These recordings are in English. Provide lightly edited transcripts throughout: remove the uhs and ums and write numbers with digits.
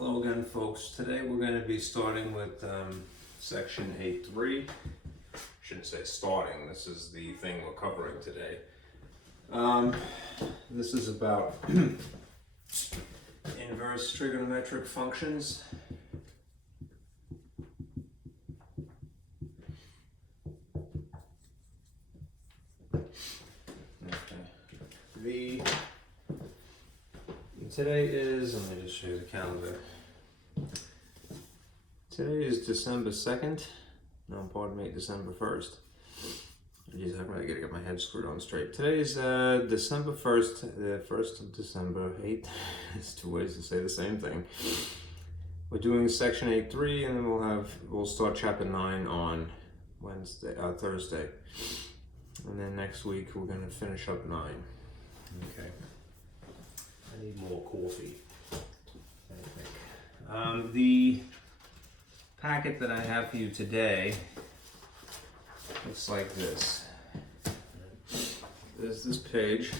Hello again, folks. Today we're going to be starting with section 8.3. Shouldn't say starting, this is the thing we're covering today. This is about inverse trigonometric functions. Today is, let me just show you the calendar. Today is December 2nd. No, pardon me, December 1st. Jeez, I'm really gonna get my head screwed on straight. Today is December 1st, the 1st of December, 8. There's two ways to say the same thing. We're doing section 8.3 and then we'll start chapter 9 on Thursday. And then next week we're gonna finish up 9. Okay. I need more coffee, I think. The packet that I have for you today looks like this. There's this page,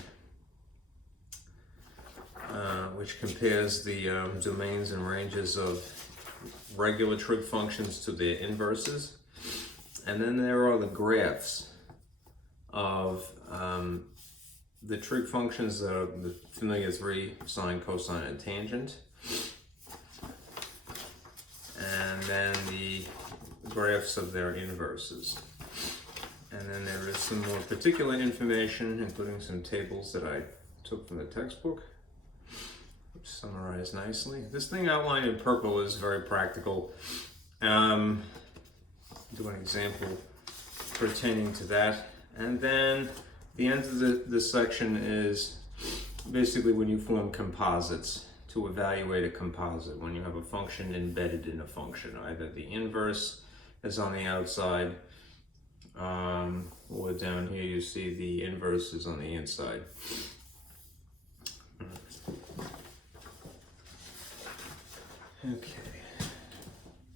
which compares the domains and ranges of regular trig functions to their inverses. And then there are the graphs of the trig functions that are the familiar three: sine, cosine, and tangent. And then the graphs of their inverses. And then there is some more particular information, including some tables that I took from the textbook, which summarize nicely. This thing outlined in purple is very practical. Do an example pertaining to that. And then the end of this section is basically when you form composites to evaluate a composite, when you have a function embedded in a function. Either the inverse is on the outside, or down here you see the inverse is on the inside. Okay,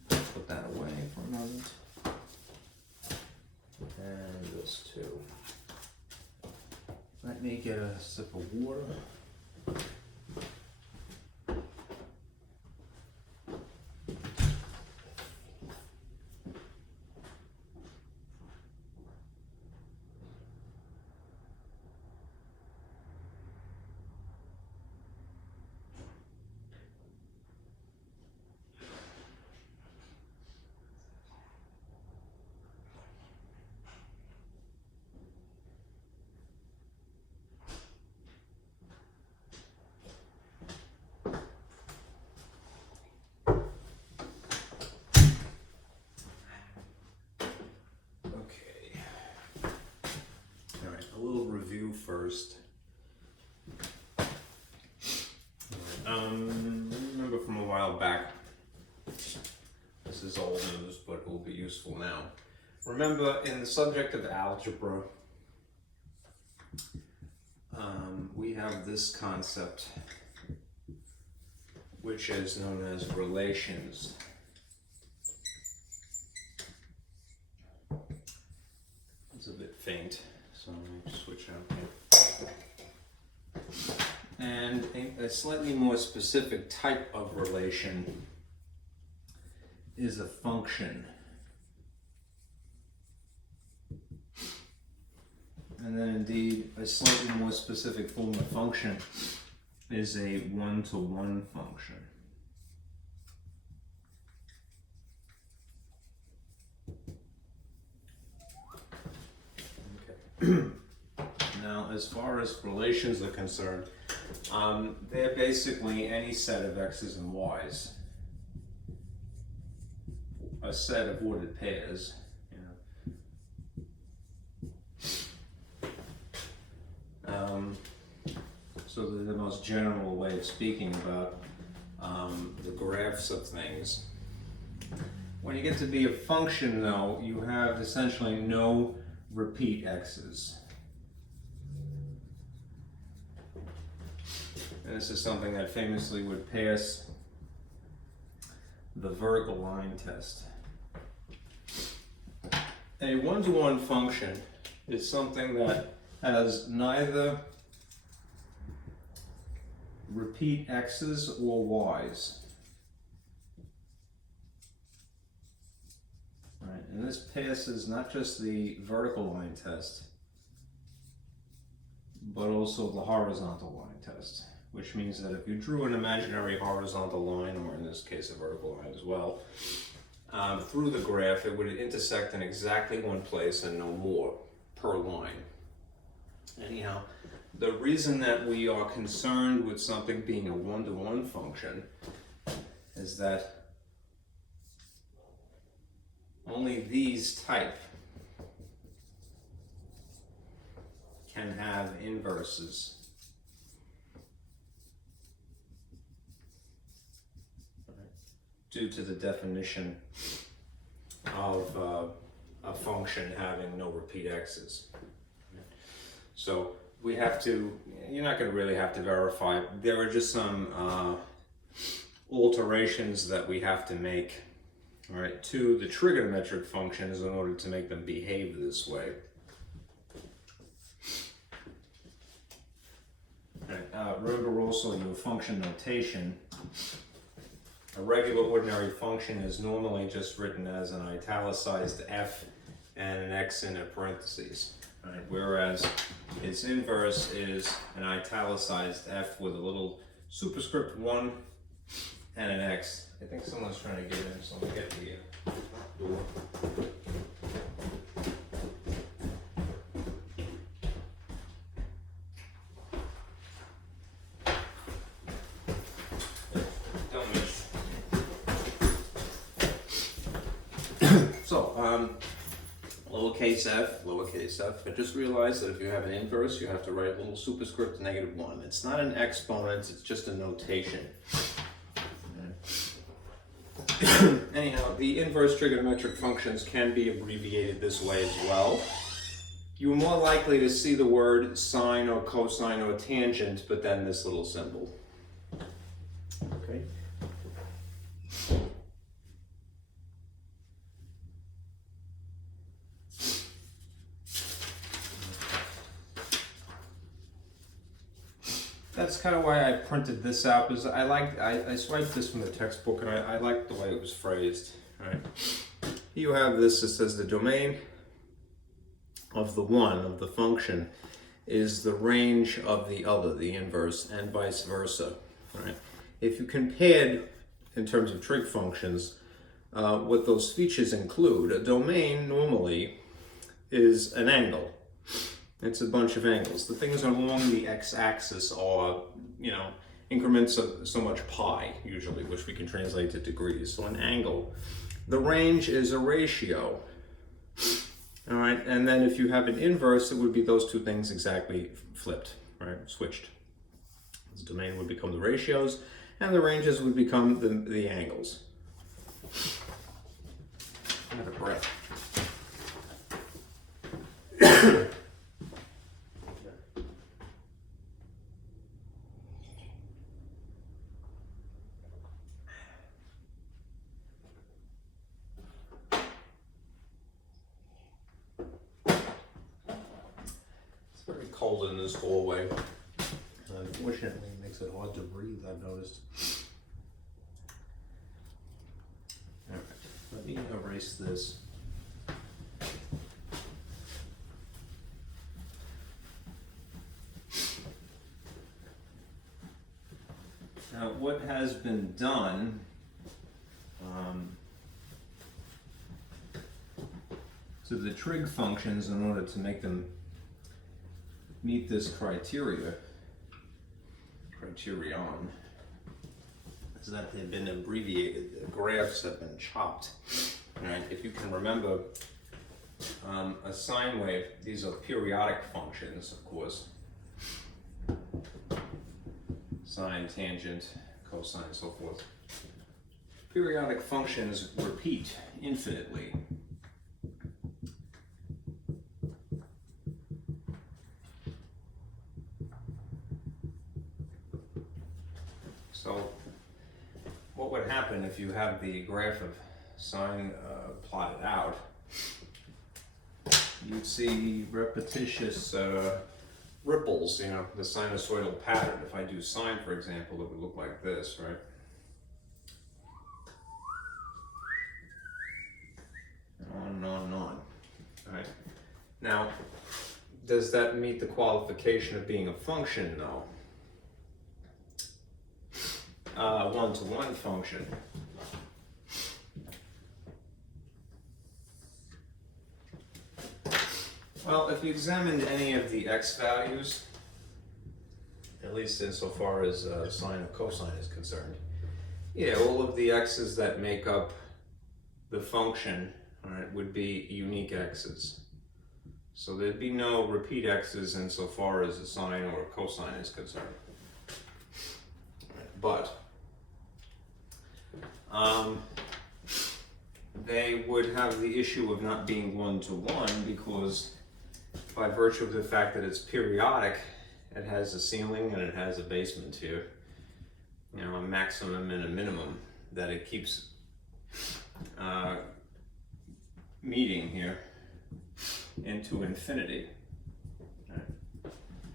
put that away for a moment. And this too. Let me get a sip of water. First. Remember from a while back, this is old news, but it will be useful now. Remember, in the subject of algebra, we have this concept, which is known as relations. It's a bit faint, so let me switch out here. And a slightly more specific type of relation is a function. And then indeed, a slightly more specific form of function is a one-to-one function. Okay. Now, as far as relations are concerned, they're basically any set of x's and y's, a set of ordered pairs. So the most general way of speaking about the graphs of things. When you get to be a function, though, you have essentially no repeat x's. And this is something that famously would pass the vertical line test. A one-to-one function is something that has neither repeat x's or y's. And this passes not just the vertical line test, but also the horizontal line test, which means that if you drew an imaginary horizontal line, or in this case a vertical line as well, through the graph, it would intersect in exactly one place and no more per line. Anyhow, the reason that we are concerned with something being a one-to-one function is that only these type can have inverses. Due to the definition of a function having no repeat x's. So we have to, you're not going to really have to verify. There are just some alterations that we have to make, all right, to the trigonometric functions in order to make them behave this way. Remember also your function notation. A regular ordinary function is normally just written as an italicized f and an x in a parentheses, right? Whereas its inverse is an italicized f with a little superscript 1 and an x. I think someone's trying to get in, so let me get the door. So, lowercase f, but just realize that if you have an inverse, you have to write a little superscript -1. It's not an exponent, it's just a notation. Anyhow, the inverse trigonometric functions can be abbreviated this way as well. You're more likely to see the word sine or cosine or tangent, but then this little symbol. Okay. That's kind of why I printed this out, because I swiped this from the textbook and I liked the way it was phrased. Right? You have this, it says the domain of the one, of the function, is the range of the other, the inverse, and vice versa. Right? If you compared, in terms of trig functions, what those features include, a domain normally is an angle. It's a bunch of angles. The things along the x-axis are, increments of so much pi, usually, which we can translate to degrees. So an angle. The range is a ratio. All right, and then if you have an inverse, it would be those two things exactly flipped, right, switched. The domain would become the ratios, and the ranges would become the angles. I'm out of breath. Cold in this hallway. Unfortunately, it makes it hard to breathe, I've noticed. All right, let me erase this. Now, what has been done to the trig functions in order to make them meet this criterion, is that they've been abbreviated. The graphs have been chopped. Right? If you can remember, a sine wave, these are periodic functions, of course. Sine, tangent, cosine, and so forth. Periodic functions repeat infinitely. So what would happen if you have the graph of sine plotted out? You'd see repetitious ripples, the sinusoidal pattern. If I do sine, for example, it would look like this, right? And on and Now, does that meet the qualification of being a function? No. One-to-one function. Well, if you examined any of the x values, at least insofar as sine or cosine is concerned, yeah, all of the x's that make up the function, all right, would be unique x's. So there'd be no repeat x's insofar as a sine or a cosine is concerned. But they would have the issue of not being one-to-one because by virtue of the fact that it's periodic, it has a ceiling and it has a basement here, you know, a maximum and a minimum that it keeps meeting here into infinity. Right.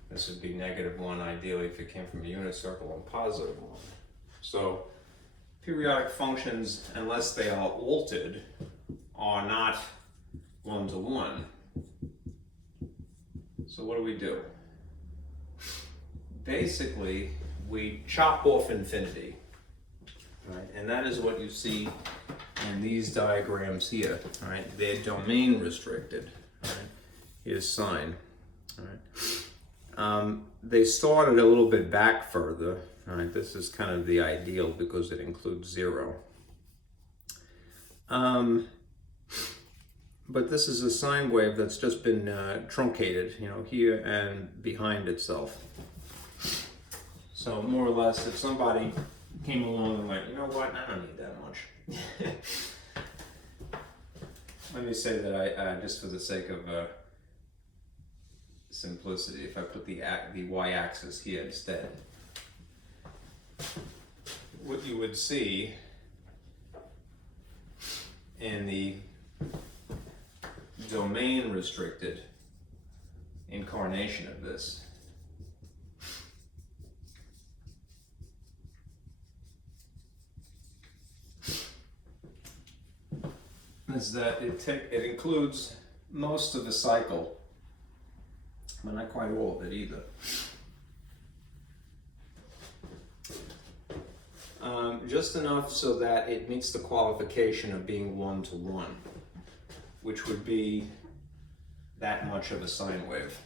This would be -1 ideally if it came from a unit circle, and +1. So periodic functions, unless they are altered, are not one-to-one. So what do? Basically, we chop off infinity, right? And that is what you see in these diagrams here, right? They're domain restricted, right? Here's sine, right? They started a little bit back further, right? This is kind of the ideal because it includes 0. But this is a sine wave that's just been truncated, you know, here and behind itself. So more or less, if somebody came along and went, you know what, I don't need that much. Let me say that I just for the sake of simplicity, if I put the y-axis here instead, what you would see in the domain restricted incarnation of this is that it includes most of the cycle, but not quite all of it either. Just enough so that it meets the qualification of being one-to-one, which would be that much of a sine wave.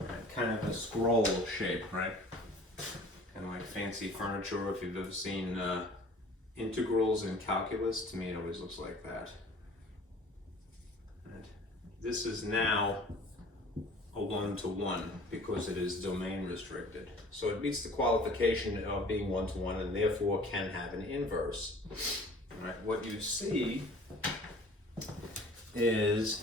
Right, kind of a scroll shape, right? Kind of like fancy furniture. If you've ever seen integrals in calculus, to me it always looks like that. And this is now a one-to-one because it is domain restricted. So it meets the qualification of being one-to-one and therefore can have an inverse. All right, what you see is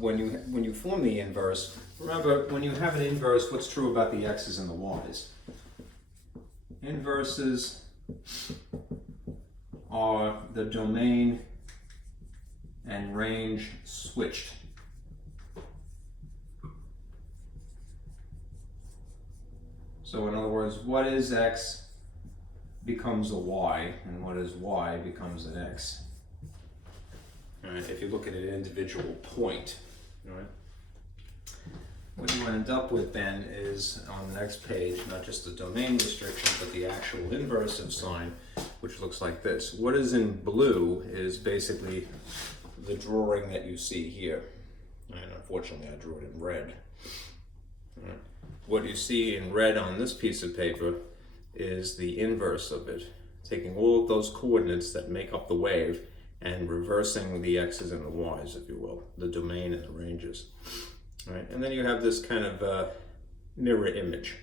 when you form the inverse, remember when you have an inverse, what's true about the x's and the y's? Inverses are the domain and range switched. So in other words, what is x becomes a y, and what is y becomes an x. All right, if you look at an individual point, all right? What you end up with then is, on the next page, not just the domain restriction, but the actual inverse of sine, which looks like this. What is in blue is basically the drawing that you see here. And unfortunately, I drew it in red. All right. What you see in red on this piece of paper is the inverse of it, taking all of those coordinates that make up the wave and reversing the x's and the y's, if you will, the domain and the ranges. All right, and then you have this kind of mirror image.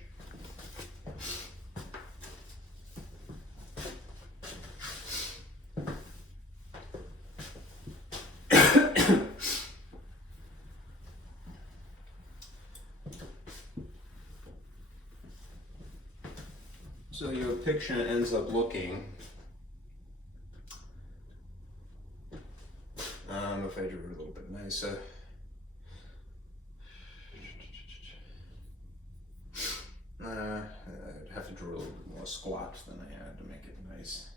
So your picture ends up looking, if I drew it a little bit nicer, I'd have to draw a little bit more squat than I had to make it nice.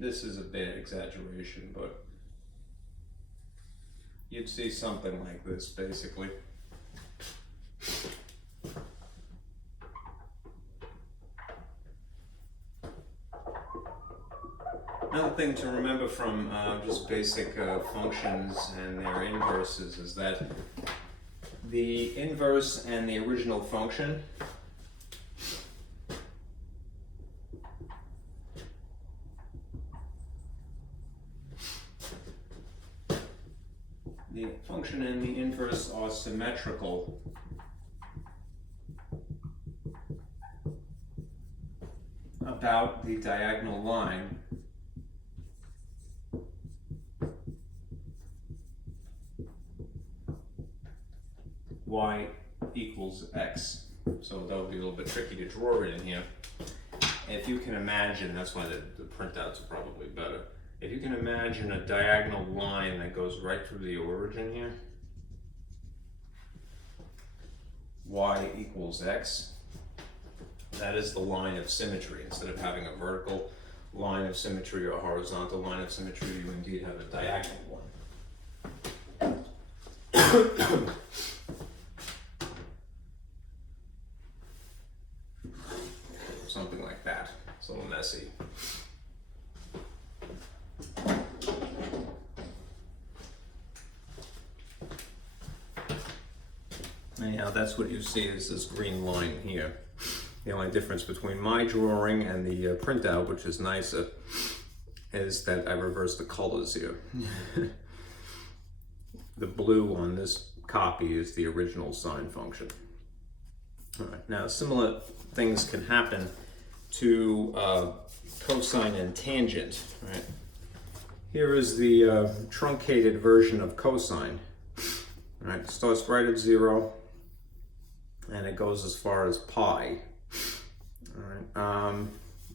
This is a bad exaggeration, but you'd see something like this, basically. Another thing to remember from just basic functions and their inverses is that the inverse and the original function and the inverse are symmetrical about the diagonal line y equals x. So that would be a little bit tricky to draw it in here. If you can imagine, that's why the printouts are probably better. If you can imagine a diagonal line that goes right through the origin here, y equals x, that is the line of symmetry. Instead of having a vertical line of symmetry or a horizontal line of symmetry, you indeed have a diagonal one. Something like that. It's a little messy. Anyhow, that's what you see is this green line here. The only difference between my drawing and the printout, which is nicer, is that I reversed the colors here. The blue on this copy is the original sine function. All right, now similar things can happen to cosine and tangent. Right? Here is the truncated version of cosine. All right, it starts right at 0 and it goes as far as pi. All right,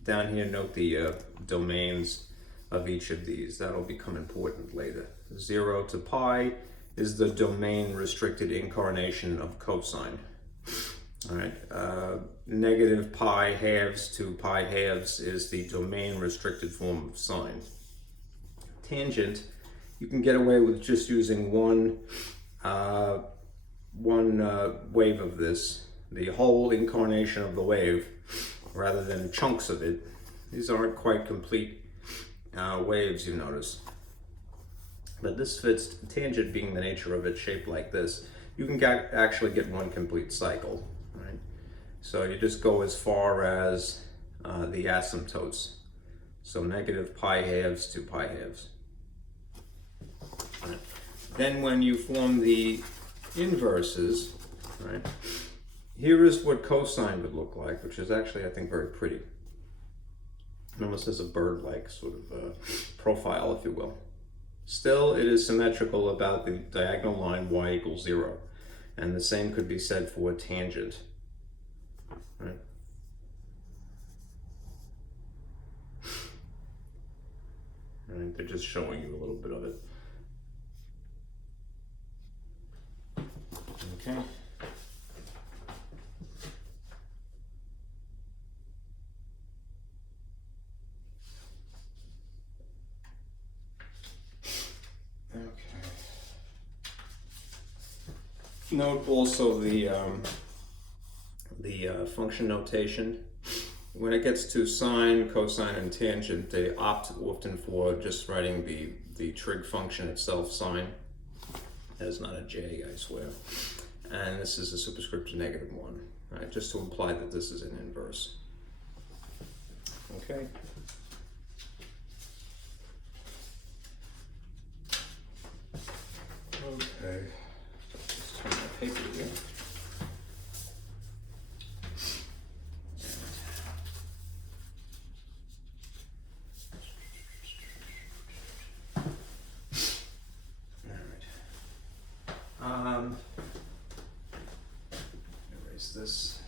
down here note the domains of each of these. That'll become important later. 0 to pi is the domain restricted incarnation of cosine. All right, negative pi halves to pi halves is the domain restricted form of sine. Tangent, you can get away with just using one wave of this, the whole incarnation of the wave, rather than chunks of it. These aren't quite complete waves, you notice. But this fits, tangent being the nature of it, shaped like this. You can actually get one complete cycle. Right? So you just go as far as the asymptotes. So negative pi halves to pi halves. Right. Then when you form the inverses, right, here is what cosine would look like, which is actually, I think, very pretty. It almost has a bird-like sort of profile, if you will. Still, it is symmetrical about the diagonal line y equals 0. And the same could be said for tangent. Right? Right, they're just showing you a little bit of it. Okay. Note also the function notation. When it gets to sine, cosine, and tangent, they opt often for just writing the trig function itself, sine. That is not a J, I swear. And this is a superscript -1, right? Just to imply that this is an inverse. Okay. Okay. Let's turn my paper here. Erase this.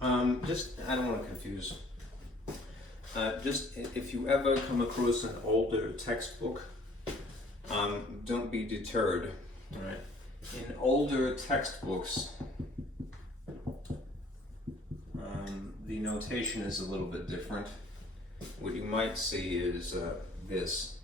I don't want to confuse. Just if you ever come across an older textbook, don't be deterred. All right. In older textbooks, the notation is a little bit different. What you might see is this.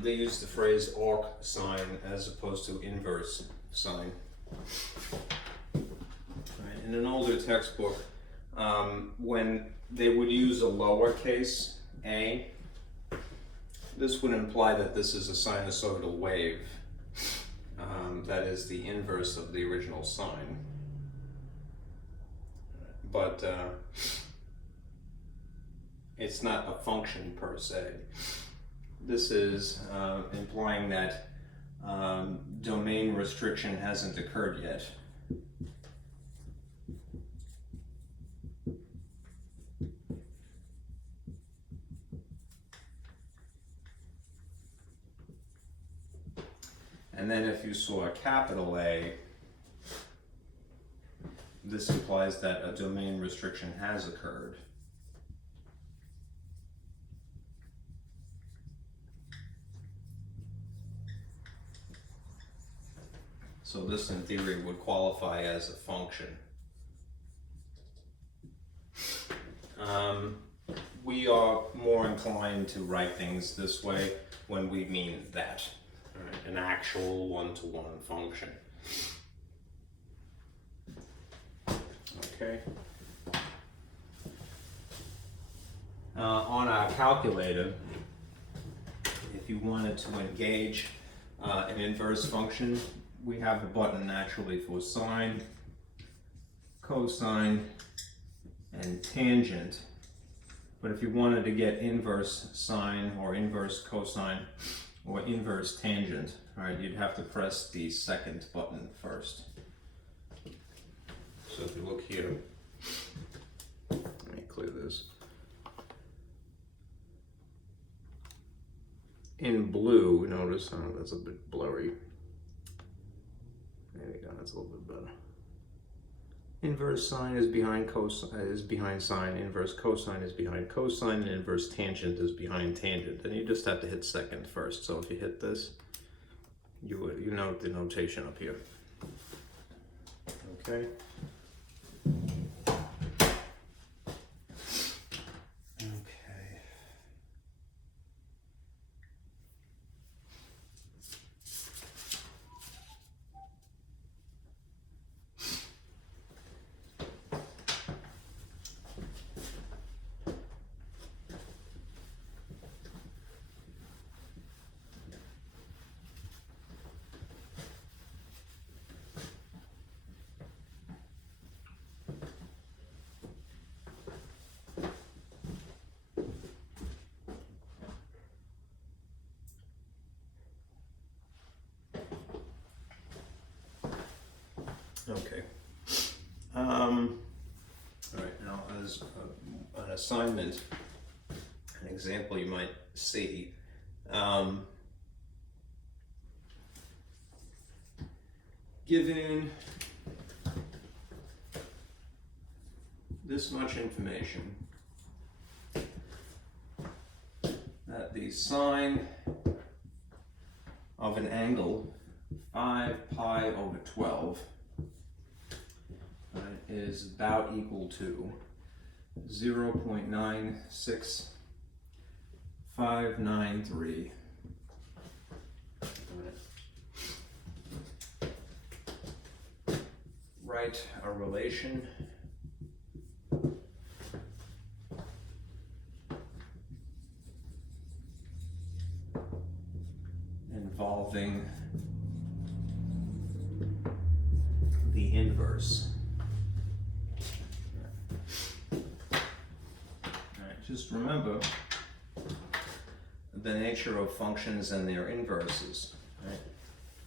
They use the phrase arc sine as opposed to inverse sine. Right. In an older textbook, when they would use a lowercase a, this would imply that this is a sinusoidal wave. That is the inverse of the original sine. But it's not a function per se. This is implying that domain restriction hasn't occurred yet. And then if you saw a capital A, this implies that a domain restriction has occurred. So this in theory would qualify as a function. We are more inclined to write things this way when we mean that, right? An actual one-to-one function. Okay. On our calculator, if you wanted to engage an inverse function, we have the button naturally for sine, cosine, and tangent. But if you wanted to get inverse sine or inverse cosine or inverse tangent, all right, you'd have to press the second button first. So if you look here, let me clear this. In blue, notice, that's a bit blurry. There we go, that's a little bit better. Inverse sine is behind sine, inverse cosine is behind cosine, and inverse tangent is behind tangent. And you just have to hit second first. So if you hit this, you note the notation up here. Okay. Okay. All right, now as an assignment, an example you might see, given this much information, that the sine of an angle 5 pi over 12 is about equal to 0.96593. Write a relation involving the inverse. Just remember the nature of functions and their inverses. Right?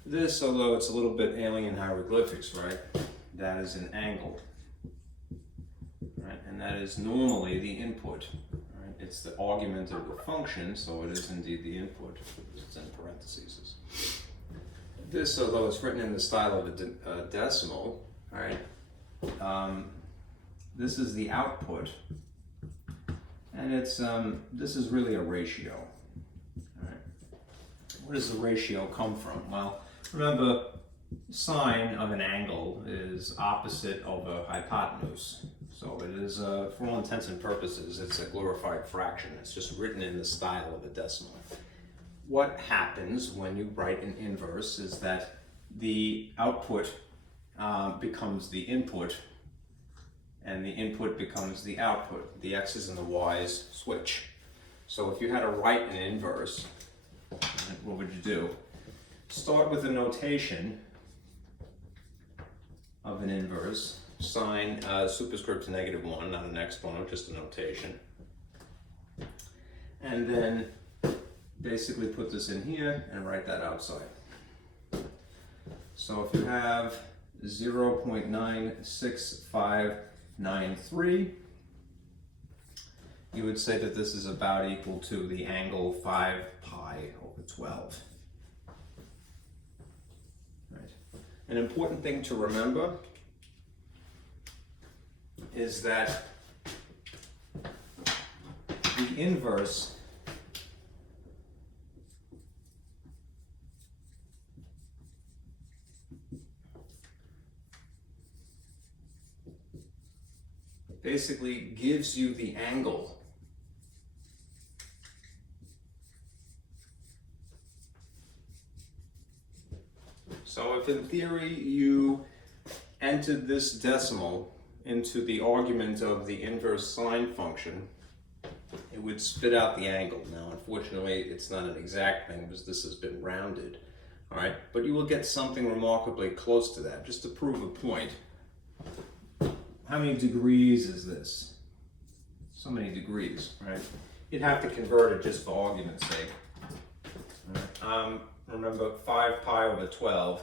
This, although it's a little bit alien hieroglyphics, right? That is an angle, right? And that is normally the input, right? It's the argument of the function, so it is indeed the input. It's in parentheses. This, although it's written in the style of a decimal, right? This is the output, and it's this is really a ratio. All right. Where does the ratio come from? Well, remember, sine of an angle is opposite of a hypotenuse. So it is, for all intents and purposes, it's a glorified fraction. It's just written in the style of a decimal. What happens when you write an inverse is that the output becomes the input, and the input becomes the output. The x's and the y's switch. So if you had to write an inverse, what would you do? Start with a notation of an inverse. Sine superscript to -1, not an exponent, just a notation. And then basically put this in here and write that outside. So if you have 0.96593, you would say that this is about equal to the angle 5 pi over 12. Right. An important thing to remember is that the inverse basically gives you the angle so if in theory you entered this decimal into the argument of the inverse sine function, it would spit out the angle. Now, unfortunately, it's not an exact thing because this has been rounded, all right? But you will get something remarkably close to that, just to prove a point. How many degrees is this? So many degrees, right? You'd have to convert it just for argument's sake. All right. Remember, 5 pi over 12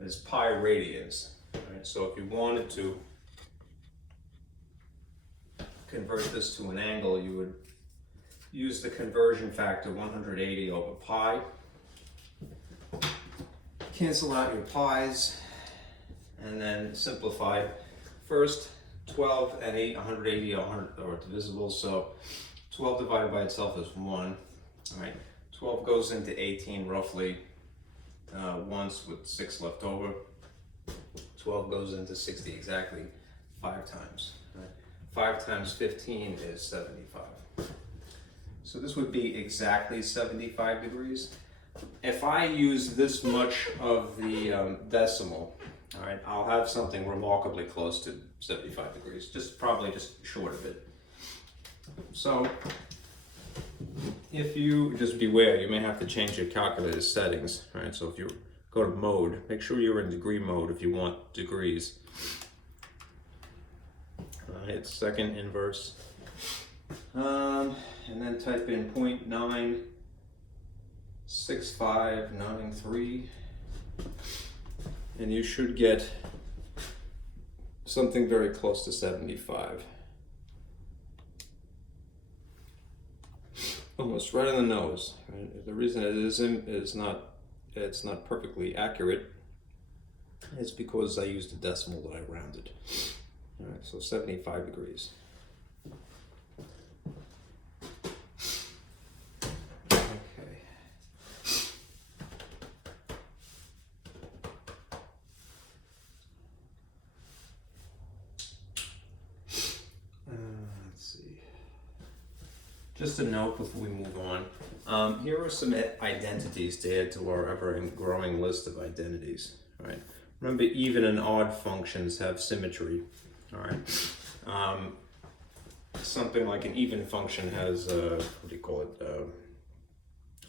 is pi radians. Right, so if you wanted to convert this to an angle, you would use the conversion factor 180 over pi. Cancel out your pi's and then simplify. First, 12 and 8, 180 are divisible, so 12 divided by itself is 1. All right, 12 goes into 18 roughly once with 6 left over. 12 goes into 60 exactly 5 times. Right? 5 times 15 is 75. So this would be exactly 75 degrees. If I use this much of the decimal, all right, I'll have something remarkably close to 75 degrees, probably just short of it. So if you just beware, you may have to change your calculator settings, right? So if you go to mode, make sure you're in degree mode if you want degrees. Hit second inverse, and then type in 0.96593, and you should get something very close to 75. Almost right on the nose. Right? The reason it it's not perfectly accurate is because I used a decimal that I rounded. All right, so 75 degrees. Okay. Let's see. Just a note before we move on. Here are some identities to add to our ever-growing list of identities. All right. Remember, even and odd functions have symmetry. All right. Something like an even function has what do you call it?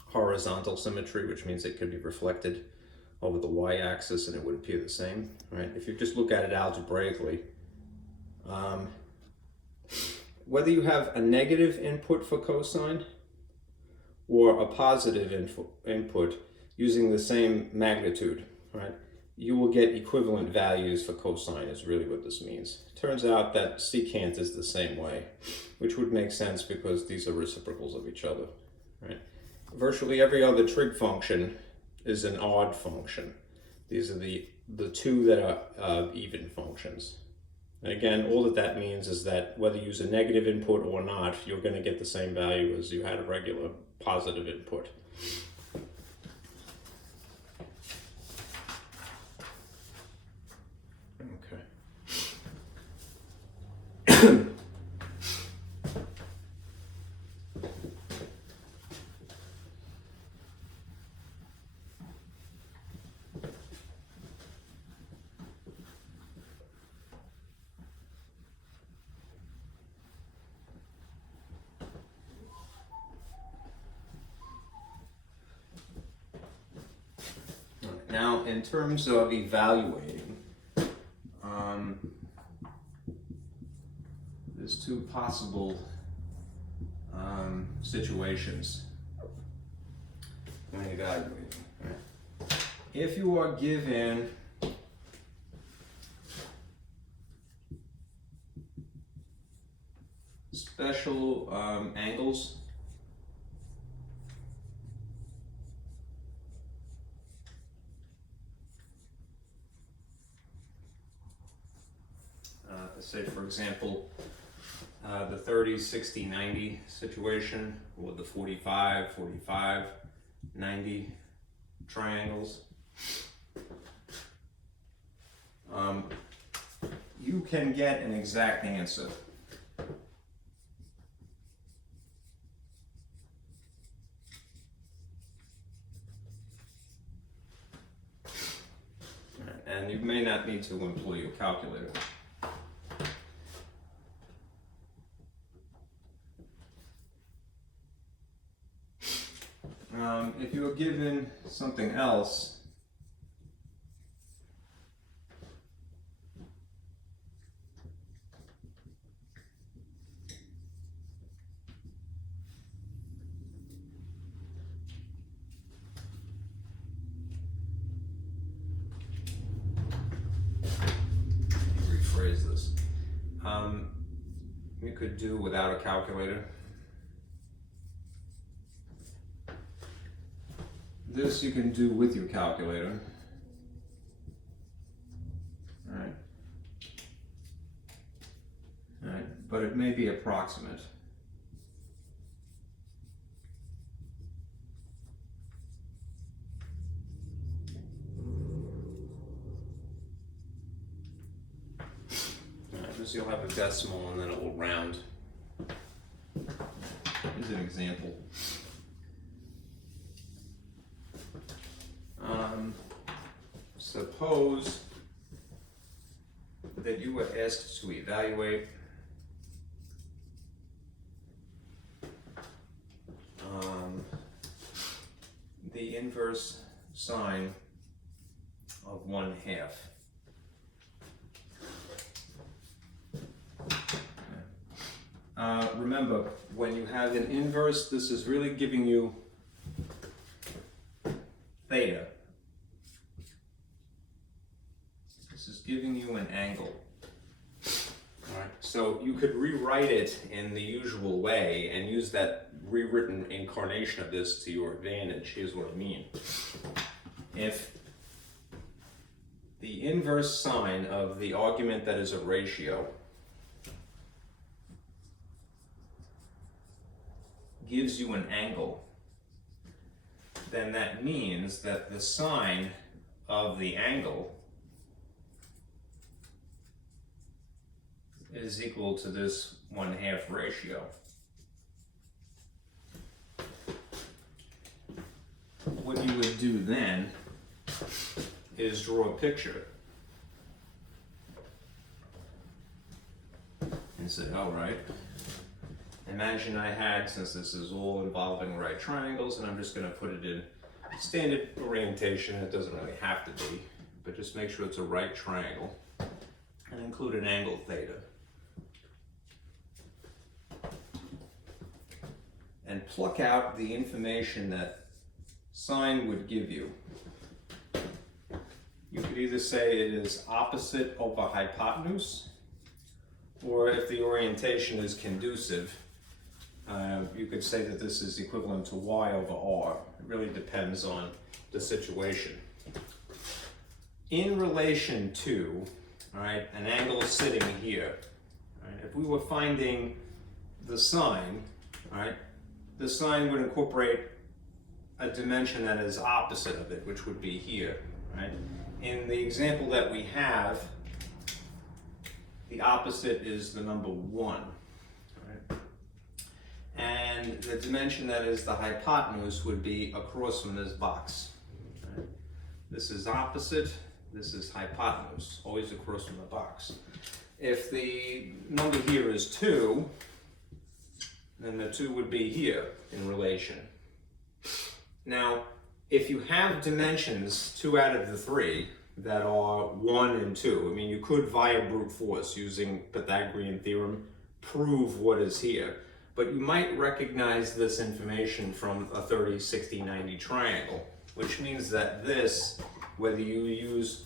Horizontal symmetry, which means it could be reflected over the y-axis and it would appear the same. All right. If you just look at it algebraically, whether you have a negative input for cosine or a positive input, using the same magnitude, right, you will get equivalent values for cosine is really what this means. Turns out that secant is the same way, which would make sense because these are reciprocals of each other, right? Virtually every other trig function is an odd function. These are the two that are even functions. And again, all that means is that whether you use a negative input or not, you're going to get the same value as you had a regular positive input. Now, in terms of evaluating, there's two possible situations when evaluating. Right? If you are given special angles, say for example the 30, 60, 90 situation, or the 45, 45, 90 triangles, you can get an exact answer. And you may not need to employ your calculator. If you are given something else, rephrase this. You could do without a calculator. This you can do with your calculator. All right, but it may be approximate. All right, just you'll have a decimal and then it will round. Here's an example. Suppose that you were asked to evaluate the inverse sine of 1/2. Remember, when you have an inverse, this is really giving you theta. This is giving you an angle. All right. So you could rewrite it in the usual way and use that rewritten incarnation of this to your advantage. Here's what I mean. If the inverse sine of the argument that is a ratio gives you an angle, then that means that the sine of the angle is equal to this 1/2 ratio. What you would do then is draw a picture and say, all right, imagine I had, since this is all involving right triangles, and I'm just going to put it in standard orientation. It doesn't really have to be, but just make sure it's a right triangle and include an angle theta. And pluck out the information that sine would give you. You could either say it is opposite over hypotenuse, or if the orientation is conducive, you could say that this is equivalent to y over r. It really depends on the situation. In relation to, all right, an angle sitting here, all right, if we were finding the sine, all right, the sine would incorporate a dimension that is opposite of it, which would be here, right? In the example that we have, the opposite is the number 1, right? And the dimension that is the hypotenuse would be across from this box, right? This is opposite, this is hypotenuse, always across from the box. If the number here is 2, then the 2 would be here in relation. Now, if you have dimensions, 2 out of the 3, that are 1 and 2, I mean, you could via brute force using Pythagorean theorem prove what is here, but you might recognize this information from a 30, 60, 90 triangle, which means that this, whether you use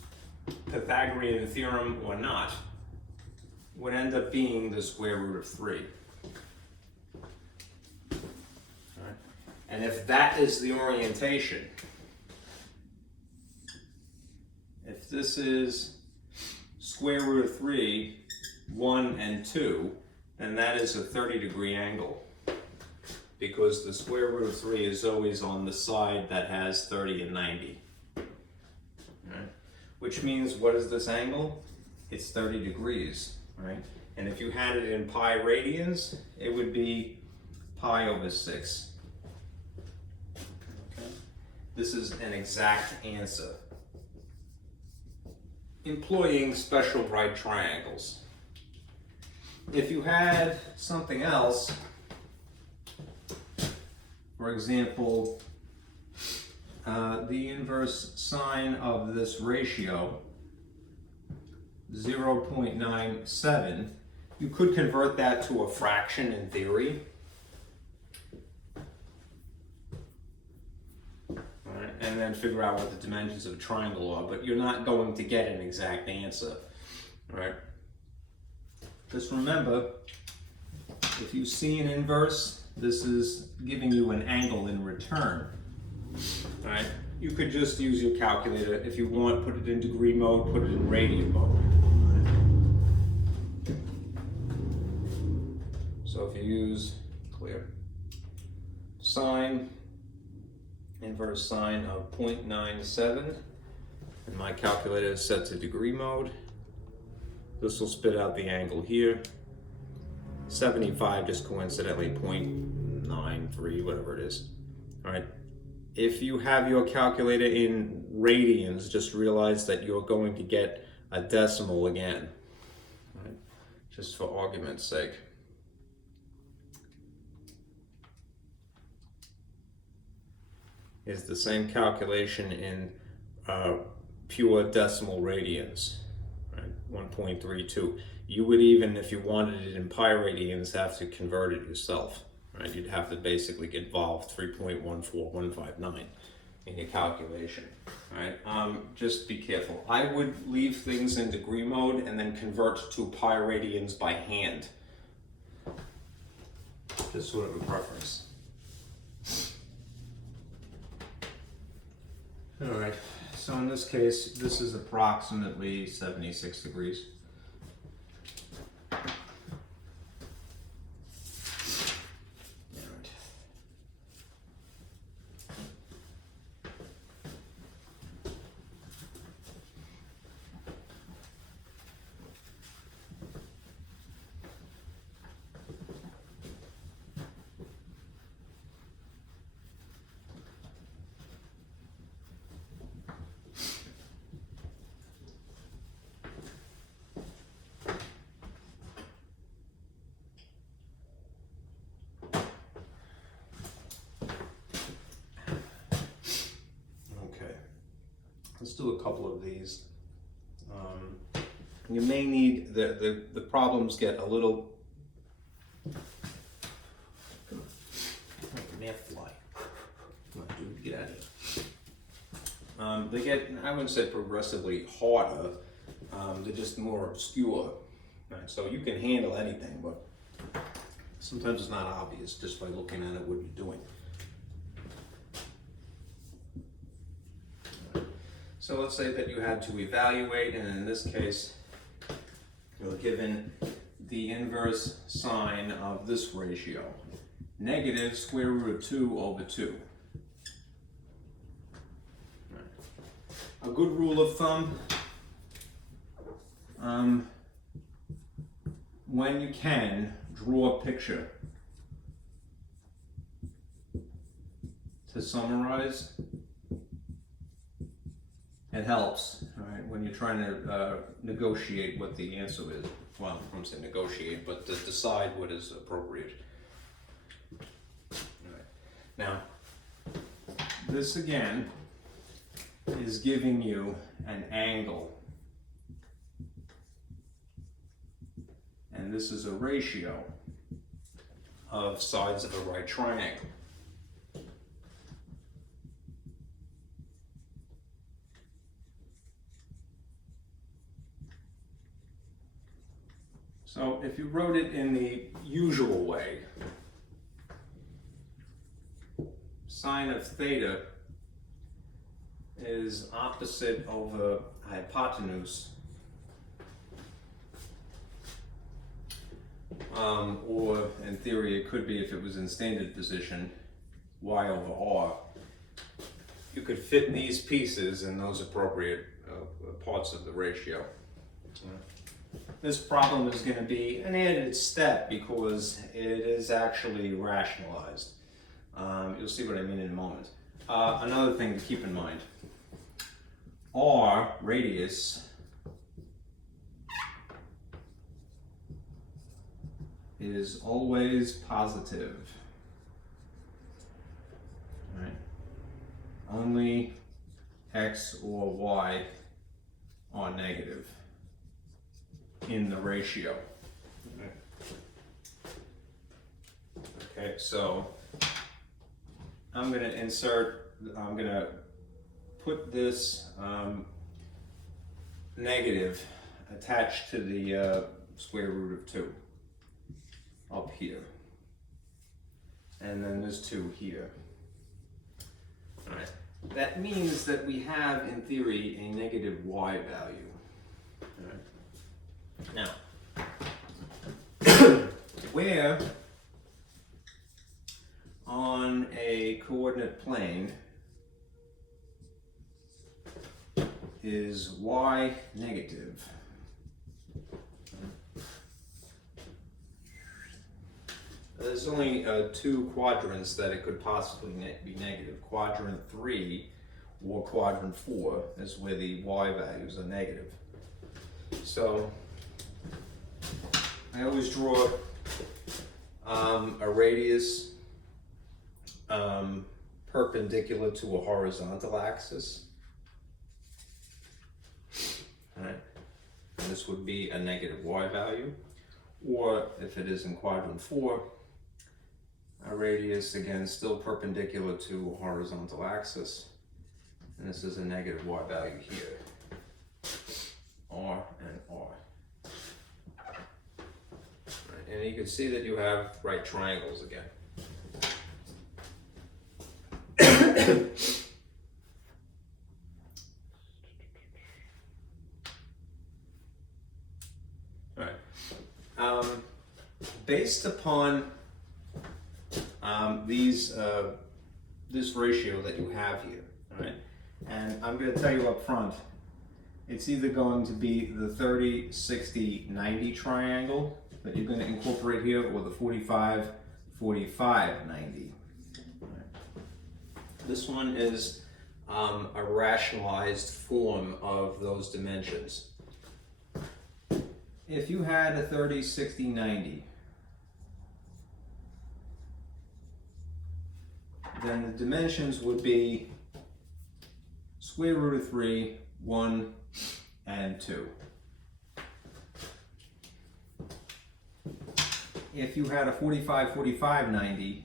Pythagorean theorem or not, would end up being the square root of 3. And if that is the orientation, if this is square root of 3, 1 and 2, then that is a 30-degree angle, because the square root of 3 is always on the side that has 30 and 90. Right? Which means, what is this angle? It's 30 degrees, right? And if you had it in pi radians, it would be pi over 6. This is an exact answer. Employing special right triangles. If you had something else, for example, the inverse sine of this ratio, 0.97, you could convert that to a fraction in theory. And then figure out what the dimensions of a triangle are, but you're not going to get an exact answer, right? Just remember, if you see an inverse, this is giving you an angle in return, right? You could just use your calculator. If you want, put it in degree mode, put it in radian mode. So if you use, clear, sine, inverse sine of 0.97, and my calculator is set to degree mode. This will spit out the angle here. 75 just coincidentally 0.93, whatever it is. All right. If you have your calculator in radians, just realize that you're going to get a decimal again, all right? Just for argument's sake. Is the same calculation in pure decimal radians, right? 1.32. You would even, if you wanted it in pi radians, have to convert it yourself, right? You'd have to basically involve 3.14159 in your calculation, right? Just be careful. I would leave things in degree mode and then convert to pi radians by hand. Just sort of a preference. All right, so in this case, this is approximately 76 degrees. All right. Let's do a couple of these. You may need, the problems get a little, math fly. Come on, dude, get out of here. They get, I wouldn't say progressively harder, they're just more obscure. Right? So you can handle anything, but sometimes it's not obvious just by looking at it what you're doing. So let's say that you had to evaluate, and in this case, you're given the inverse sine of this ratio, negative square root of 2 over 2. A good rule of thumb, when you can, draw a picture. To summarize, it helps, right, when you're trying to negotiate what the answer is. Well, I won't say negotiate, but to decide what is appropriate. Right. Now, this again is giving you an angle. And this is a ratio of sides of a right triangle. So if you wrote it in the usual way, sine of theta is opposite over hypotenuse, or in theory it could be, if it was in standard position, y over r. You could fit these pieces in those appropriate parts of the ratio. This problem is going to be an added step because it is actually rationalized. You'll see what I mean in a moment. Another thing to keep in mind, r, radius, is always positive. All right. Only x or y are negative in the ratio. Okay, so I'm going to put this negative attached to the square root of 2 up here. And then there's 2 here. All right. That means that we have, in theory, a negative y value. All right. Now, where on a coordinate plane is y negative? There's only 2 quadrants that it could possibly be negative. Quadrant 3 or quadrant 4 is where the y values are negative. So I always draw a radius perpendicular to a horizontal axis. All right. And this would be a negative y value. Or if it is in quadrant 4, a radius, again, still perpendicular to a horizontal axis. And this is a negative y value here. R and R. Right, and you can see that you have right triangles again. All right. Based upon this ratio that you have here, all right, and I'm going to tell you up front, it's either going to be the 30, 60, 90 triangle that you're going to incorporate here, or the 45, 45, 90. All right. This one is a rationalized form of those dimensions. If you had a 30, 60, 90, then the dimensions would be square root of 3, 1, and 2. If you had a 45, 45, 90,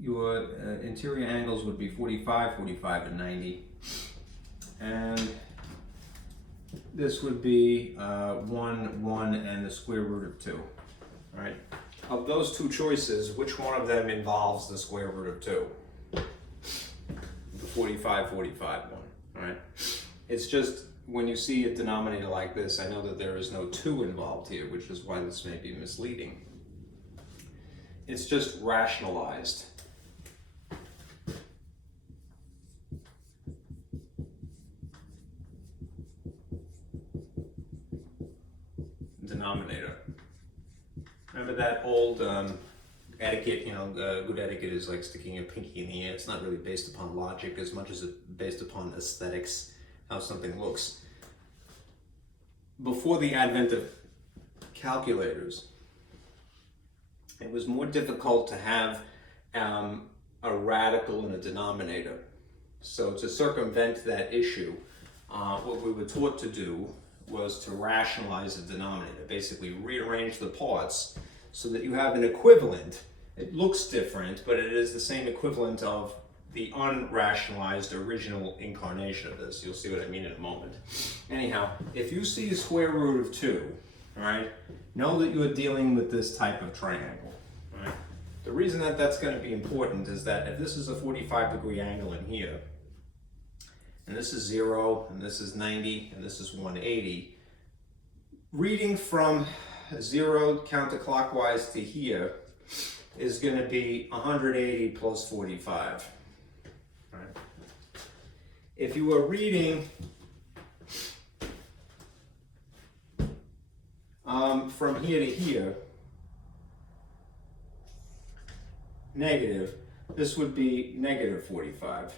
your interior angles would be 45, 45, and 90. And this would be 1, 1, and the square root of 2. All right. Of those two choices, which one of them involves the square root of 2? The 45, 45 one. All right. It's just when you see a denominator like this, I know that there is no 2 involved here, which is why this may be misleading. It's just rationalized. Denominator. Remember that old etiquette, good etiquette is like sticking your pinky in the air. It's not really based upon logic as much as it's based upon aesthetics, how something looks. Before the advent of calculators, it was more difficult to have a radical in a denominator. So to circumvent that issue, what we were taught to do was to rationalize the denominator, basically rearrange the parts so that you have an equivalent. It looks different, but it is the same equivalent of the unrationalized original incarnation of this. You'll see what I mean in a moment. Anyhow, if you see a square root of 2, all right, know that you're dealing with this type of triangle. All right? The reason that that's going to be important is that if this is a 45-degree angle in here, and this is 0, and this is 90, and this is 180, reading from 0 counterclockwise to here is going to be 180 plus 45. Right. If you were reading from here to here, negative, this would be negative 45.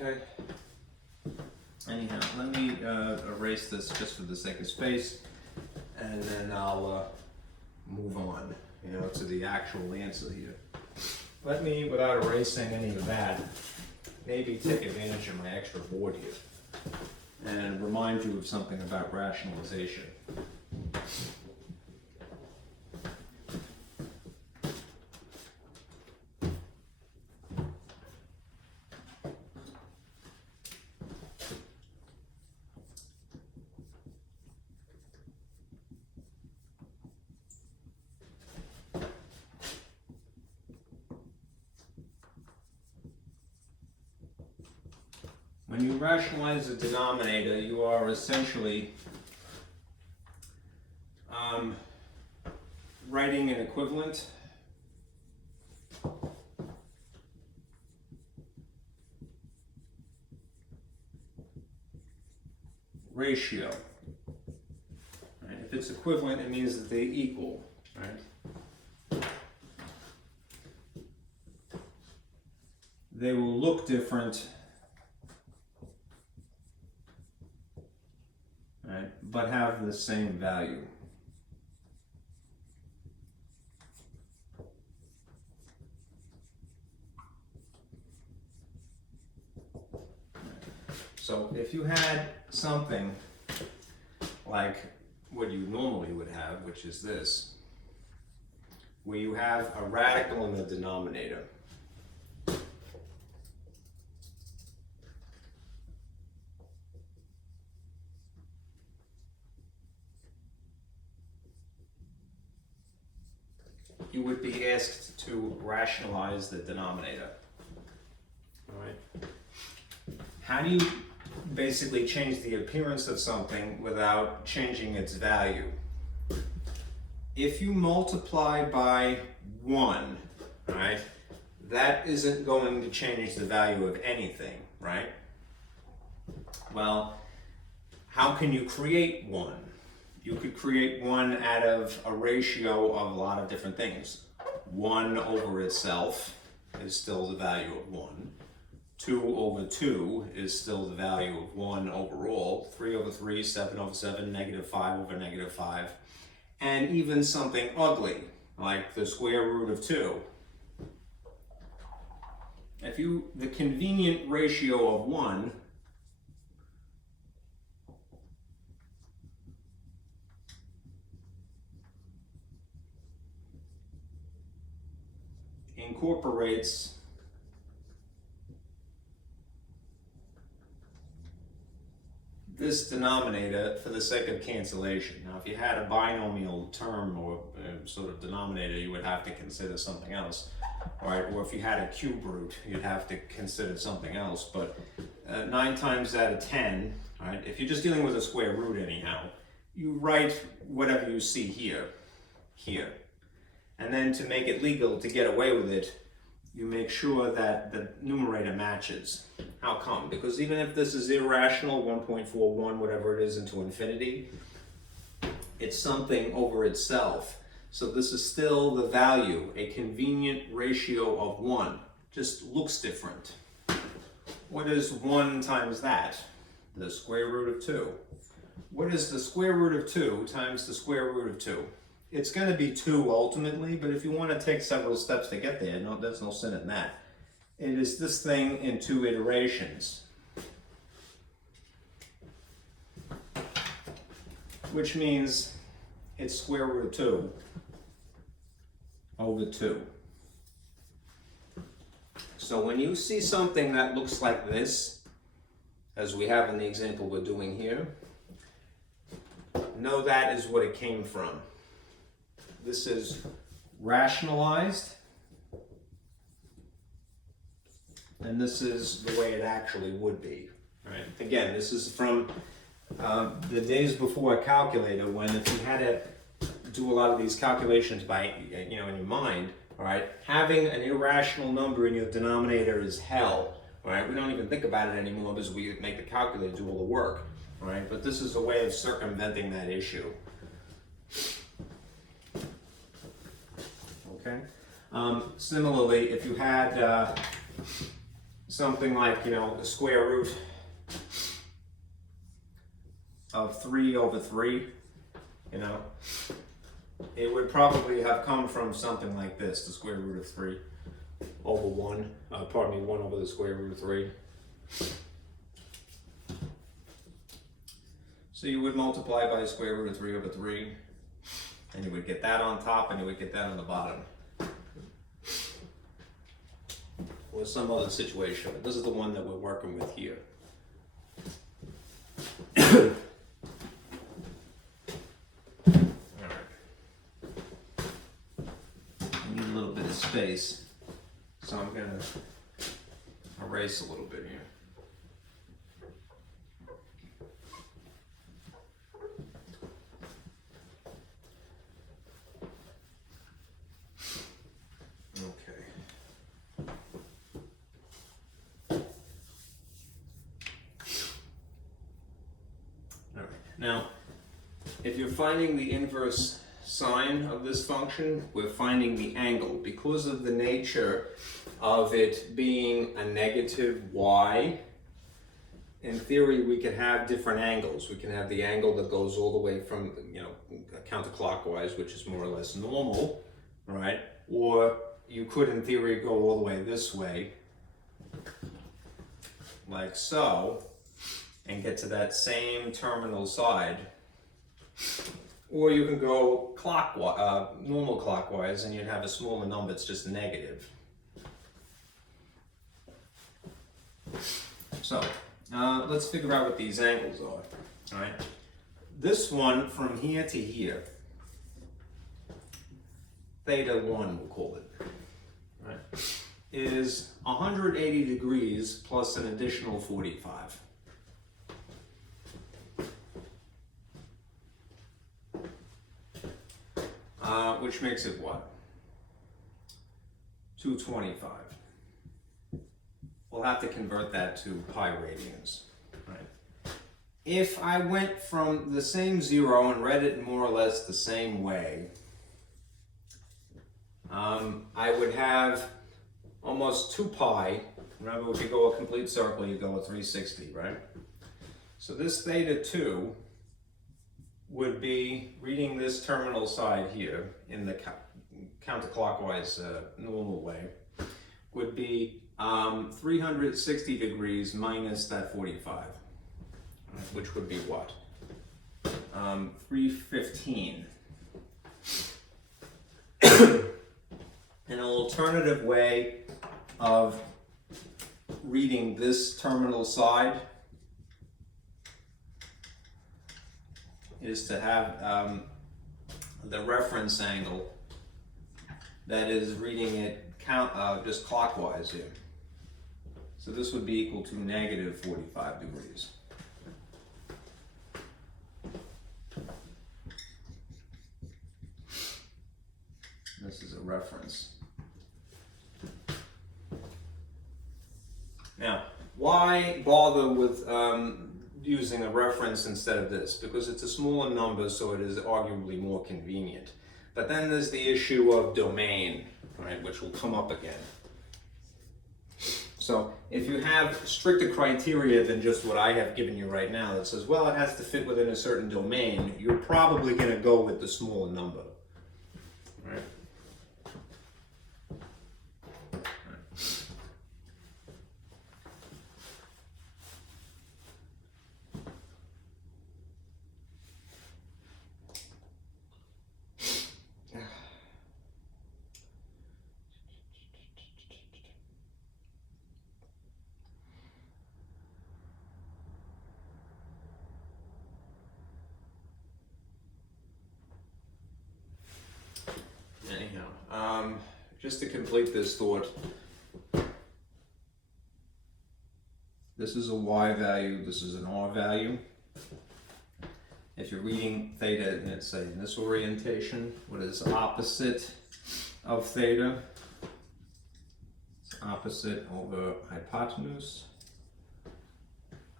Okay. Anyhow, let me erase this just for the sake of space, and then I'll move on, to the actual answer here. Let me, without erasing any of that, maybe take advantage of my extra board here and remind you of something about rationalization. When you rationalize a denominator, you are essentially writing an equivalent ratio. Right? If it's equivalent, it means that they equal. Right? They will look different, right, but have the same value. So if you had something like what you normally would have, which is this, where you have a radical in the denominator, you would be asked to rationalize the denominator. All right. How do you basically change the appearance of something without changing its value? If you multiply by 1, right, that isn't going to change the value of anything, right? Well, how can you create 1? You could create 1 out of a ratio of a lot of different things. 1 over itself is still the value of 1. 2 over 2 is still the value of 1 overall. 3 over 3, 7 over 7, negative 5 over negative 5. And even something ugly, like the square root of 2. The convenient ratio of 1 incorporates this denominator for the sake of cancellation. Now, if you had a binomial term or sort of denominator, you would have to consider something else, all right? Or if you had a cube root, you'd have to consider something else. But 9 times out of 10, all right, if you're just dealing with a square root anyhow, you write whatever you see here. And then to make it legal, to get away with it, you make sure that the numerator matches. How come? Because even if this is irrational, 1.41, whatever it is, into infinity, it's something over itself. So this is still the value, a convenient ratio of 1. Just looks different. What is 1 times that? The square root of 2. What is the square root of 2 times the square root of 2? It's going to be 2 ultimately, but if you want to take several steps to get there, no, there's no sin in that. It is this thing in 2 iterations, which means it's square root of 2 over 2. So when you see something that looks like this, as we have in the example we're doing here, know that is what it came from. This is rationalized, and this is the way it actually would be. Right? Again, this is from the days before a calculator, when if you had to do a lot of these calculations by, in your mind, all right, having an irrational number in your denominator is hell. All right? We don't even think about it anymore because we make the calculator do all the work. All right? But this is a way of circumventing that issue. Okay. Similarly, if you had something like, the square root of 3 over 3, it would probably have come from something like this, the square root of 3 over 1, 1 over the square root of 3. So you would multiply by the square root of 3 over 3, and you would get that on top, and you would get that on the bottom. Or some other situation. This is the one that we're working with here. Alright. I need a little bit of space, so I'm going to erase a little bit here. Now, if you're finding the inverse sine of this function, we're finding the angle. Because of the nature of it being a negative y, in theory we could have different angles. We can have the angle that goes all the way from, counterclockwise, which is more or less normal, right? Or you could, in theory, go all the way this way, like so, and get to that same terminal side. Or you can go clockwise, normal clockwise, and you'd have a smaller number that's just negative. So, let's figure out what these angles are. All right. This one from here to here, theta 1 we'll call it, right, is 180 degrees plus an additional 45. Which makes it what? 225. We'll have to convert that to pi radians. Right? If I went from the same 0 and read it more or less the same way, I would have almost 2 pi. Remember, if you go a complete circle, you go a 360, right? So this theta 2 would be, reading this terminal side here in the counterclockwise normal way, would be 360 degrees minus that 45, which would be what? 315. And it'll alternative way of reading this terminal side is to have the reference angle that is reading it just clockwise here. So this would be equal to negative 45 degrees. This is a reference. Now, why bother with using a reference instead of this? Because it's a smaller number, so it is arguably more convenient. But then there's the issue of domain, right, which will come up again. So if you have stricter criteria than just what I have given you right now that says, well, it has to fit within a certain domain, you're probably going to go with the smaller number. Right? Just to complete this thought, this is a y value, this is an r value. If you're reading theta, let's say in this orientation, what is opposite of theta? It's opposite over hypotenuse.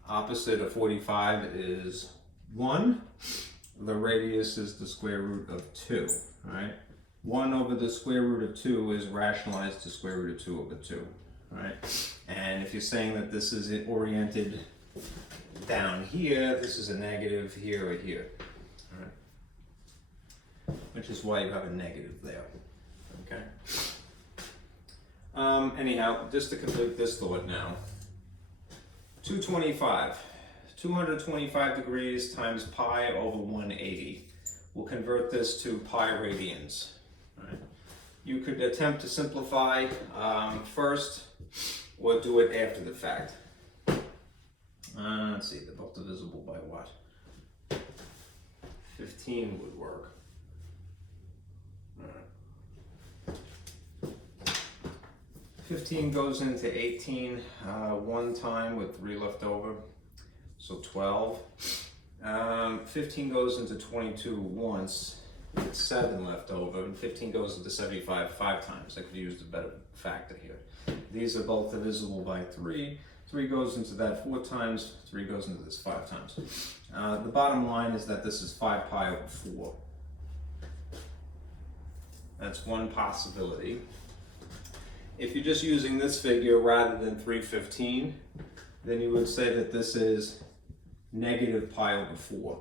Opposite of 45 is 1. The radius is the square root of 2, right? 1 over the square root of 2 is rationalized to square root of 2 over 2, right? And if you're saying that this is oriented down here, this is a negative here or here, right? Which is why you have a negative there, okay? Anyhow, just to complete this thought now, 225 degrees times pi over 180. We'll convert this to pi radians. Right. You could attempt to simplify first, or do it after the fact. Let's see, they're both divisible by what? 15 would work. Right. 15 goes into 18 one time with 3 left over, so 12. 15 goes into 22 once, with 7 left over, and 15 goes into 75 5 times. I could use a better factor here. These are both divisible by 3. 3 goes into that 4 times, 3 goes into this 5 times. The bottom line is that this is 5 pi over 4. That's one possibility. If you're just using this figure rather than 315, then you would say that this is negative pi over 4.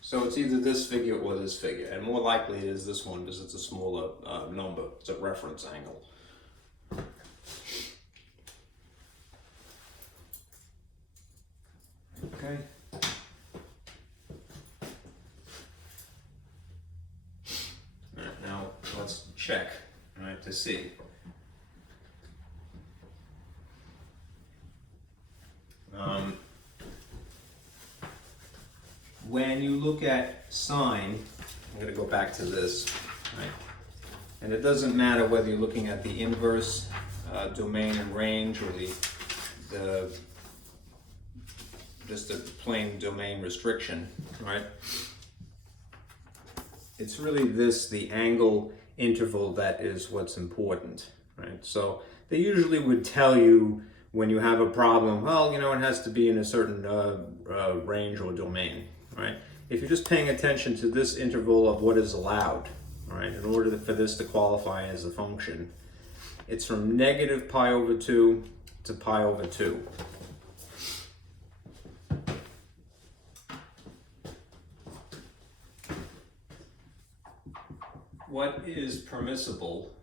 So it's either this figure or this figure, and more likely it is this one because it's a smaller number. It's a reference angle. Okay. All right, now let's check, right, to see. When you look at sine, I'm going to go back to this, right? And it doesn't matter whether you're looking at the inverse domain and range or just a plain domain restriction, right? It's really the angle interval that is what's important, right? So they usually would tell you when you have a problem, well, you know, it has to be in a certain range or domain, right? If you're just paying attention to this interval of what is allowed, all right, in order for this to qualify as a function, it's from negative pi over 2 to pi over 2. What is permissible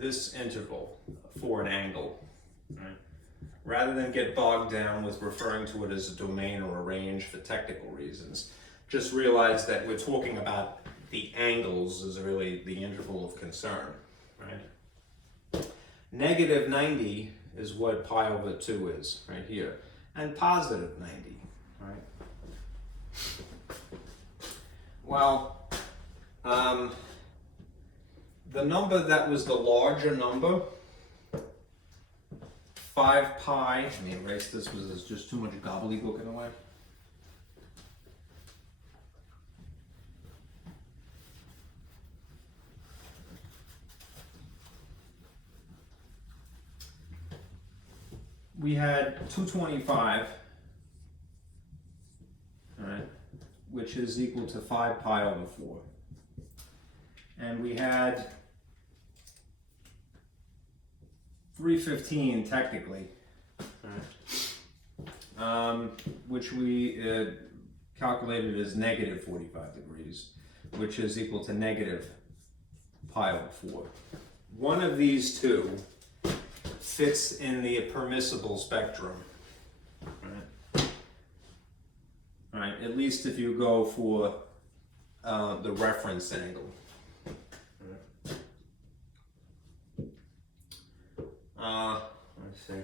this interval for an angle, right, rather than get bogged down with referring to it as a domain or a range for technical reasons, just realize that we're talking about the angles is really the interval of concern, right? Negative 90 is what pi over 2 is, right here, and positive 90, right? Well, the number that was the larger number, 5 pi, let me erase this because there's just too much gobbledygook in the way. We had 225, all right, which is equal to 5 pi over 4. And we had 315 technically, which we calculated as negative 45 degrees, which is equal to negative pi over 4. One of these two fits in the permissible spectrum, right? At least if you go for the reference angle. Let's see.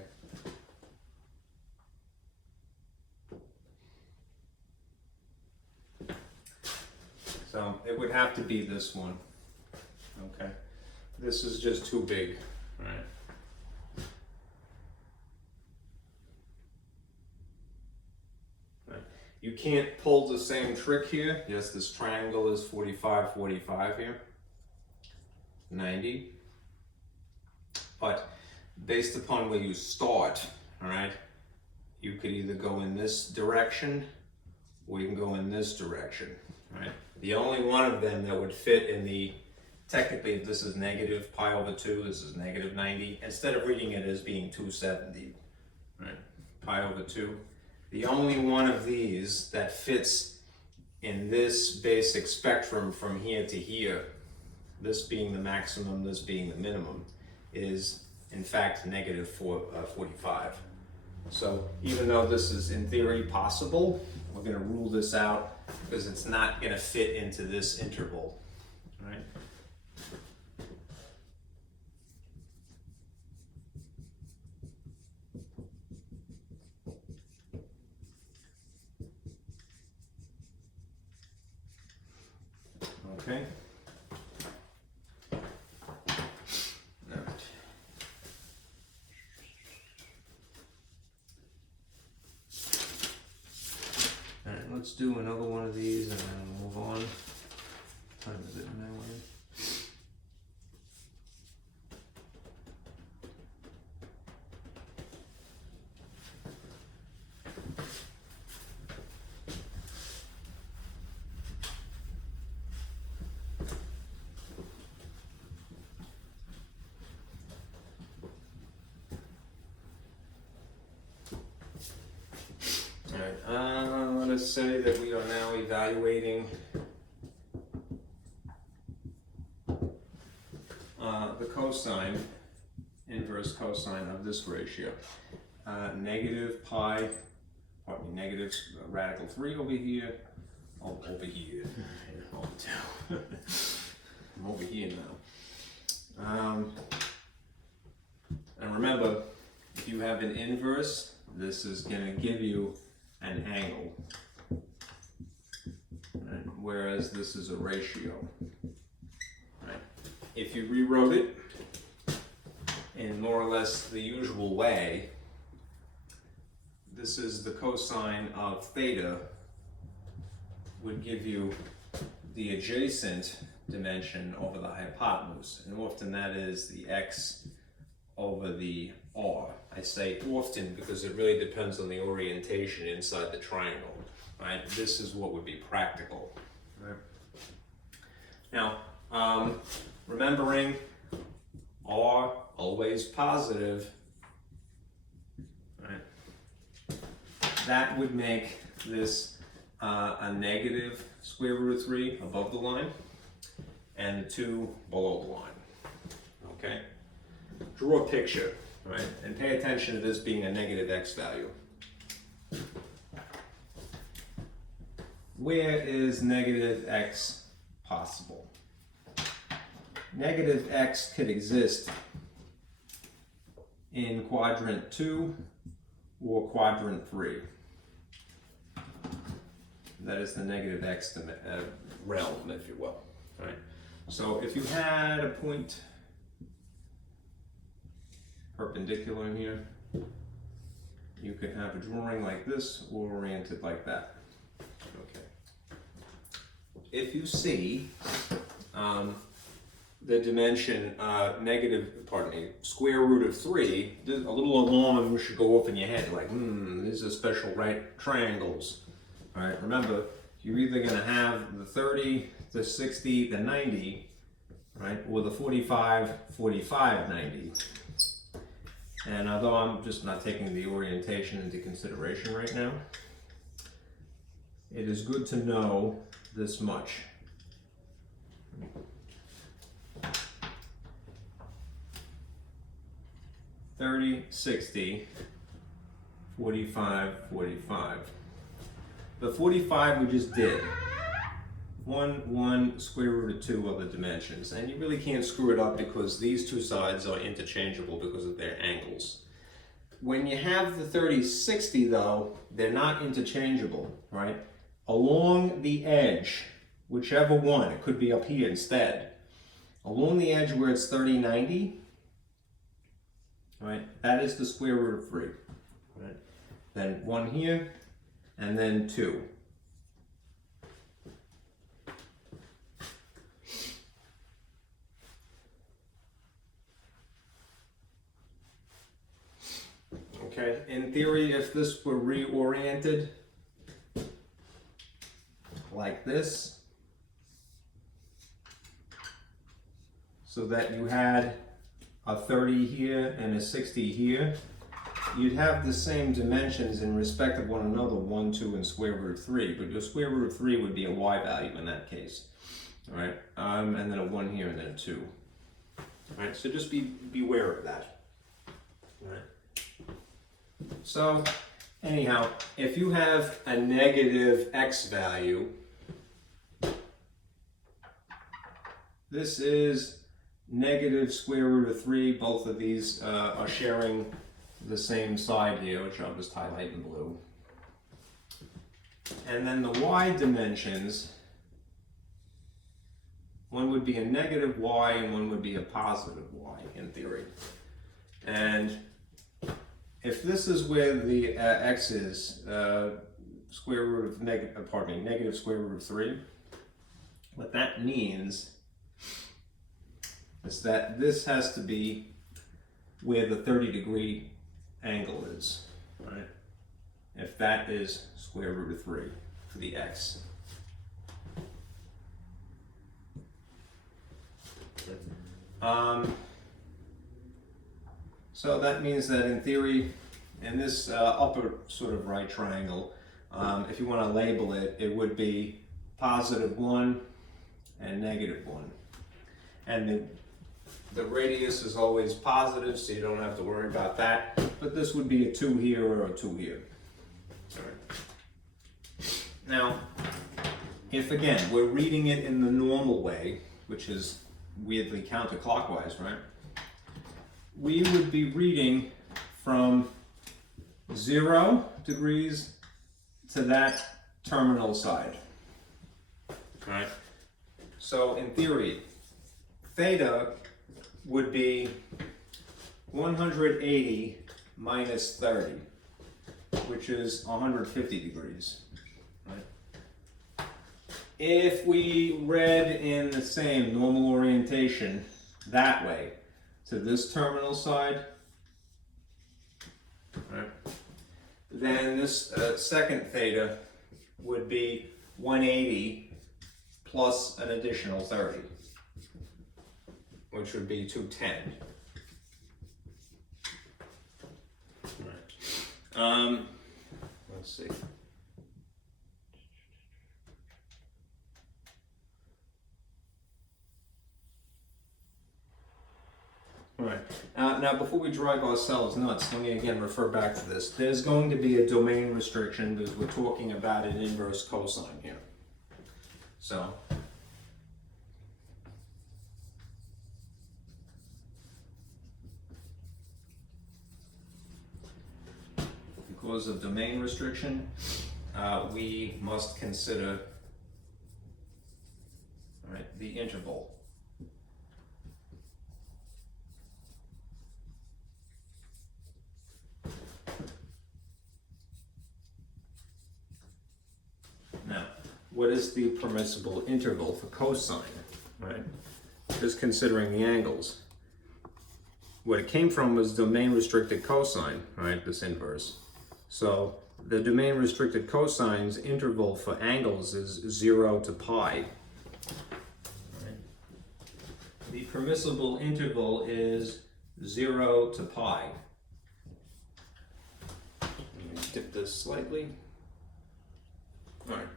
So it would have to be this one. Okay. This is just too big, right? You can't pull the same trick here. Yes, this triangle is 45, 45 here. 90. But based upon where you start, all right, you could either go in this direction or you can go in this direction, right? The only one of them that would fit in the, technically if this is negative pi over 2, this is negative 90, instead of reading it as being 270, right, pi over 2, the only one of these that fits in this basic spectrum from here to here, this being the maximum, this being the minimum, is in fact negative 45. So even though this is in theory possible, we're going to rule this out because it's not going to fit into this interval, right? Okay. All right. All right, let's do another one of these and then move on. What time is it now? Let us say that we are now evaluating the cosine, inverse cosine of this ratio. Negative pi, pardon me, negative radical 3 over here, over here, I'm over here now. And remember, if you have an inverse, this is going to give you an angle, right? Whereas this is a ratio. Right? If you rewrote it in more or less the usual way, this is the cosine of theta would give you the adjacent dimension over the hypotenuse, and often that is the x over the r. I say often because it really depends on the orientation inside the triangle, right? This is what would be practical. Right? Now, remembering r always positive, right? That would make this a negative square root of 3 above the line and 2 below the line. Okay? Draw a picture. right? And pay attention to this being a negative x value. Where is negative x possible? Negative x could exist in quadrant 2 or quadrant 3. That is the negative x realm, if you will. Right? So if you had a point perpendicular in here, you could have a drawing like this or oriented like that. Okay. If you see the dimension square root of 3, a little alarm should go off in your head, like, these are special right triangles. All right, remember, you're either going to have the 30, the 60, the 90, right, or the 45, 45, 90. And although I'm just not taking the orientation into consideration right now, it is good to know this much. $30, $60, $45, $45. The 45 we just did. 1 square root of 2 other dimensions. And you really can't screw it up because these two sides are interchangeable because of their angles. When you have the 30, 60 though, they're not interchangeable, right? Along the edge, whichever one, it could be up here instead. Along the edge where it's 30, 90, right? That is the square root of 3, right? Then 1 here, and then 2. Okay, in theory, if this were reoriented like this, so that you had a 30 here and a 60 here, you'd have the same dimensions in respect of one another, 1, 2, and square root of 3, but your square root of 3 would be a y value in that case. All right, and then a 1 here and then a 2. All right, so just beware of that. All right. So anyhow, if you have a negative x value, this is negative square root of 3. Both of these are sharing the same side here, which I'll just highlight in blue. And then the y dimensions, one would be a negative y and one would be a positive y in theory. And if this is where the x is, square root of negative square root of 3, what that means is that this has to be where the 30-degree angle is, right? If that is square root of 3 for the x. So that means that in theory, in this upper sort of right triangle, if you want to label it, it would be positive 1 and negative 1. And the radius is always positive, so you don't have to worry about that. But this would be a 2 here or a 2 here. All right. Now, if again, we're reading it in the normal way, which is weirdly counterclockwise, right? We would be reading from 0 degrees to that terminal side. All right. So in theory, theta would be 180 minus 30, which is 150 degrees. Right? If we read in the same normal orientation that way to this terminal side, right, then this second theta would be 180 plus an additional 30, which would be 210. Right. Let's see. All right. Now now before we drive ourselves nuts, let me again refer back to this. There's going to be a domain restriction because we're talking about an inverse cosine here. So, because of domain restriction, we must consider, all right, the interval. Now, what is the permissible interval for cosine, right? Just considering the angles. What it came from was domain restricted cosine, right, this inverse. So the domain restricted cosine's interval for angles is 0 to pi. Right? The permissible interval is 0 to pi. Let me dip this slightly. All right.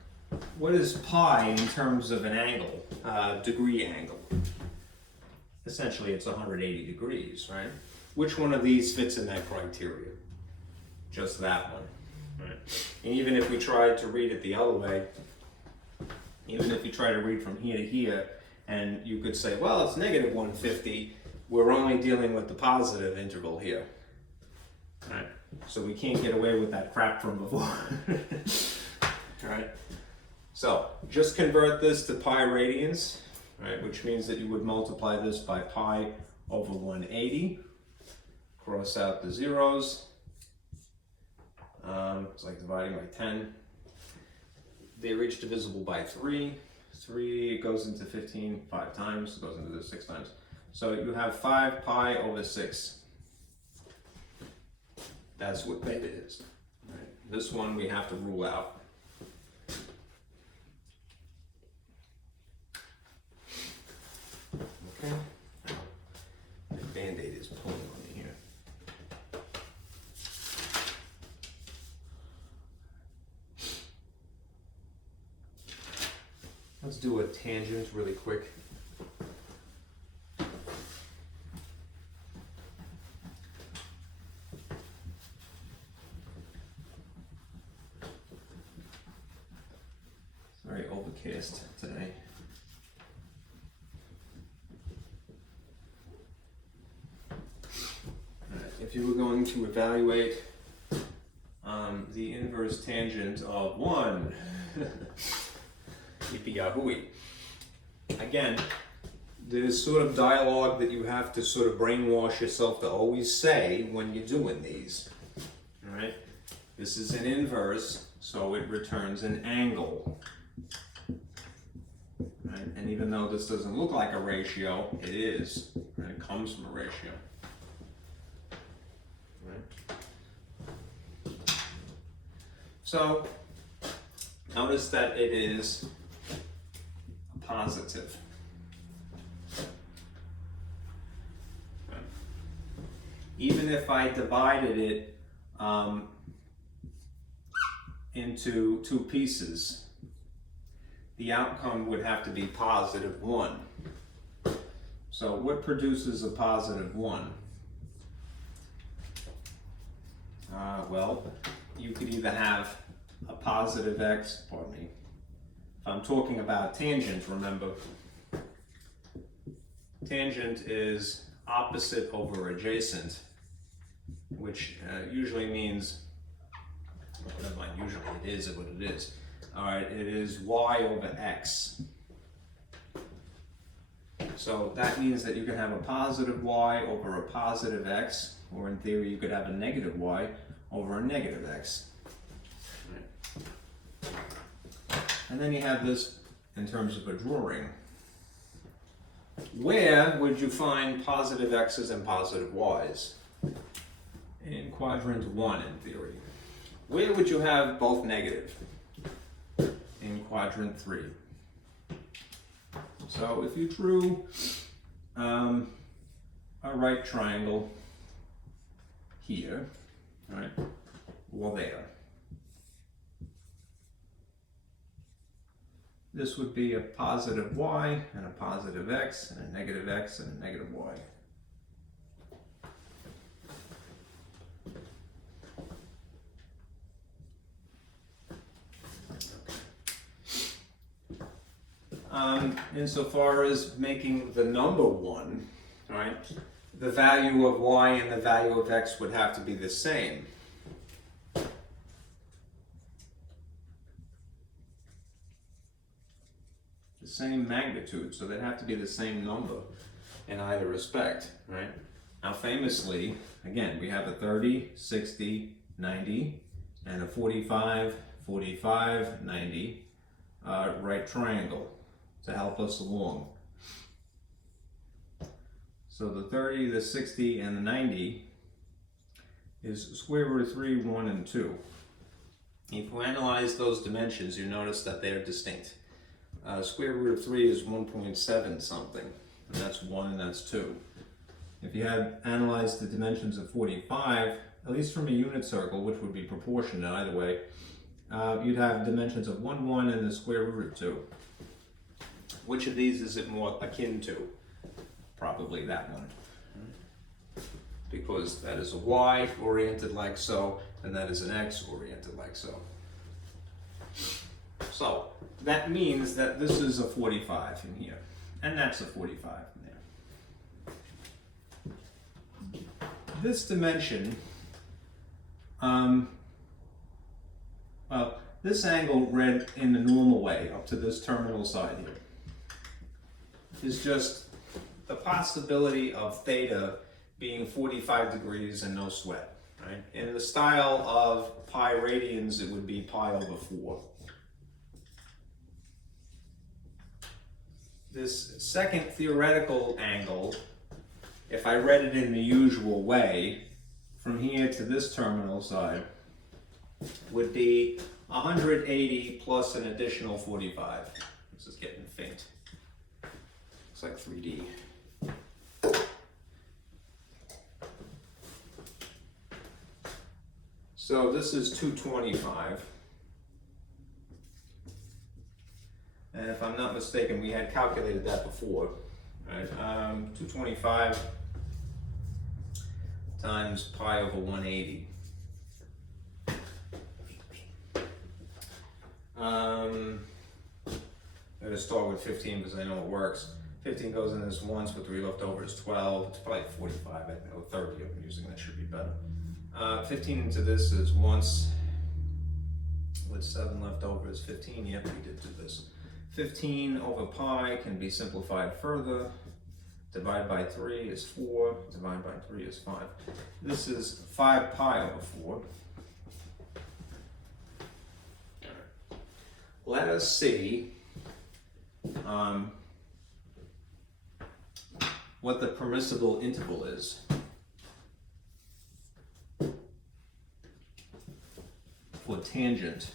What is pi in terms of an angle, degree angle? Essentially, it's 180 degrees, right? Which one of these fits in that criteria? Just that one, right? And even if we tried to read it the other way, even if you try to read from here to here, and you could say, well, it's negative 150, we're only dealing with the positive interval here, right? So we can't get away with that crap from before, right? So just convert this to pi radians, right? Which means that you would multiply this by pi over 180, cross out the zeros. It's like dividing by 10. They're each divisible by 3. 3 goes into 15 5 times, it goes into this 6 times. So you have 5 pi over 6. That's what beta is. Right? This one we have to rule out. Okay. The Band-Aid is pulling on me here. Let's do a tangent really quick. It's very overcast today. If you were going to evaluate the inverse tangent of 1, yippee-yahoo-y. Again, there's sort of dialogue that you have to sort of brainwash yourself to always say when you're doing these. All right? This is an inverse, so it returns an angle. Right? And even though this doesn't look like a ratio, it is. Right? It comes from a ratio. So, notice that it is a positive. Okay. Even if I divided it into 2 pieces, the outcome would have to be positive 1. So what produces a positive 1? Well, you could either have a positive x, pardon me. If I'm talking about tangent, remember, tangent is opposite over adjacent, which usually means, well, never mind, usually it is what it is. All right, it is y over x. So that means that you can have a positive y over a positive x, or in theory you could have a negative y over a negative x. Right. And then you have this in terms of a drawing. Where would you find positive x's and positive y's? In quadrant 1 in theory. Where would you have both negative? In quadrant 3. So if you drew a right triangle here, right, or there, this would be a positive y and a positive x and a negative y. insofar as making the number 1, right, the value of y and the value of x would have to be the same. The same magnitude, so they'd have to be the same number in either respect, right? Now famously, again, we have a 30, 60, 90, and a 45, 45, 90 right triangle to help us along. So the 30, the 60, and the 90 is square root of 3, 1, and 2. If you analyze those dimensions, you notice that they are distinct. Square root of 3 is 1.7 something, and that's 1 and that's 2. If you had analyzed the dimensions of 45, at least from a unit circle, which would be proportionate either way, you'd have dimensions of 1, 1 and the square root of 2. Which of these is it more akin to? Probably that one. Because that is a y oriented like so, and that is an x oriented like so. So that means that this is a 45 in here, and that's a 45 in there. This dimension, well, this angle read in the normal way up to this terminal side here is just the possibility of theta being 45 degrees and no sweat, right? In the style of pi radians, it would be pi over 4. This second theoretical angle, if I read it in the usual way, from here to this terminal side, would be 180 plus an additional 45. This is getting faint. Looks like 3D. So this is 225. And if I'm not mistaken, we had calculated that before. Right? 225 times pi over 180. I'm going to start with 15 because I know it works. 15 goes in this once, with 3 left over is 12. It's probably 45, I know 30 I'm using, that should be better. 15 into this is once, with 7 left over is 15. Yep, we did do this. 15 over pi can be simplified further. Divide by 3 is 4, divide by 3 is 5. This is 5 pi over 4. Let us see what the permissible interval is for tangent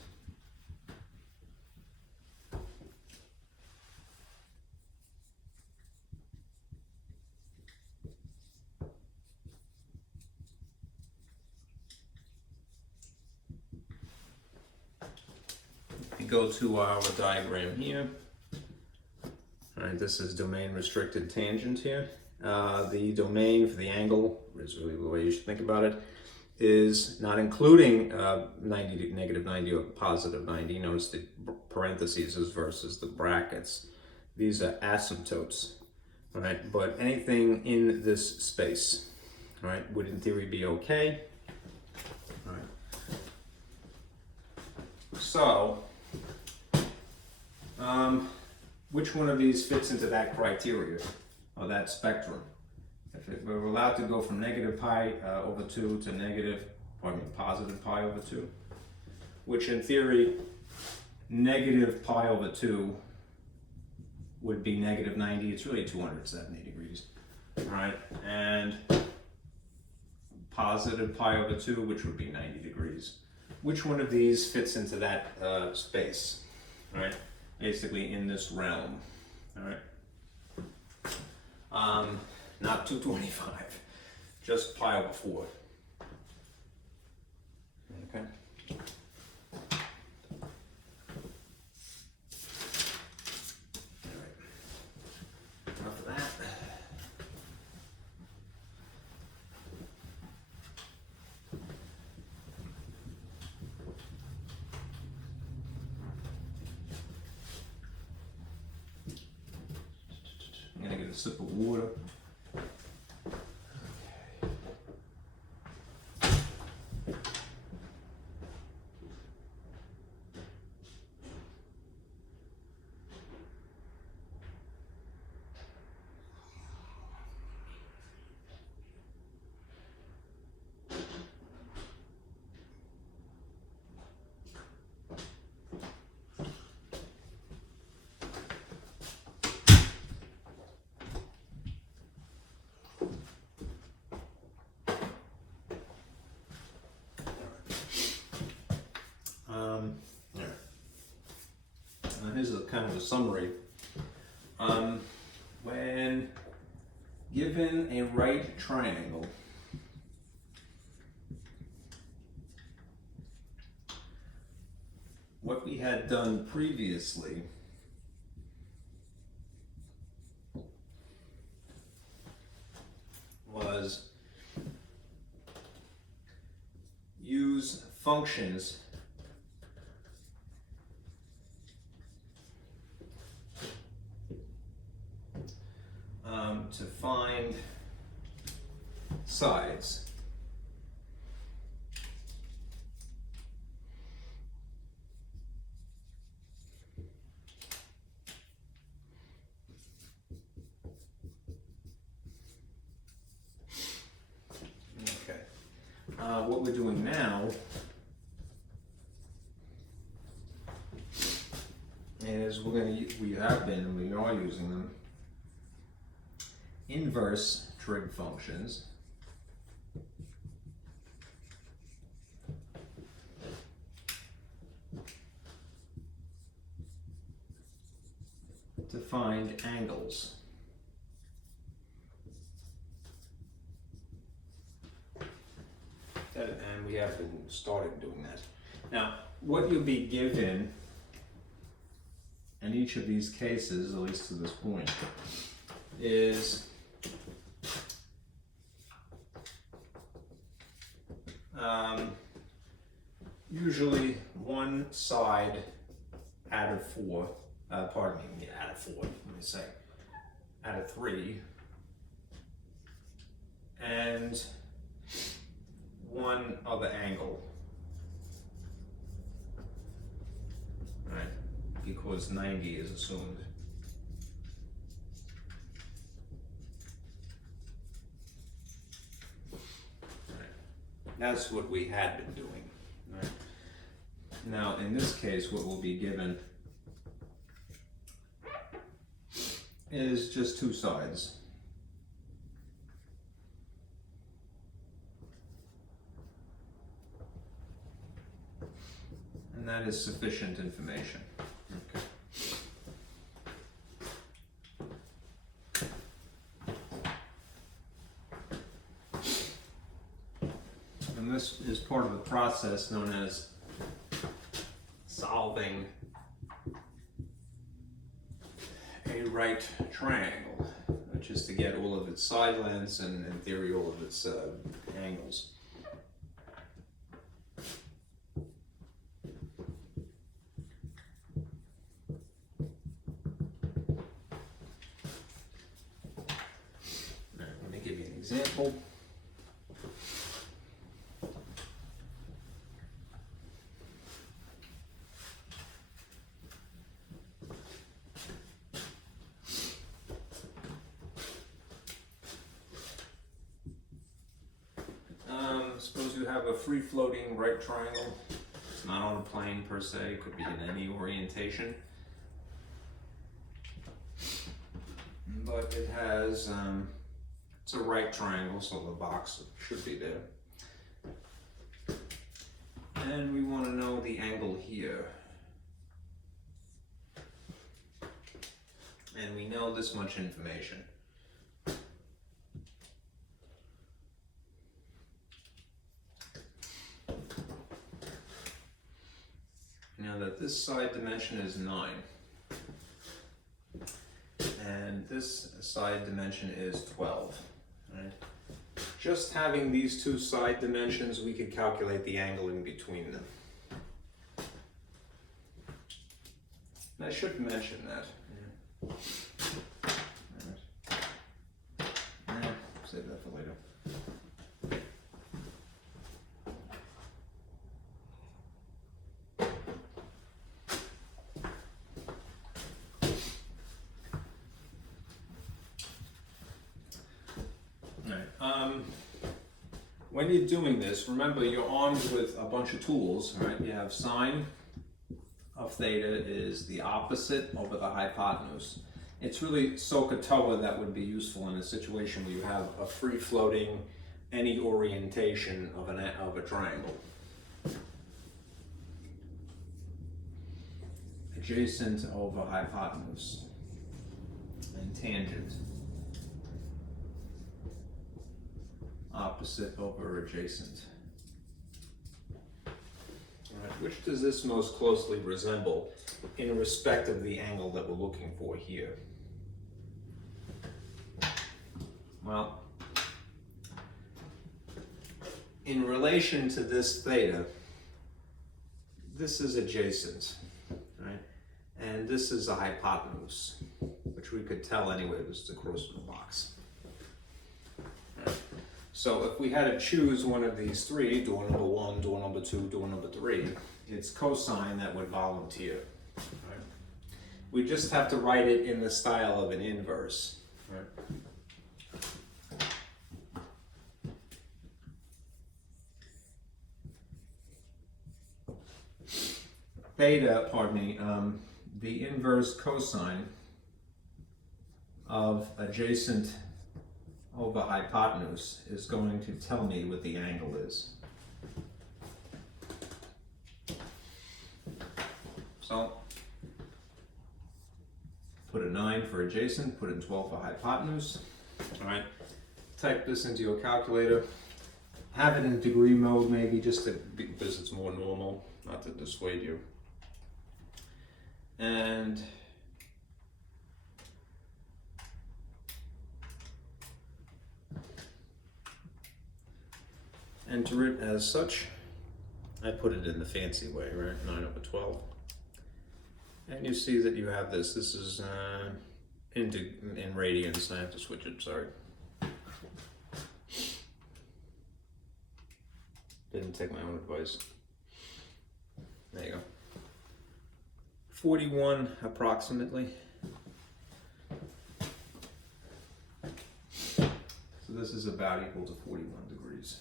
go to our diagram here. All right, this is domain restricted tangent here. The domain for the angle is really the way you should think about it, is not including negative 90 or positive 90. Notice the parentheses versus the brackets. These are asymptotes, right? But anything in this space, right, would in theory be okay. All right. So, which one of these fits into that criteria, or that spectrum? If we're allowed to go from negative pi over 2 to positive pi over 2, which in theory, negative pi over 2 would be negative 90. It's really 270 degrees, right? And positive pi over 2, which would be 90 degrees. Which one of these fits into that space, right? Basically in this realm, all right? Not 225, just pi over 4. Okay. All right. Enough of that. a sip of water. Here's a kind of a summary. When given a right triangle, what we had done previously was use functions to find sides. Okay. What we're doing now is we have been and we are using them, inverse trig functions to find angles. And we have been started doing that. Now, what you'll be given in each of these cases, at least to this point, is usually one side out of four, out of 3, and one other angle, right? Because 90 is assumed. That's what we had been doing. Right? Now, in this case, what will be given is just two sides. And that is sufficient information. Okay. And this is part of the process known as solving a right triangle, which is to get all of its side lengths and, in theory, all of its angles. Let me give you an example. Suppose you have a free-floating right triangle. It's not on a plane per se, it could be in any orientation. But it has, it's a right triangle, so the box should be there. And we want to know the angle here. And we know this much information. Now that this side dimension is 9, and this side dimension is 12, right? Just having these two side dimensions, we could calculate the angle in between them. And I should mention that. Right. save that for later. When you're doing this, remember you're armed with a bunch of tools, right? You have sine of theta is the opposite over the hypotenuse. It's really SOHCAHTOA that would be useful in a situation where you have a free-floating, any orientation of a triangle. Adjacent over hypotenuse and tangent. Opposite over adjacent. All right, which does this most closely resemble in respect of the angle that we're looking for here? Well, in relation to this theta, this is adjacent, right? And this is a hypotenuse, which we could tell anyway was across from the box. So if we had to choose one of these three, door number 1, door number 2, door number 3, it's cosine that would volunteer. Right? We just have to write it in the style of an inverse. Right? Theta, pardon me, the inverse cosine of adjacent over hypotenuse is going to tell me what the angle is. So, put a 9 for adjacent, put in 12 for hypotenuse. All right, type this into your calculator. Have it in degree mode maybe, just because it's more normal, not to dissuade you. And enter it as such. I put it in the fancy way, right? 9 over 12. And you see that you have this. This is in radians. I have to switch it, sorry. Didn't take my own advice. There you go. 41 approximately. So this is about equal to 41 degrees.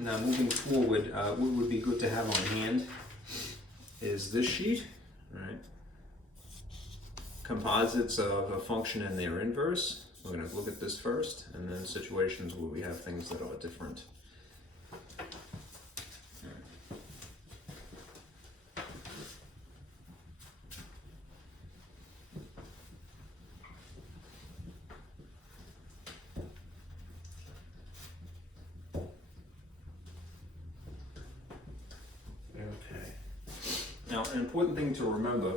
Now moving forward, what would be good to have on hand is this sheet, right? Composites of a function and their inverse. We're going to look at this first, and then situations where we have things that are different. Now, an important thing to remember,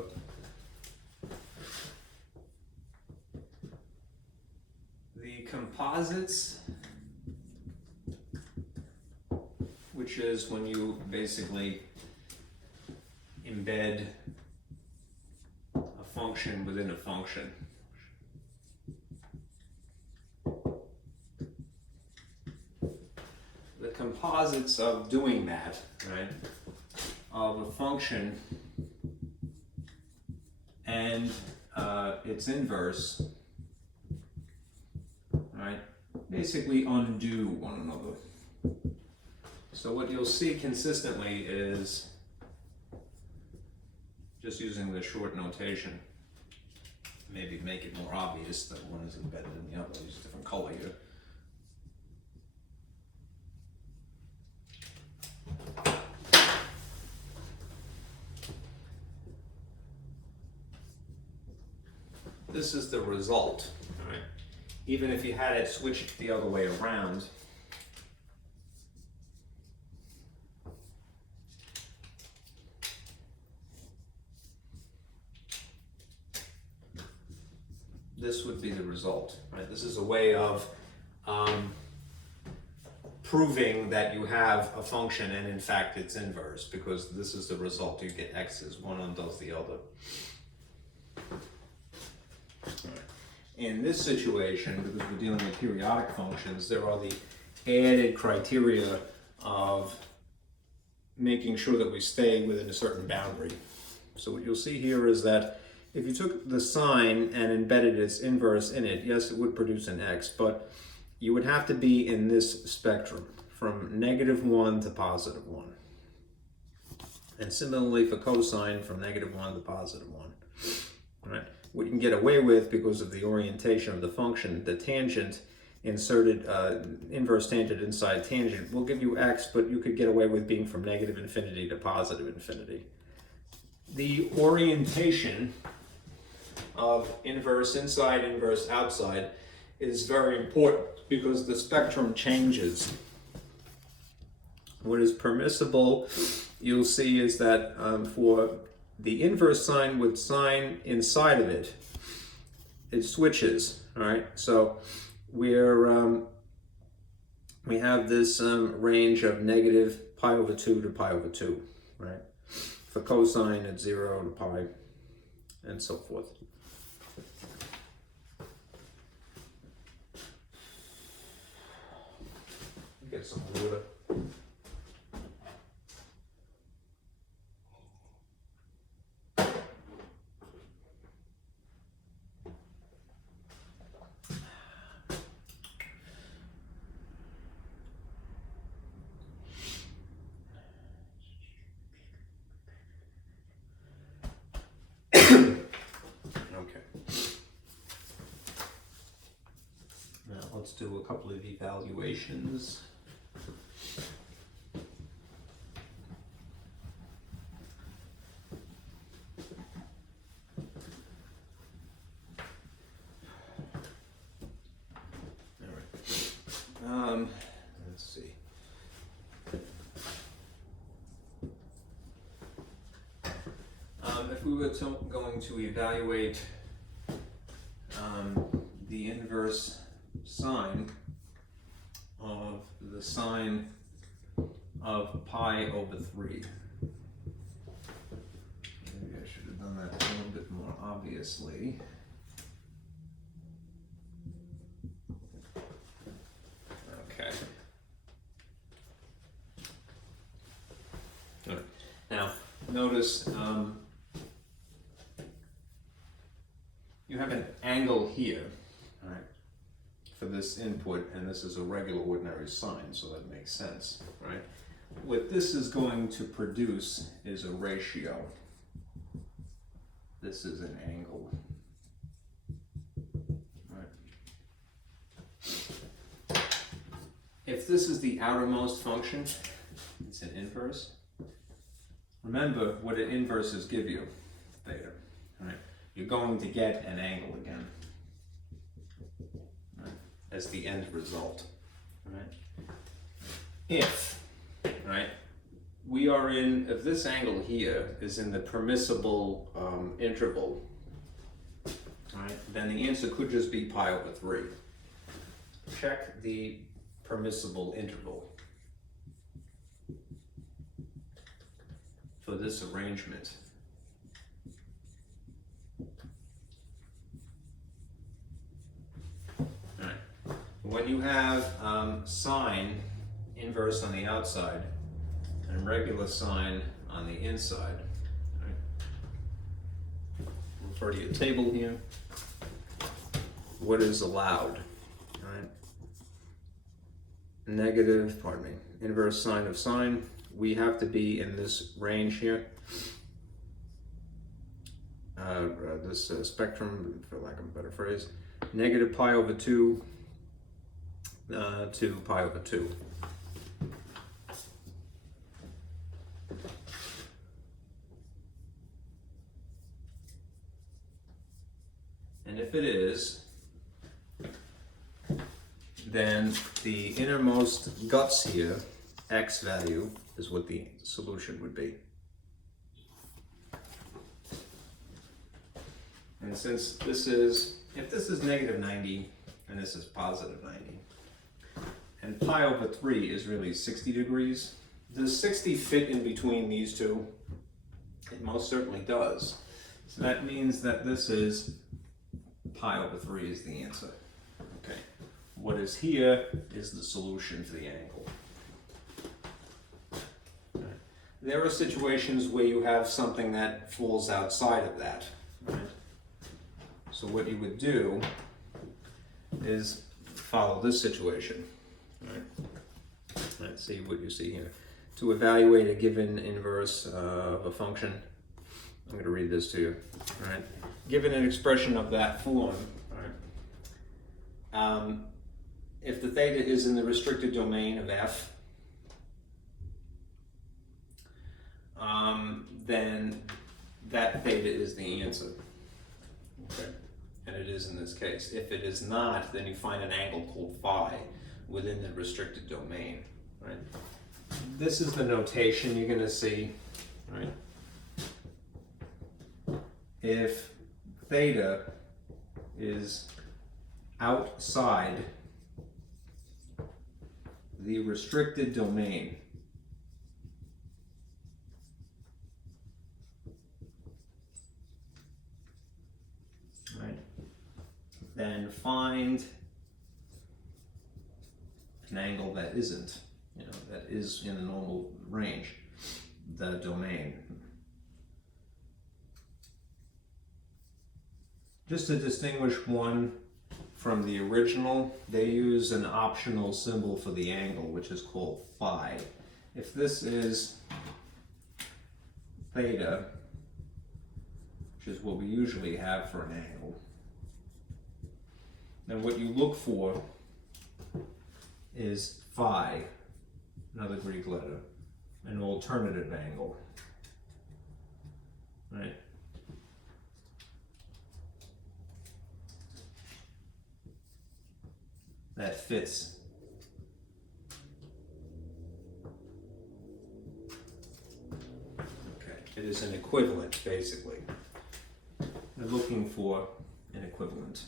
the composites, which is when you basically embed a function within a function. The composites of doing that, right? Of a function and its inverse, right, basically undo one another. So what you'll see consistently is, just using the short notation, maybe make it more obvious that one is embedded in the other. Use a different color here. This is the result, right? Even if you had it switched the other way around, this would be the result, right? This is a way of proving that you have a function and in fact it's inverse, because this is the result. You get x's, one undoes the other. In this situation, because we're dealing with periodic functions, there are the added criteria of making sure that we stay within a certain boundary. So what you'll see here is that if you took the sine and embedded its inverse in it, yes, it would produce an x, but you would have to be in this spectrum from -1 to +1. And similarly for cosine, from -1 to +1. Right? What you can get away with, because of the orientation of the function, the tangent inserted, inverse tangent inside tangent will give you x, but you could get away with being from -infinity to +infinity. The orientation of inverse inside, inverse outside is very important, because the spectrum changes. What is permissible, you'll see, is that for the inverse sine with sine inside of it, it switches, all right? So we have this range of -π/2 to π/2, right? For cosine, it's 0 to pi, and so forth. Get some water. Okay. Now let's do a couple of evaluations. Let's see. If we were going to evaluate the inverse sine of the sine of π/3, maybe I should have done that a little bit more obviously. Okay. All right. Now, notice you have an angle here, all right, for this input, and this is a regular ordinary sine, so that makes sense, right? What this is going to produce is a ratio. This is an angle. Right. If this is the outermost function, it's an inverse. Remember what an inverses give you, theta, right? You're going to get an angle again, right, as the end result, right? If, right, we are in, if this angle here is in the permissible interval, right, then the answer could just be π/3. Check the permissible interval for this arrangement. All right. When you have sine inverse on the outside and regular sine on the inside, right, refer to your table here. What is allowed? Right? Inverse sine of sine. We have to be in this range here, this spectrum, for lack of a better phrase, -π/2 to π/2. And if it is, then the innermost guts here, x value, is what the solution would be. And since this is, if this is -90 and this is +90, And pi over 3 is really 60 degrees. Does 60 fit in between these two? It most certainly does. So that means that this is pi over 3 is the answer. Okay. What is here is the solution for the angle. Right. There are situations where you have something that falls outside of that. Right? So what you would do is follow this situation. Right? Let's see what you see here. To evaluate a given inverse of a function, I'm going to read this to you. All right. Given an expression of that form, all right, if the theta is in the restricted domain of f, then that theta is the answer. Okay. And it is in this case. If it is not, then you find an angle called phi within the restricted domain. Right? This is the notation you're going to see. Right? If theta is outside the restricted domain, right, then find an angle that isn't, that is in the normal range, the domain. Just to distinguish one from the original, they use an optional symbol for the angle, which is called phi. If this is theta, which is what we usually have for an angle, then what you look for is phi, another Greek letter, an alternative angle, right? That fits. Okay, it is an equivalent, basically. We're looking for an equivalent.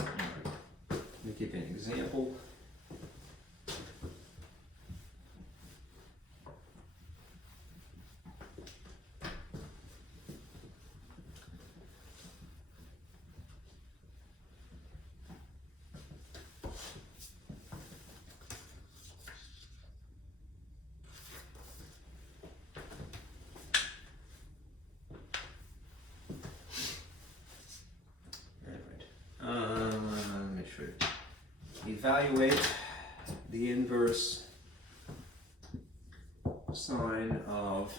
Let me give you an example. Evaluate the inverse sine of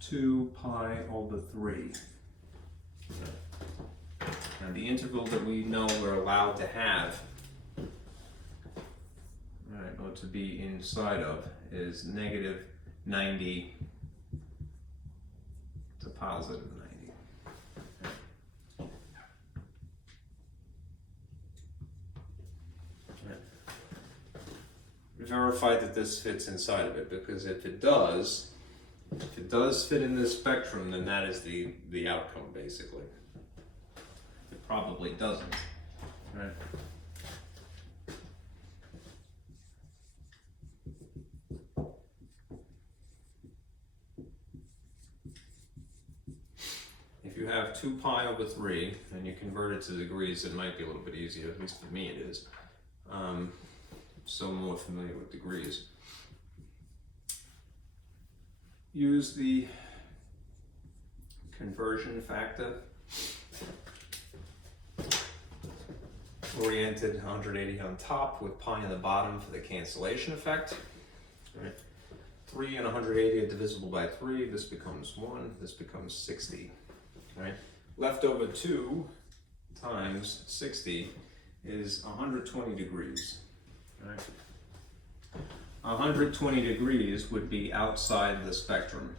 two pi over 3. And the interval that we know we're allowed to have, or to be inside of, is negative 90 to positive 90. Verify that this fits inside of it, because if it does fit in this spectrum, then that is the outcome, basically. It probably doesn't, right? If you have 2 pi over 3 and you convert it to degrees, it might be a little bit easier, at least for me it is. So I'm more familiar with degrees. Use the conversion factor, oriented 180 on top with pi on the bottom for the cancellation effect. Right. 3 and 180 are divisible by 3, this becomes 1, this becomes 60. Right. Left over 2 times 60 is 120 degrees. Right. 120 degrees would be outside the spectrum.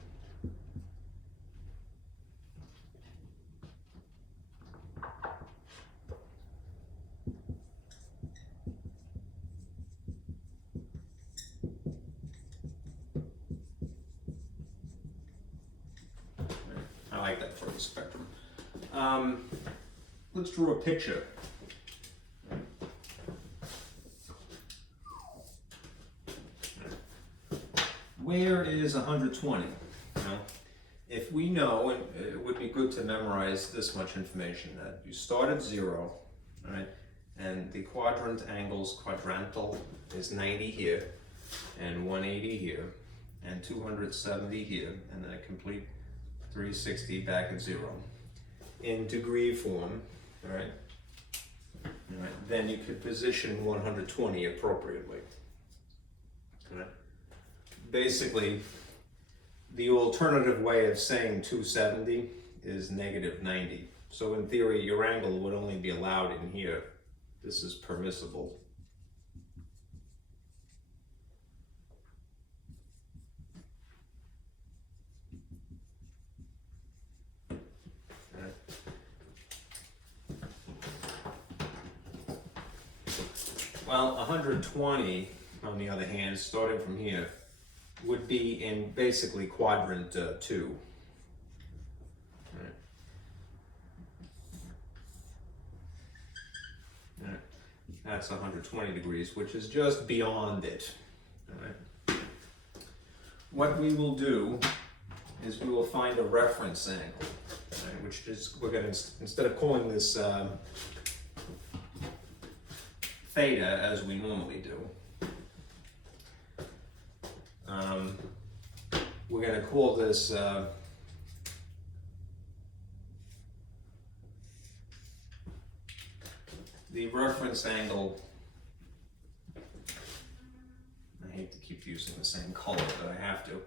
for the spectrum. Let's draw a picture. Where is 120? Now, if we know, it would be good to memorize this much information, that you start at 0, right? And the quadrant angles, quadrantal is 90 here, and 180 here, and 270 here, and then a complete 360 back at 0. In degree form, all right? All right, then you could position 120 appropriately. All right? Basically, the alternative way of saying 270 is -90. So in theory, your angle would only be allowed in here. This is permissible. Well, 120, on the other hand, starting from here, would be in basically quadrant 2. Right. Right. That's 120 degrees, which is just beyond it. All right. What we will do is we will find a reference angle, right, which is, we're going to, instead of calling this theta as we normally do, we're going to call this the reference angle. I hate to keep using the same color, but I have to.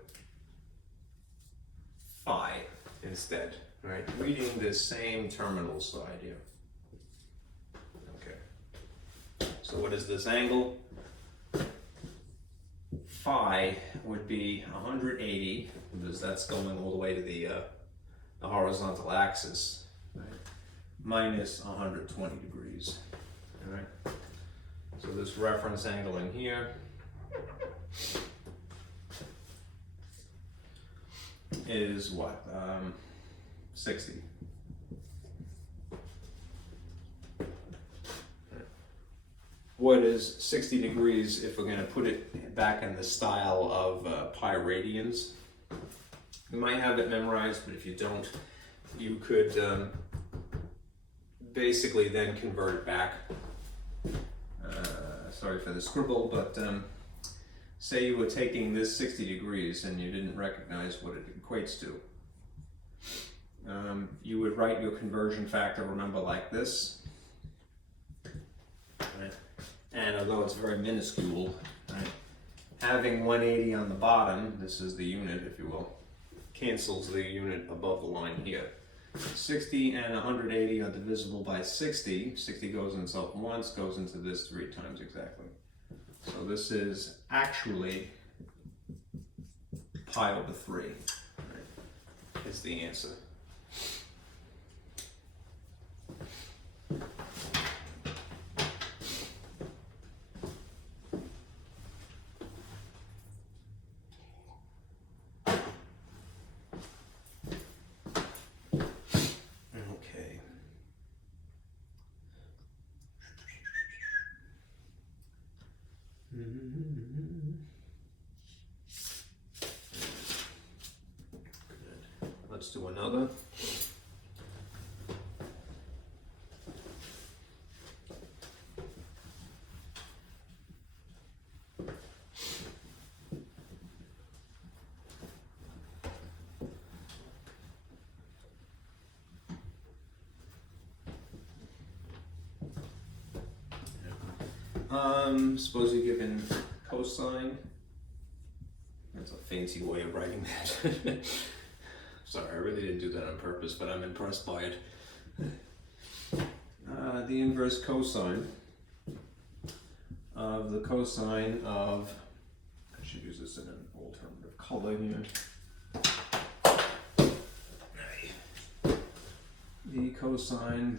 Phi instead, right? Reading this same terminal side here. Okay. So what is this angle? Phi would be 180, because that's going all the way to the horizontal axis, right? Minus 120 degrees. All right. So this reference angle in here is what? 60. What is 60 degrees if we're going to put it back in the style of pi radians? You might have it memorized, but if you don't, you could basically then convert it back. Sorry for the scribble, but say you were taking this 60 degrees and you didn't recognize what it equates to. You would write your conversion factor, remember, like this. Right? And although it's very minuscule, right, having 180 on the bottom, this is the unit, if you will, cancels the unit above the line here. 60 and 180 are divisible by 60. 60 goes in itself once, goes into this 3 times exactly. So this is actually pi over 3, right, is the answer. Let's do another. Suppose you're given cosine. That's a fancy way of writing that. Sorry, I really didn't do that on purpose, but I'm impressed by it. The inverse cosine of the cosine of, I should use this in an alternative color here. The cosine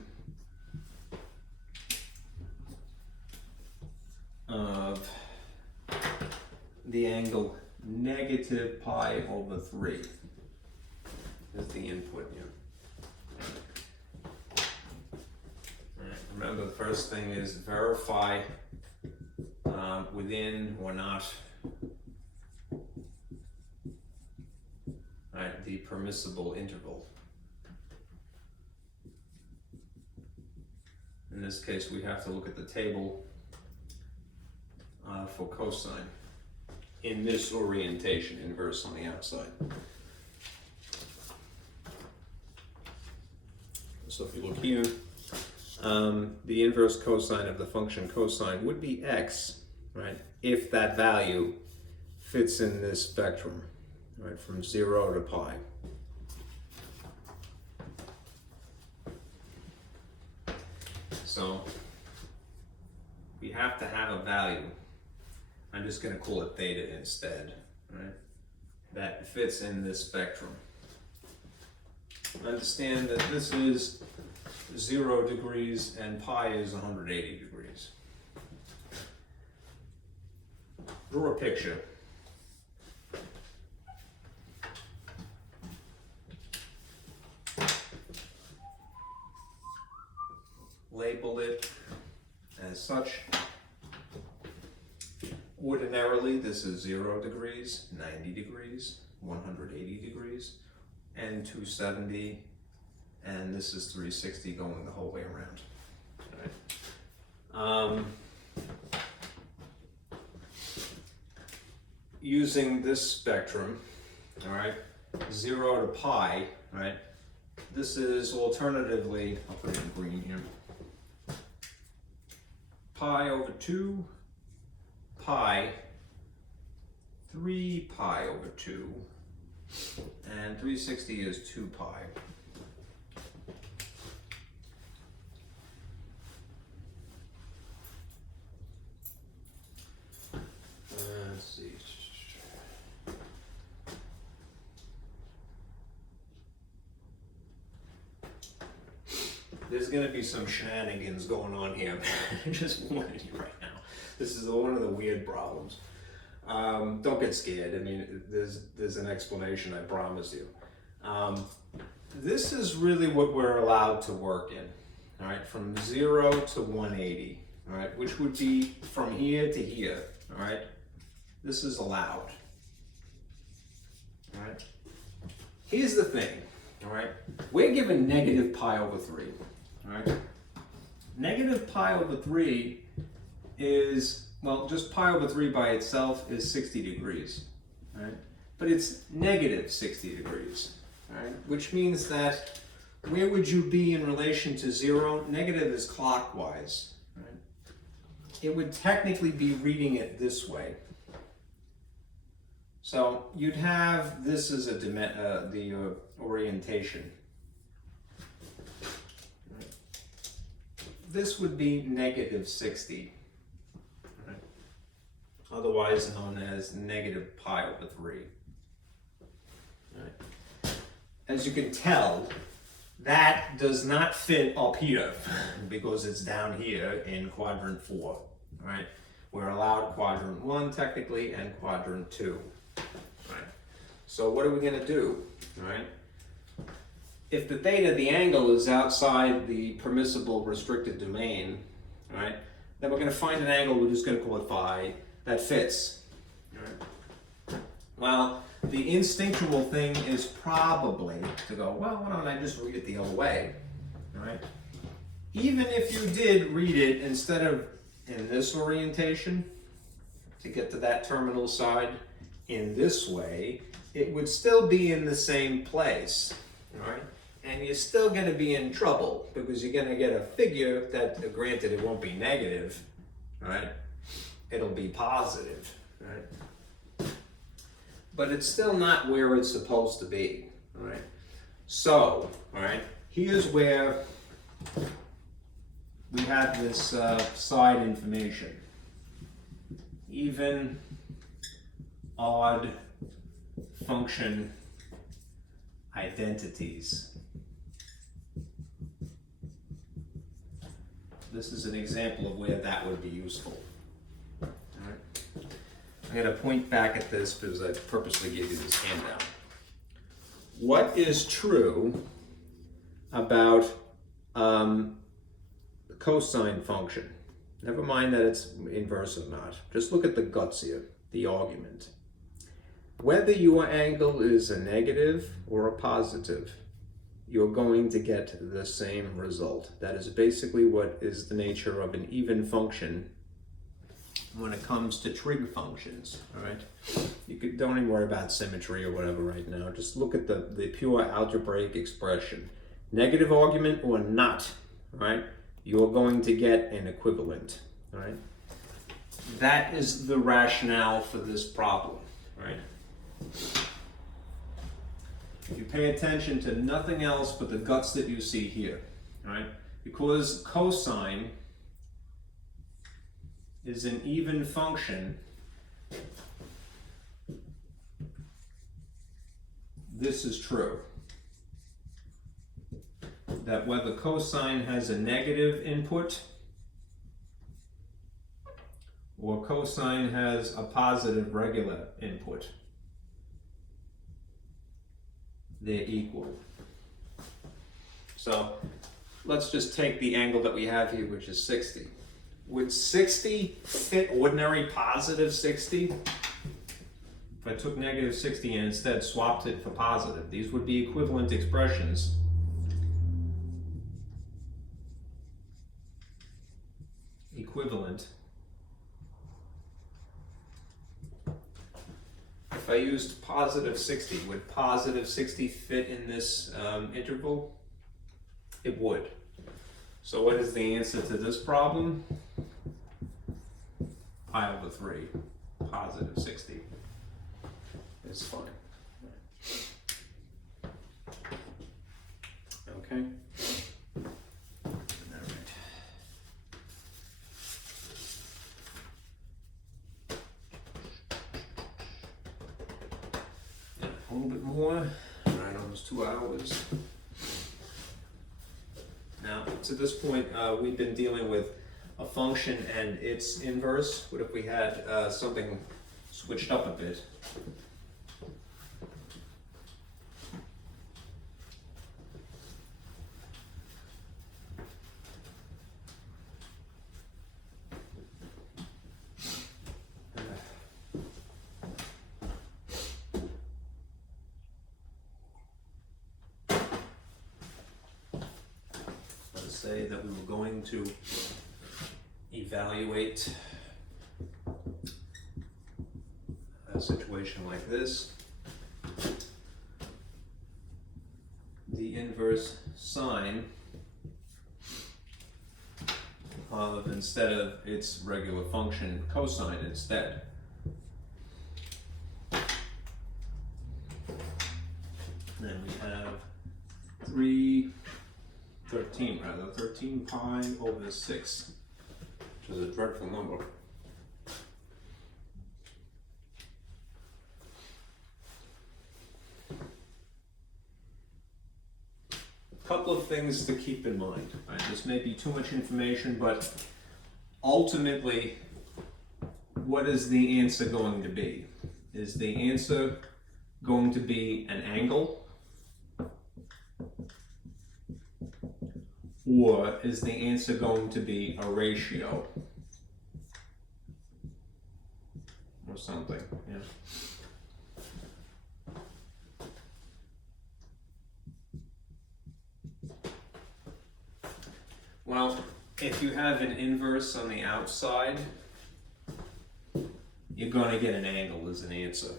of the angle negative pi over 3 is the input here. Remember, the first thing is verify within or not the permissible interval. In this case, we have to look at the table for cosine in this orientation, inverse on the outside. So if you look here, the inverse cosine of the function cosine would be x, right, if that value fits in this spectrum, right, from 0 to pi. So we have to have a value. I'm just going to call it theta instead, right, that fits in this spectrum. Understand that this is 0 degrees and pi is 180 degrees. Draw a picture. Label it as such. Ordinarily, this is 0 degrees, 90 degrees, 180 degrees, and 270, and this is 360 going the whole way around. All right. Using this spectrum, all right, 0 to pi, right, this is alternatively, I'll put it in green here, pi over 2, pi, 3 pi over 2, and 360 is 2 pi. Let's see. There's going to be some shenanigans going on here. I just warning you right now. This is one of the weird problems. Don't get scared. I mean, there's an explanation, I promise you. This is really what we're allowed to work in, all right, from 0 to 180, all right, which would be from here to here, all right. This is allowed, all right. Here's the thing, all right. We're given negative pi over 3, all right. Negative pi over 3 is, well, just pi over 3 by itself is 60 degrees, right? But it's negative 60 degrees, right? Which means that where would you be in relation to 0? Negative is clockwise, right? It would technically be reading it this way. So you'd have this as the orientation. Right? This would be negative 60. Otherwise known as negative pi over 3. Right. As you can tell, that does not fit up here because it's down here in quadrant 4. Right? We're allowed quadrant 1 technically and quadrant 2. Right? So what are we going to do? Right? If the theta, the angle, is outside the permissible restricted domain, right, then we're going to find an angle, we're just going to call it phi, that fits. Right. Well, the instinctual thing is probably to go, well, why don't I just read it the other way? Right? Even if you did read it instead of in this orientation, to get to that terminal side in this way, it would still be in the same place. Right? And you're still going to be in trouble because you're going to get a figure that, granted, it won't be negative, right? It'll be positive, right? But it's still not where it's supposed to be, right? So, all right, here's where we have this side information. Even, odd function identities. This is an example of where that would be useful. I'm going to point back at this because I purposely gave you this handout. What is true about cosine function. Never mind that it's inverse or not. Just look at the guts here, the argument. Whether your angle is a negative or a positive, you're going to get the same result. That is basically what is the nature of an even function when it comes to trig functions, all right? Don't even worry about symmetry or whatever right now. Just look at the pure algebraic expression. Negative argument or not, all right? You're going to get an equivalent, all right? That is the rationale for this problem, right? If you pay attention to nothing else but the guts that you see here, right? Because cosine is an even function, this is true. That whether cosine has a negative input or cosine has a positive regular input, they're equal. So let's just take the angle that we have here, which is 60. Would 60 fit ordinary positive 60? If I took negative 60 and instead swapped it for positive, these would be equivalent expressions. Equivalent. If I used positive 60, would positive 60 fit in this interval? It would. So what is the answer to this problem? Pi over 3, positive 60 is fine. Okay. A little bit more, right, almost 2 hours. Now, to this point, we've been dealing with a function and its inverse. What if we had something switched up a bit? Say that we were going to evaluate a situation like this. The inverse sine of, instead of its regular function, cosine instead. Then we have 13 pi over 6, which is a dreadful number. A couple of things to keep in mind. Right? This may be too much information, but ultimately, what is the answer going to be? Is the answer going to be an angle? Or is the answer going to be a ratio? Or something, yeah. Well, if you have an inverse on the outside, you're going to get an angle as an answer.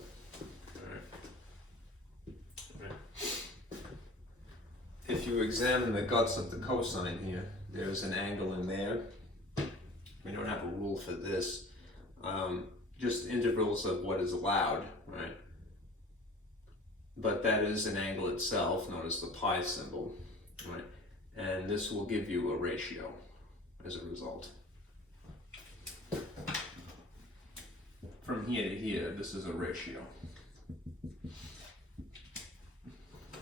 If you examine the guts of the cosine here, there's an angle in there. We don't have a rule for this. Just intervals of what is allowed, right? But that is an angle itself, known as the pi symbol, right? And this will give you a ratio as a result. From here to here, this is a ratio.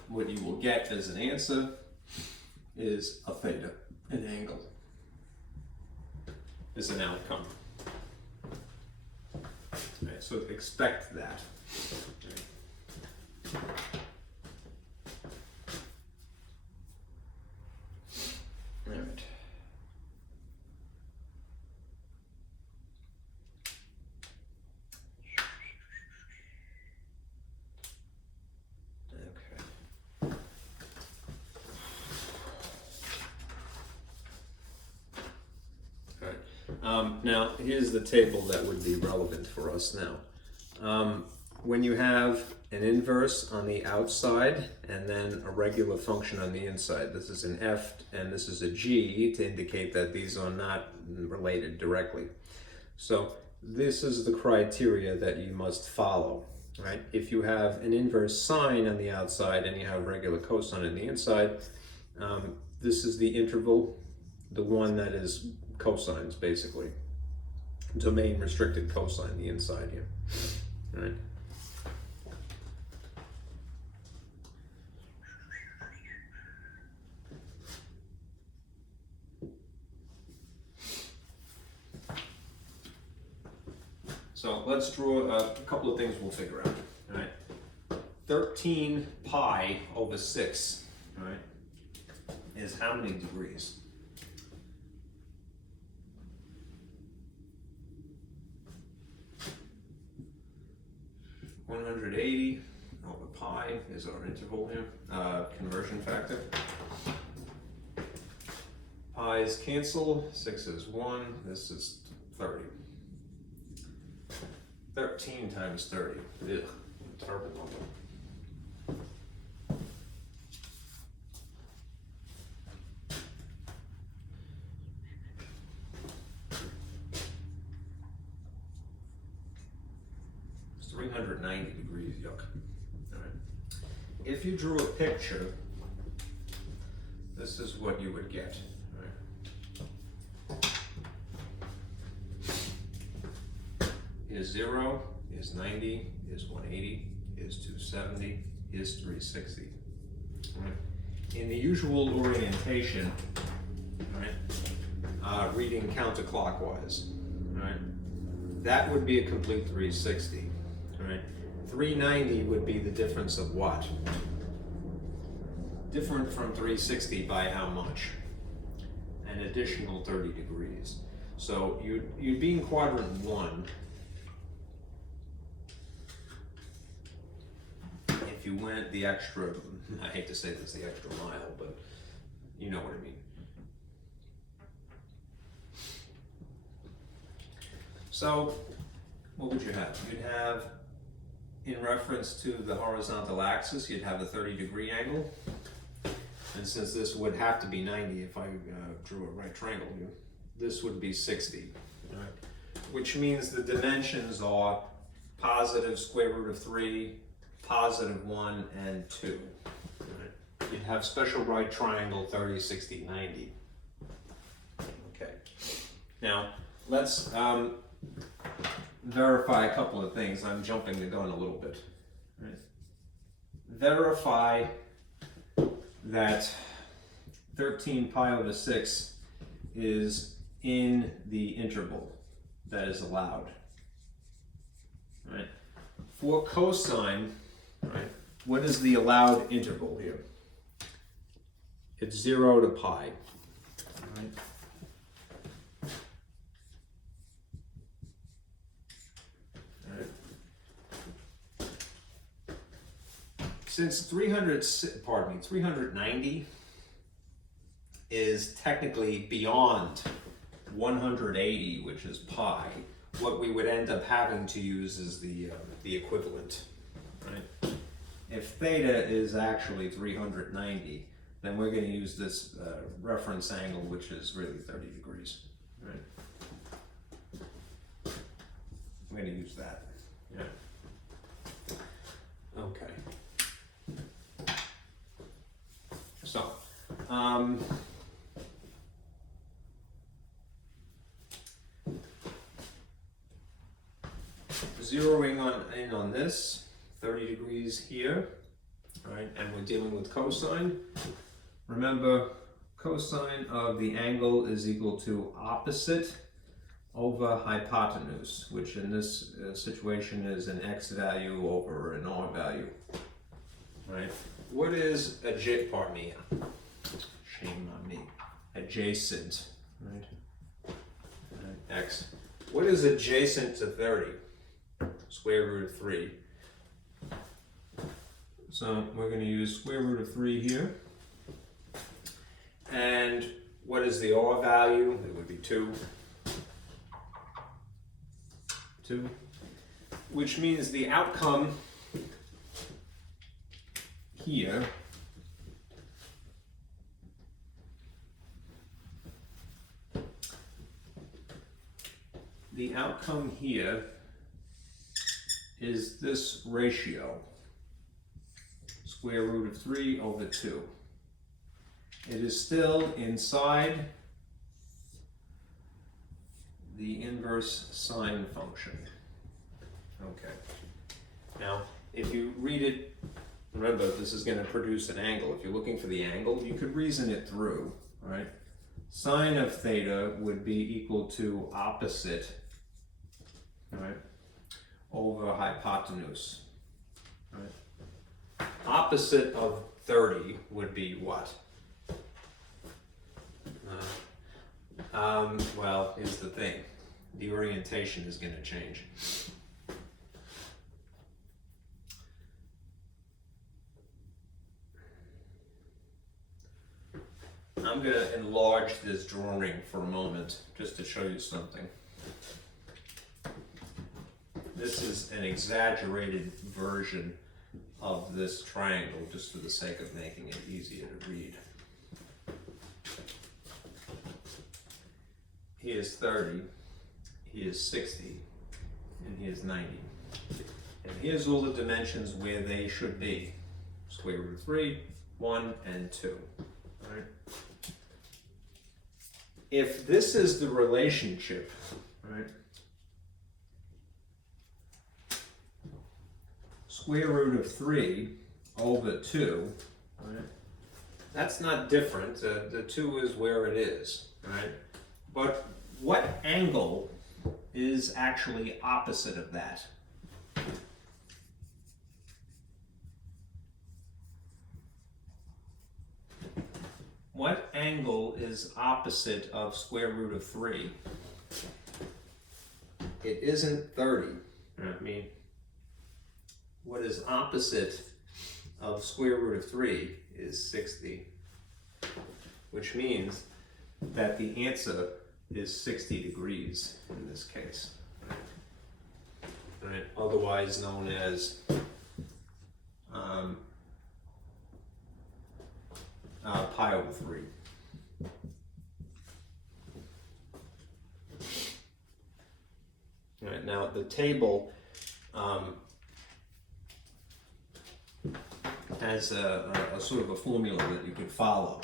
What you will get as an answer is a theta, an angle, is an outcome. Right, so expect that. All right. Now, here's the table that would be relevant for us now. When you have an inverse on the outside and then a regular function on the inside, this is an f and this is a g to indicate that these are not related directly. So this is the criteria that you must follow, right? If you have an inverse sine on the outside and you have regular cosine on the inside, this is the interval, the one that is cosines, basically. Domain restricted cosine, the inside here, all right? So let's draw a couple of things we'll figure out, all right? 13 pi over 6, all right, is how many degrees? (180) over pi is our interval here, conversion factor. Pi's cancel, 6 is 1, this is 30. 13 times 30, ugh, terrible number. It's 390 degrees, yuck. All right. If you drew a picture, this is what you would get. Is 0, is 90, is 180, is 270, is 360. Right. In the usual orientation, right, reading counterclockwise, right, that would be a complete 360. Right. 390 would be the difference of what? Different from 360 by how much? An additional 30 degrees. So you'd be in quadrant 1. If you went the extra, I hate to say this, the extra mile, but you know what I mean. So what would you have? You'd have, in reference to the horizontal axis, you'd have a 30-degree angle. And since this would have to be 90 if I drew a right triangle here, this would be 60, right? Which means the dimensions are positive square root of 3, positive 1, and 2. Right? You'd have special right triangle 30, 60, 90. Okay. Now, let's verify a couple of things. I'm jumping the gun a little bit. Right? Verify that 13 pi over 6 is in the interval that is allowed. Right? For cosine, right, what is the allowed interval here? It's 0 to pi. Right? Since 390 is technically beyond 180, which is pi, what we would end up having to use is the equivalent, right? If theta is actually 390, then we're going to use this reference angle, which is really 30 degrees, right? I'm going to use that, yeah. Okay. So, zeroing in on this, 30 degrees here, right? And we're dealing with cosine. Remember, cosine of the angle is equal to opposite over hypotenuse, which in this situation is an x value over an r value, right? What is pardon me, shame on me, adjacent, right? X. What is adjacent to 30? Square root of 3. So we're going to use square root of 3 here. And what is the r value? It would be 2. 2, which means the outcome here is this ratio, square root of 3 over 2. It is still inside the inverse sine function. Okay. Now, if you read it, remember this is going to produce an angle. If you're looking for the angle, you could reason it through, right? Sine of theta would be equal to opposite, right, over hypotenuse, right? Opposite of 30 would be what? Well, here's the thing. The orientation is going to change. I'm going to enlarge this drawing for a moment just to show you something. This is an exaggerated version of this triangle just for the sake of making it easier to read. Here's 30, here's 60, and here's 90. And here's all the dimensions where they should be. Square root of 3, 1, and 2. All right? If this is the relationship, right? Square root of 3 over 2, right? That's not different. The 2 is where it is, right? But what angle is actually opposite of that? What angle is opposite of square root of 3? It isn't 30. I mean, what is opposite of square root of 3 is 60, which means that the answer is 60 degrees in this case. Right? Otherwise known as pi over 3. All right, now the table has a sort of a formula that you could follow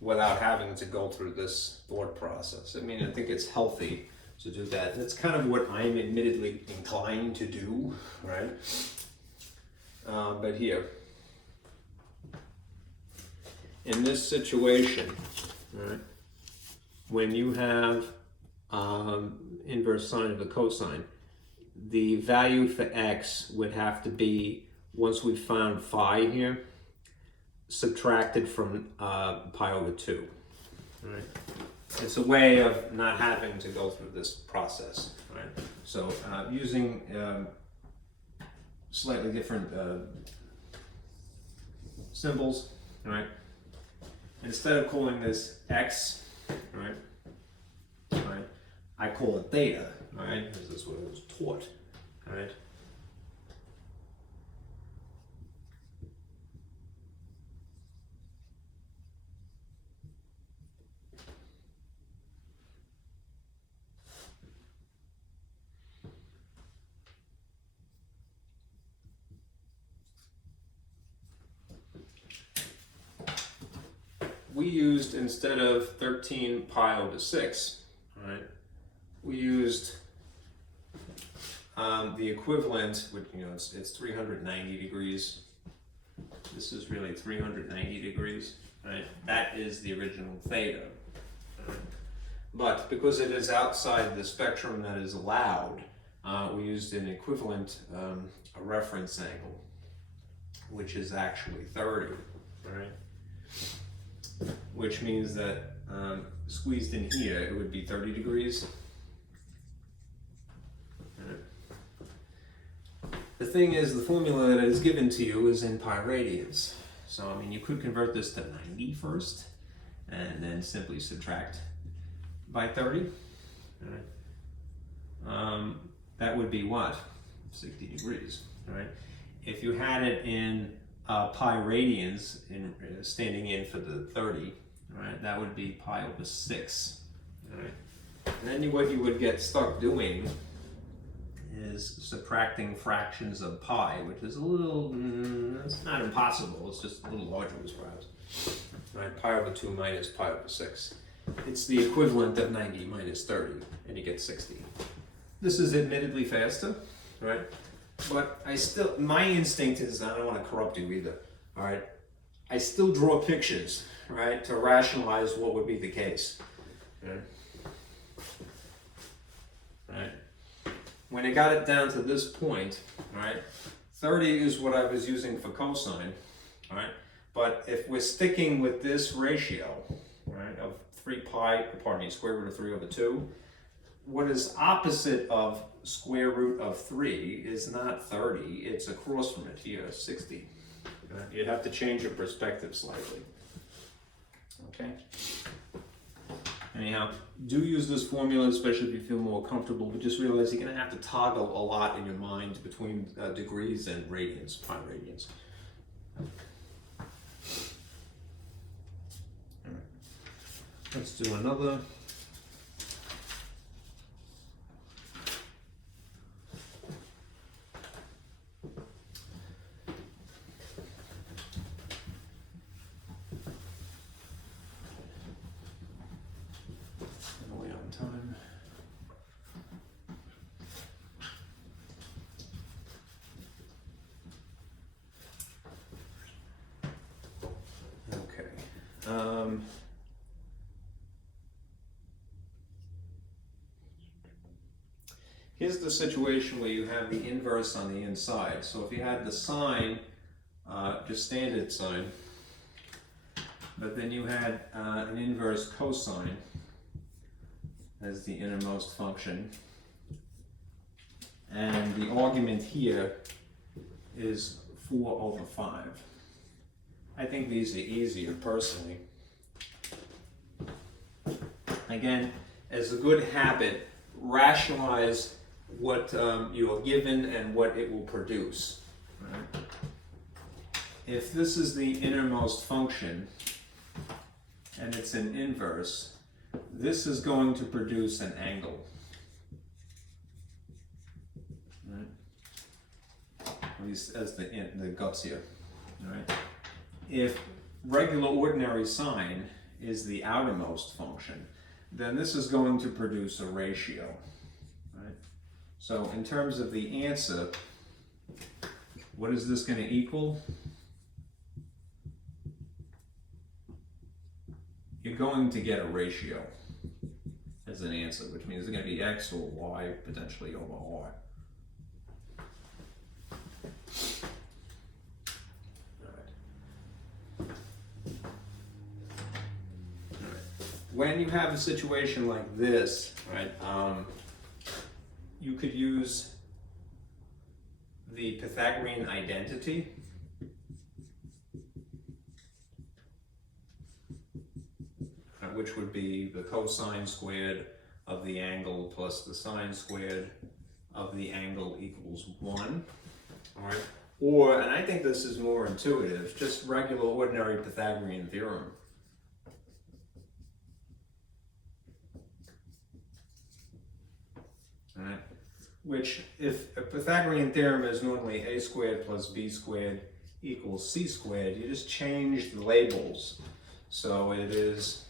without having to go through this thought process. I mean, I think it's healthy to do that. And it's kind of what I'm admittedly inclined to do, right? But here, in this situation, right, when you have inverse sine of the cosine, the value for x would have to be, once we've found phi here, subtracted from pi over 2. Right? It's a way of not having to go through this process. Right? So using slightly different symbols, right? Instead of calling this x, right? Right? I call it theta, right? This is what I was taught, right? We used, instead of 13 pi over 6, right, we used the equivalent, which, you know, it's 390 degrees. This is really 390 degrees, right? That is the original theta. Right? But because it is outside the spectrum that is allowed, we used an equivalent, a reference angle, which is actually 30, right? Which means that squeezed in here, it would be 30 degrees. Right. The thing is, the formula that is given to you is in pi radians. So, I mean, you could convert this to 90 first, and then simply subtract by 30. Right. that would be what? 60 degrees, right? If you had it in pi radians, standing in for the 30, right, that would be pi over 6, right? And then what you would get stuck doing is subtracting fractions of pi, which is a little, it's not impossible, it's just a little arduous perhaps. Right, pi over 2 minus pi over 6. It's the equivalent of 90 minus 30, and you get 60. This is admittedly faster, right? But my instinct is, I don't want to corrupt you either, all right? I still draw pictures, right, to rationalize what would be the case, right? Right. When I got it down to this point, right, 30 is what I was using for cosine, all right? But if we're sticking with this ratio, right, of 3 pi, pardon me, square root of 3 over 2, what is opposite of square root of 3 is not 30, it's across from it here, 60. Right? You'd have to change your perspective slightly. Okay? Anyhow, do use this formula, especially if you feel more comfortable, but just realize you're going to have to toggle a lot in your mind between degrees and radians, pi radians. All right. Let's do another. Time. Okay. Here's the situation where you have the inverse on the inside. So if you had the sine, just standard sine, but then you had an inverse cosine as the innermost function, and the argument here is 4 over 5. I think these are easier personally. Again, as a good habit, rationalize what you are given and what it will produce. Right? If this is the innermost function and it's an inverse, this is going to produce an angle. Right? At least as the guts here. All right? If regular ordinary sine is the outermost function, then this is going to produce a ratio. Right? So in terms of the answer, what is this going to equal? You're going to get a ratio as an answer, which means it's going to be x or y potentially over r. When you have a situation like this, right, you could use the Pythagorean identity. Which would be the cosine squared of the angle plus the sine squared of the angle equals 1. All right. Or, and I think this is more intuitive, just regular ordinary Pythagorean theorem. All right. Which, if a Pythagorean theorem is normally a squared plus b squared equals c squared, you just change the labels. So it is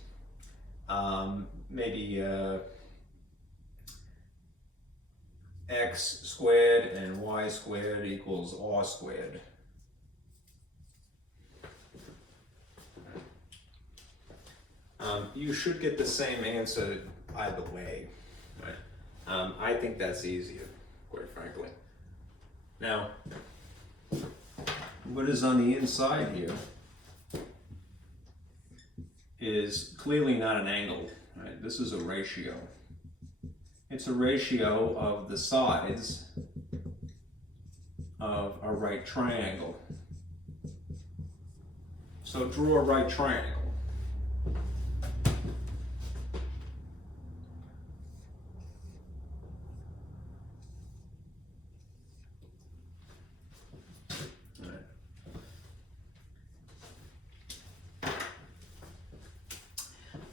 maybe x squared and y squared equals r squared. You should get the same answer either way. Right? I think that's easier, quite frankly. Now, what is on the inside here is clearly not an angle. Right? This is a ratio. It's a ratio of the sides of a right triangle. So draw a right triangle.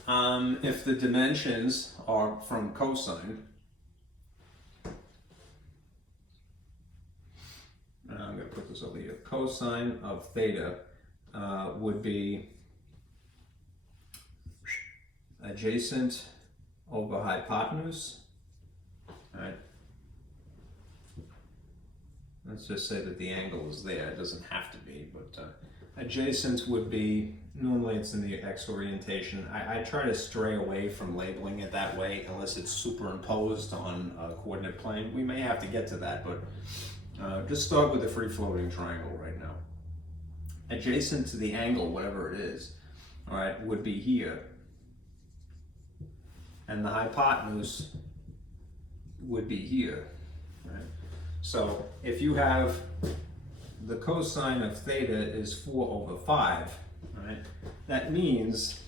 If the dimensions are from cosine, I'm going to put this over here, cosine of theta would be adjacent over hypotenuse. All right. Let's just say that the angle is there. It doesn't have to be, but adjacent would be, normally it's in the x orientation. I try to stray away from labeling it that way unless it's superimposed on a coordinate plane. We may have to get to that, but just start with the free-floating triangle right now. Adjacent to the angle, whatever it is, all right, would be here. And the hypotenuse would be here, right? So if you have the cosine of theta is 4 over 5, right? That means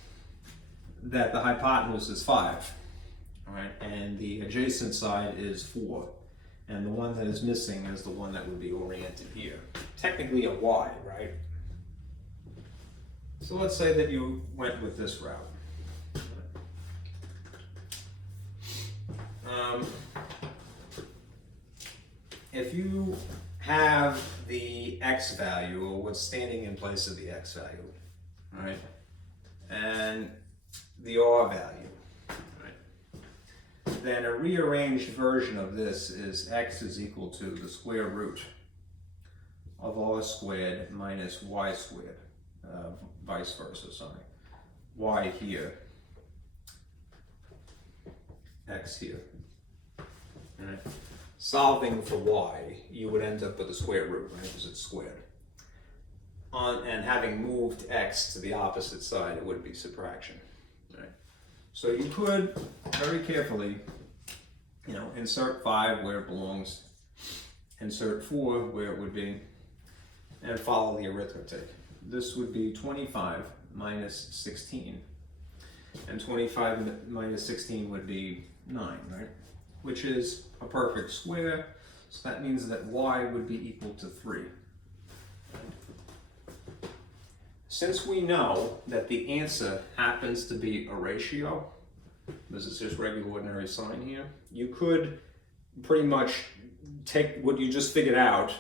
that the hypotenuse is 5, right? And the adjacent side is 4. And the one that is missing is the one that would be oriented here. Technically a y, right? So let's say that you went with this route. If you have the x value, or what's standing in place of the x value, right, and the r value, right, then a rearranged version of this is x is equal to the square root of r squared minus y squared, vice versa, sorry. Y here, x here, right? Solving for y, you would end up with a square root, right, because it's squared. And having moved x to the opposite side, it would be subtraction, right? So you could, very carefully, you know, insert 5 where it belongs, insert 4 where it would be, and follow the arithmetic. This would be 25 minus 16. And 25 minus 16 would be 9, right? Which is a perfect square, so that means that y would be equal to 3. Since we know that the answer happens to be a ratio, this is just regular ordinary sine here, you could pretty much take what you just figured out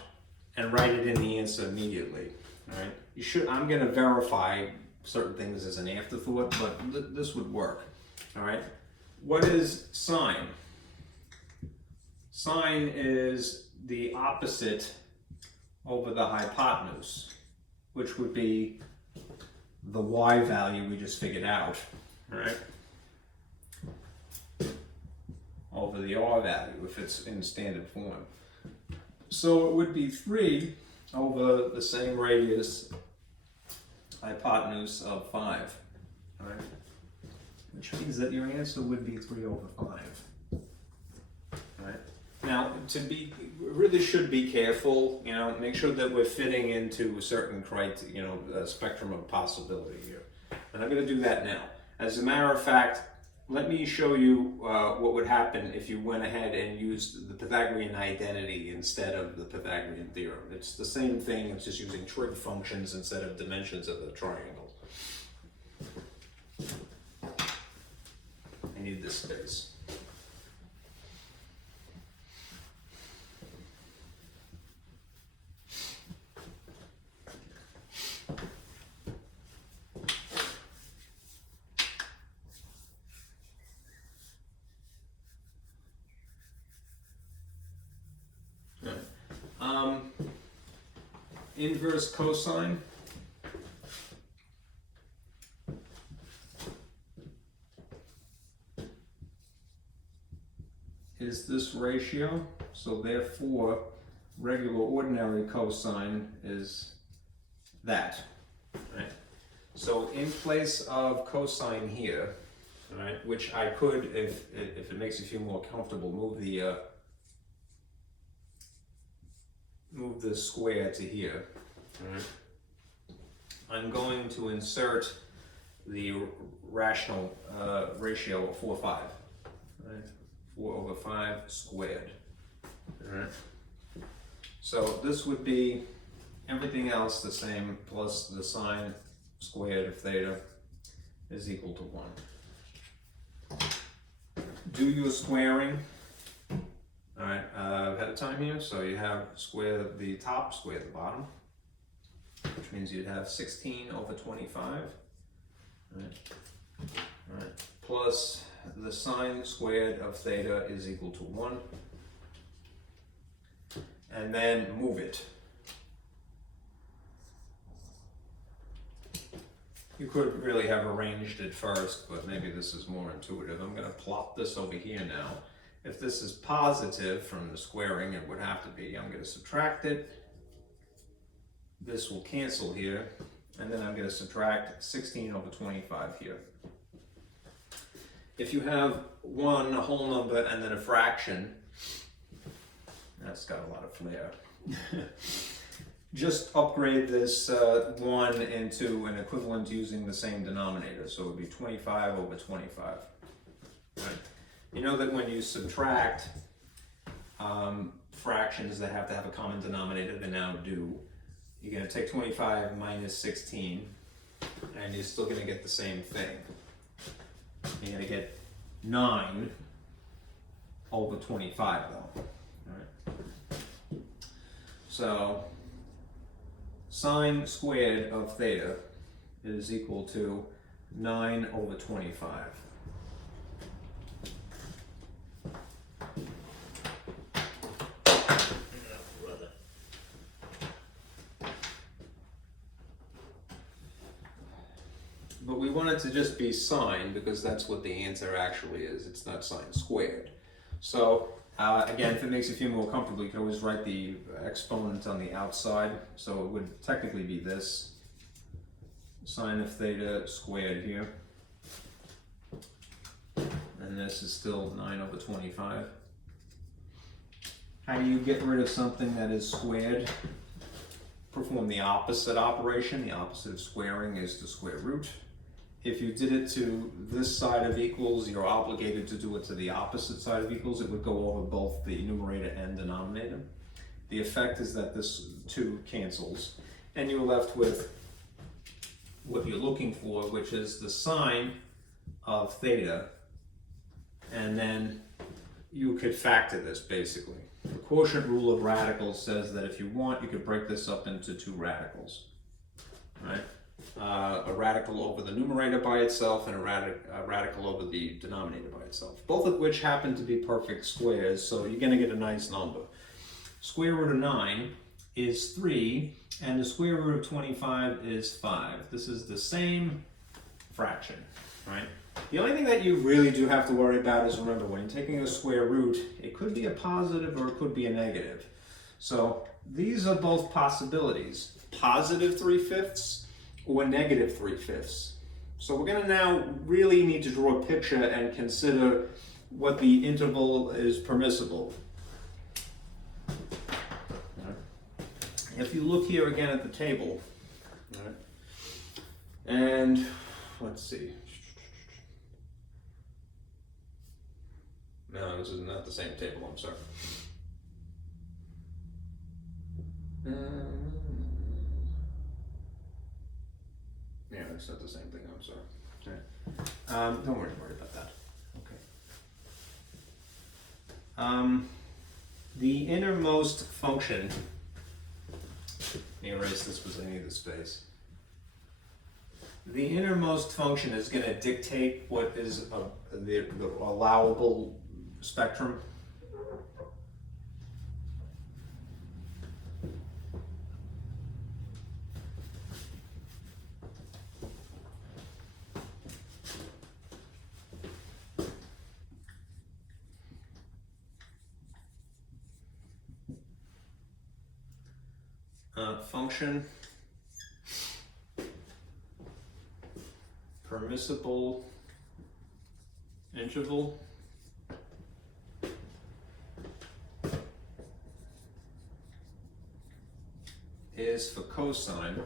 and write it in the answer immediately. All right? You should. I'm going to verify certain things as an afterthought, but this would work. All right. What is sine? Sine is the opposite over the hypotenuse, which would be the y value we just figured out, right? Over the r value if it's in standard form. So it would be 3 over the same radius, hypotenuse of 5, right? Which means that your answer would be 3 over 5, right? Now, really should be careful, you know, make sure that we're fitting into a certain spectrum of possibility here. And I'm going to do that now. As a matter of fact, let me show you what would happen if you went ahead and used the Pythagorean identity instead of the Pythagorean theorem. It's the same thing, it's just using trig functions instead of dimensions of the triangle. I need this space. Inverse cosine is this ratio, so therefore regular ordinary cosine is that, right? So in place of cosine here, right, which I could, if it makes you feel more comfortable, move the square to here. Right. I'm going to insert the rational ratio of 4, 5. Right? 4 over 5 squared. Right. So this would be everything else the same plus the sine squared of theta is equal to 1. do your squaring, all right, ahead of time here. So you have square the top, square the bottom, which means you'd have 16 over 25, all right, plus the sine squared of theta is equal to 1, and then move it. You could really have arranged it first, but maybe this is more intuitive. I'm going to plop this over here now. If this is positive from the squaring, it would have to be. I'm going to subtract it. This will cancel here, and then I'm going to subtract 16 over 25 here. If you have one, a whole number, and then a fraction, that's got a lot of flair. Just upgrade this 1 into an equivalent using the same denominator. So it would be 25 over 25. Right. You know that when you subtract fractions that have to have a common denominator, they now do. You're going to take 25 minus 16, and you're still going to get the same thing. You're going to get 9 over 25 though. All right. So sine squared of theta is equal to 9 over 25. But we want it to just be sine because that's what the answer actually is. It's not sine squared. So again, if it makes you feel more comfortable, you can always write the exponent on the outside. So it would technically be this, sine of theta squared here. And this is still 9 over 25. How do you get rid of something that is squared? Perform the opposite operation. The opposite of squaring is the square root. If you did it to this side of equals, you're obligated to do it to the opposite side of equals. It would go over both the numerator and denominator. The effect is that this 2 cancels, and you're left with what you're looking for, which is the sine of theta, and then you could factor this basically. The quotient rule of radicals says that if you want, you could break this up into 2 radicals, right? A radical over the numerator by itself and a radical over the denominator by itself, both of which happen to be perfect squares, so you're going to get a nice number. Square root of 9 is 3, and the square root of 25 is 5. This is the same fraction, right? The only thing that you really do have to worry about is, remember, when you're taking a square root, it could be a positive or it could be a negative. So these are both possibilities, positive 3/5 or negative 3/5. So we're going to now really need to draw a picture and consider what the interval is permissible. If you look here again at the table, and let's see. No, this is not the same table, I'm sorry. Yeah, it's not the same thing, I'm sorry. Right. Don't worry about that. Okay. The innermost function, let me erase this because I need the space. The innermost function is going to dictate what is the allowable spectrum. Function permissible interval is for cosine,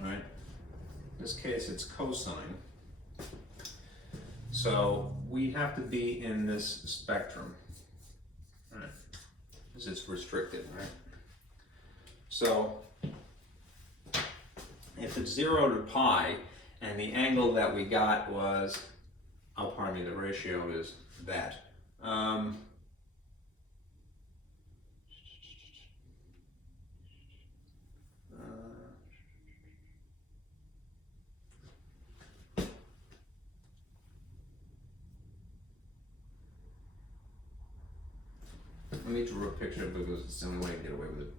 right? In this case it's cosine. So we have to be in this spectrum, right? Because it's restricted, right? So if it's 0 to pi, and the angle that we got was, oh, pardon me, the ratio is that. Let me draw a picture because it's the only way to get away with it.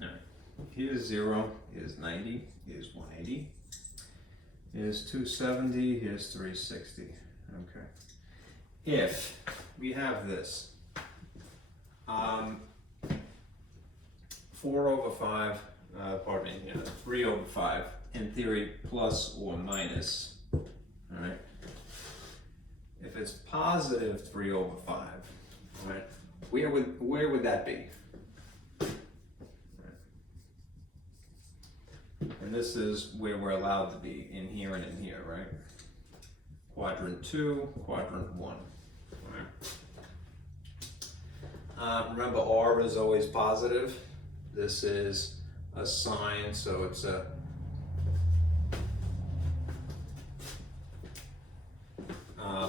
Alright, here's 0, here's 90, here's 180, here's 270, here's 360. Okay. If we have this, 4 over 5, pardon me, 3 over 5, in theory, plus or minus, all right? If it's positive 3 over 5, all right, where would that be? Right. And this is where we're allowed to be, in here and in here, right? Quadrant 2, quadrant 1. All right. Remember, R is always positive. This is a sine, so it's a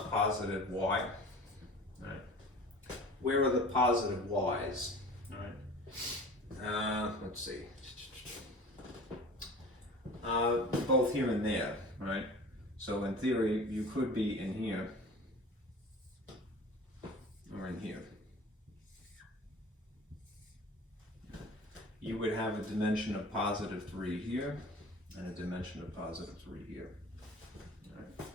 positive y. All right. Where are the positive y's? All right. Let's see. Both here and there, right? So in theory, you could be in here or in here. You would have a dimension of positive 3 here and a dimension of positive 3 here. All right.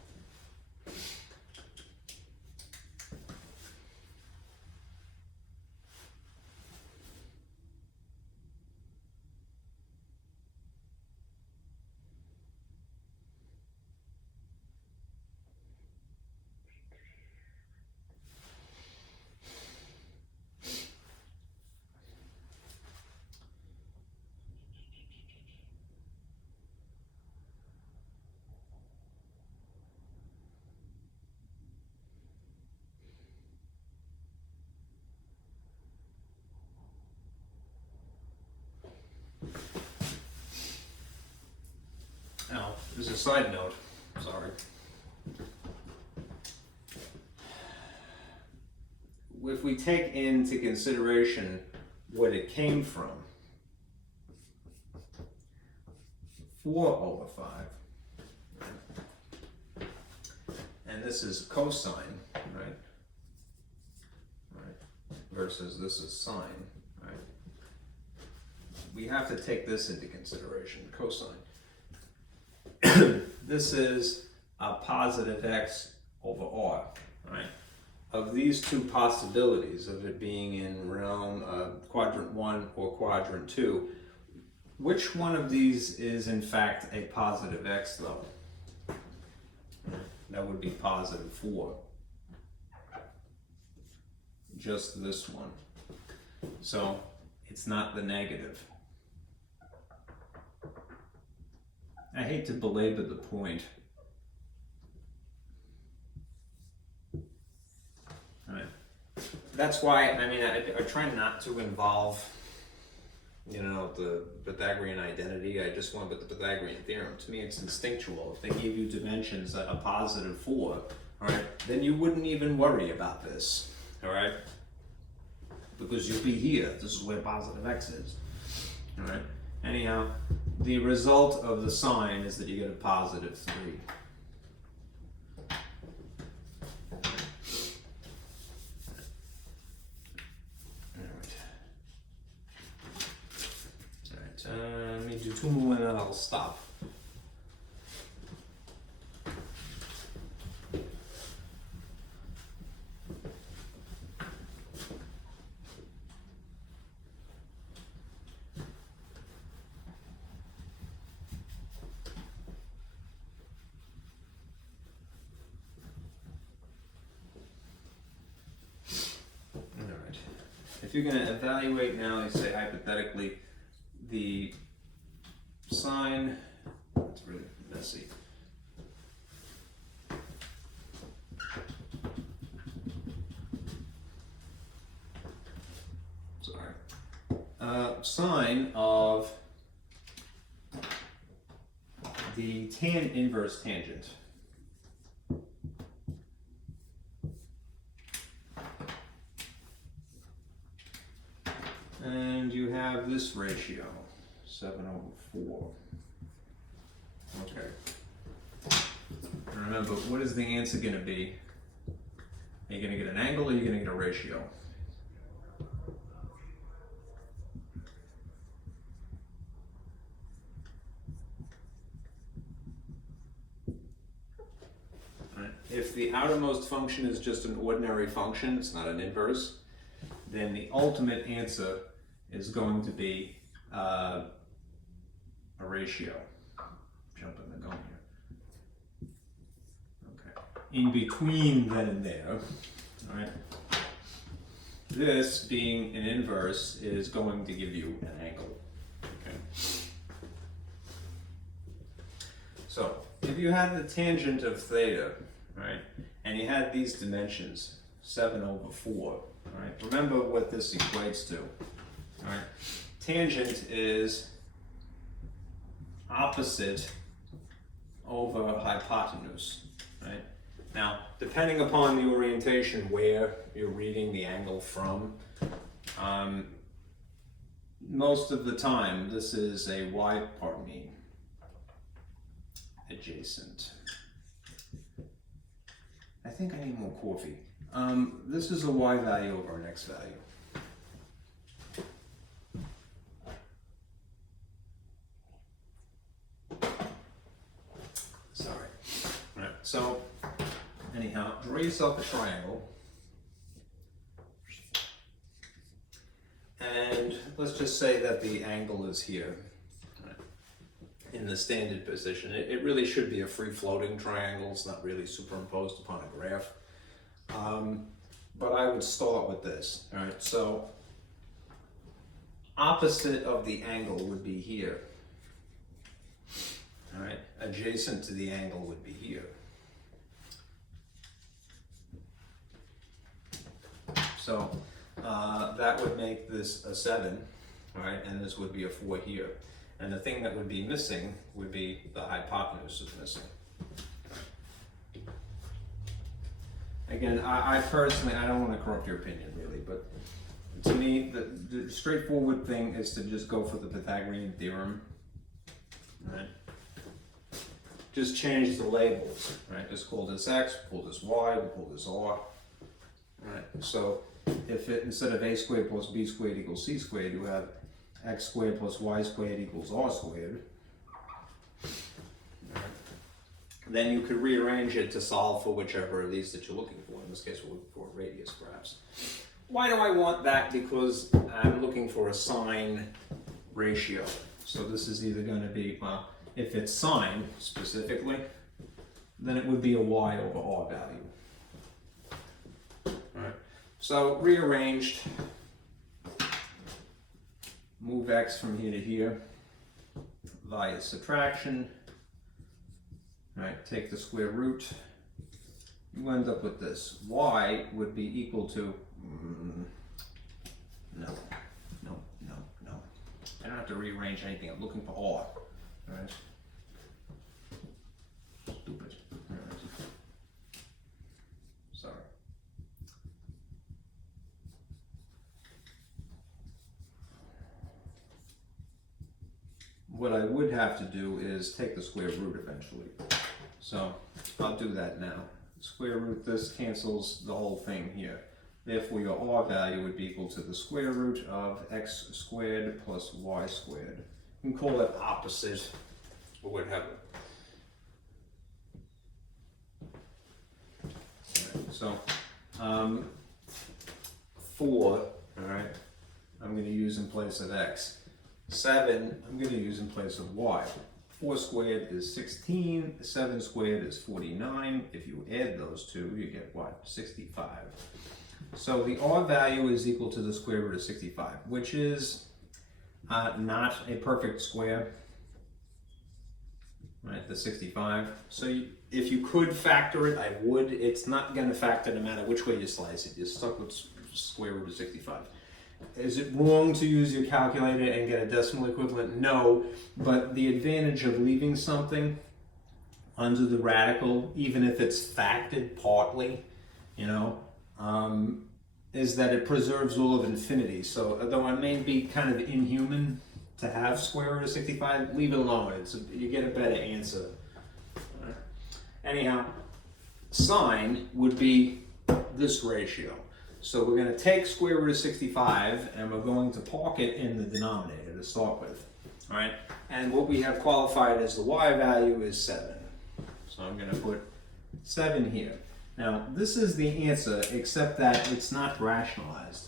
Now, there's a side note, sorry. If we take into consideration what it came from, 4 over 5, and this is cosine, right? Versus this is sine, right? We have to take this into consideration, cosine. This is a positive x over r, right? Of these two possibilities of it being in realm quadrant 1 or quadrant 2, which one of these is in fact a positive x though? That would be positive 4. Just this one. So it's not the negative. I hate to belabor the point. Right. That's why, I mean, I try not to involve, the Pythagorean identity. I just went with the Pythagorean theorem. To me, it's instinctual. If they gave you dimensions at a positive 4, all right, then you wouldn't even worry about this, all right? Because you'd be here. This is where positive x is, all right? Anyhow, the result of the sine is that you get a positive 3. Let me do 2 more and then I'll stop. If you're going to evaluate now, let's say hypothetically, the sine, it's really messy. Sorry. Sine of the tan inverse tangent. And you have this ratio, 7/4. Okay. And remember, what is the answer going to be? Are you going to get an angle or are you going to get a ratio? Right. If the outermost function is just an ordinary function, it's not an inverse, then the ultimate answer is going to be a ratio. Jumping the gun here. Okay. In between then and there, all right, this being an inverse is going to give you an angle. Okay. So if you had the tangent of theta, right, and you had these dimensions, 7/4, right, remember what this equates to. All right. Tangent is opposite over hypotenuse, right? Now, depending upon the orientation where you're reading the angle from, most of the time this is a adjacent. I think I need more coffee. This is a y value over an x value. So, anyhow, draw yourself a triangle, and let's just say that the angle is here, right, in the standard position. It really should be a free-floating triangle. It's not really superimposed upon a graph. But I would start with this, all right? So, opposite of the angle would be here, all right? Adjacent to the angle would be here. So that would make this a 7, right? And this would be a 4 here. And the thing that would be missing would be the hypotenuse is missing. Again, I personally, I don't want to corrupt your opinion really, but to me, the straightforward thing is to just go for the Pythagorean theorem, right? Just change the labels, right? Just call this x, call this y, we'll call this r. Right, so if it, instead of a squared plus b squared equals c squared, you have x squared plus y squared equals r squared. Right. Then you could rearrange it to solve for whichever of these that you're looking for. In this case, we're looking for a radius, perhaps. Why do I want that? Because I'm looking for a sine ratio. So this is either going to be, well, if it's sine specifically, then it would be a y over r value. So rearranged, move x from here to here via subtraction, right, take the square root, you end up with this. Y would be equal to, no. I don't have to rearrange anything, I'm looking for r, right? Stupid. Right. Sorry. What I would have to do is take the square root eventually. So I'll do that now. Square root, this cancels the whole thing here. Therefore your r value would be equal to the square root of x squared plus y squared. You can call it opposite or whatever. Right, so 4, all right, I'm going to use in place of x. 7, I'm going to use in place of y. 4 squared is 16, 7 squared is 49. If you add those two, you get what? 65. So the r value is equal to the square root of 65, which is not a perfect square, right, the 65. So if you could factor it, I would. It's not going to factor no matter which way you slice it. You're stuck with square root of 65. Is it wrong to use your calculator and get a decimal equivalent? No, but the advantage of leaving something under the radical, even if it's factored partly, is that it preserves all of infinity. So although it may be kind of inhuman to have square root of 65, leave it alone. You get a better answer. Right. Anyhow, sine would be this ratio. So we're going to take square root of 65 and we're going to park it in the denominator to start with. All right. And what we have qualified as the y value is 7. So I'm going to put 7 here. Now, this is the answer, except that it's not rationalized.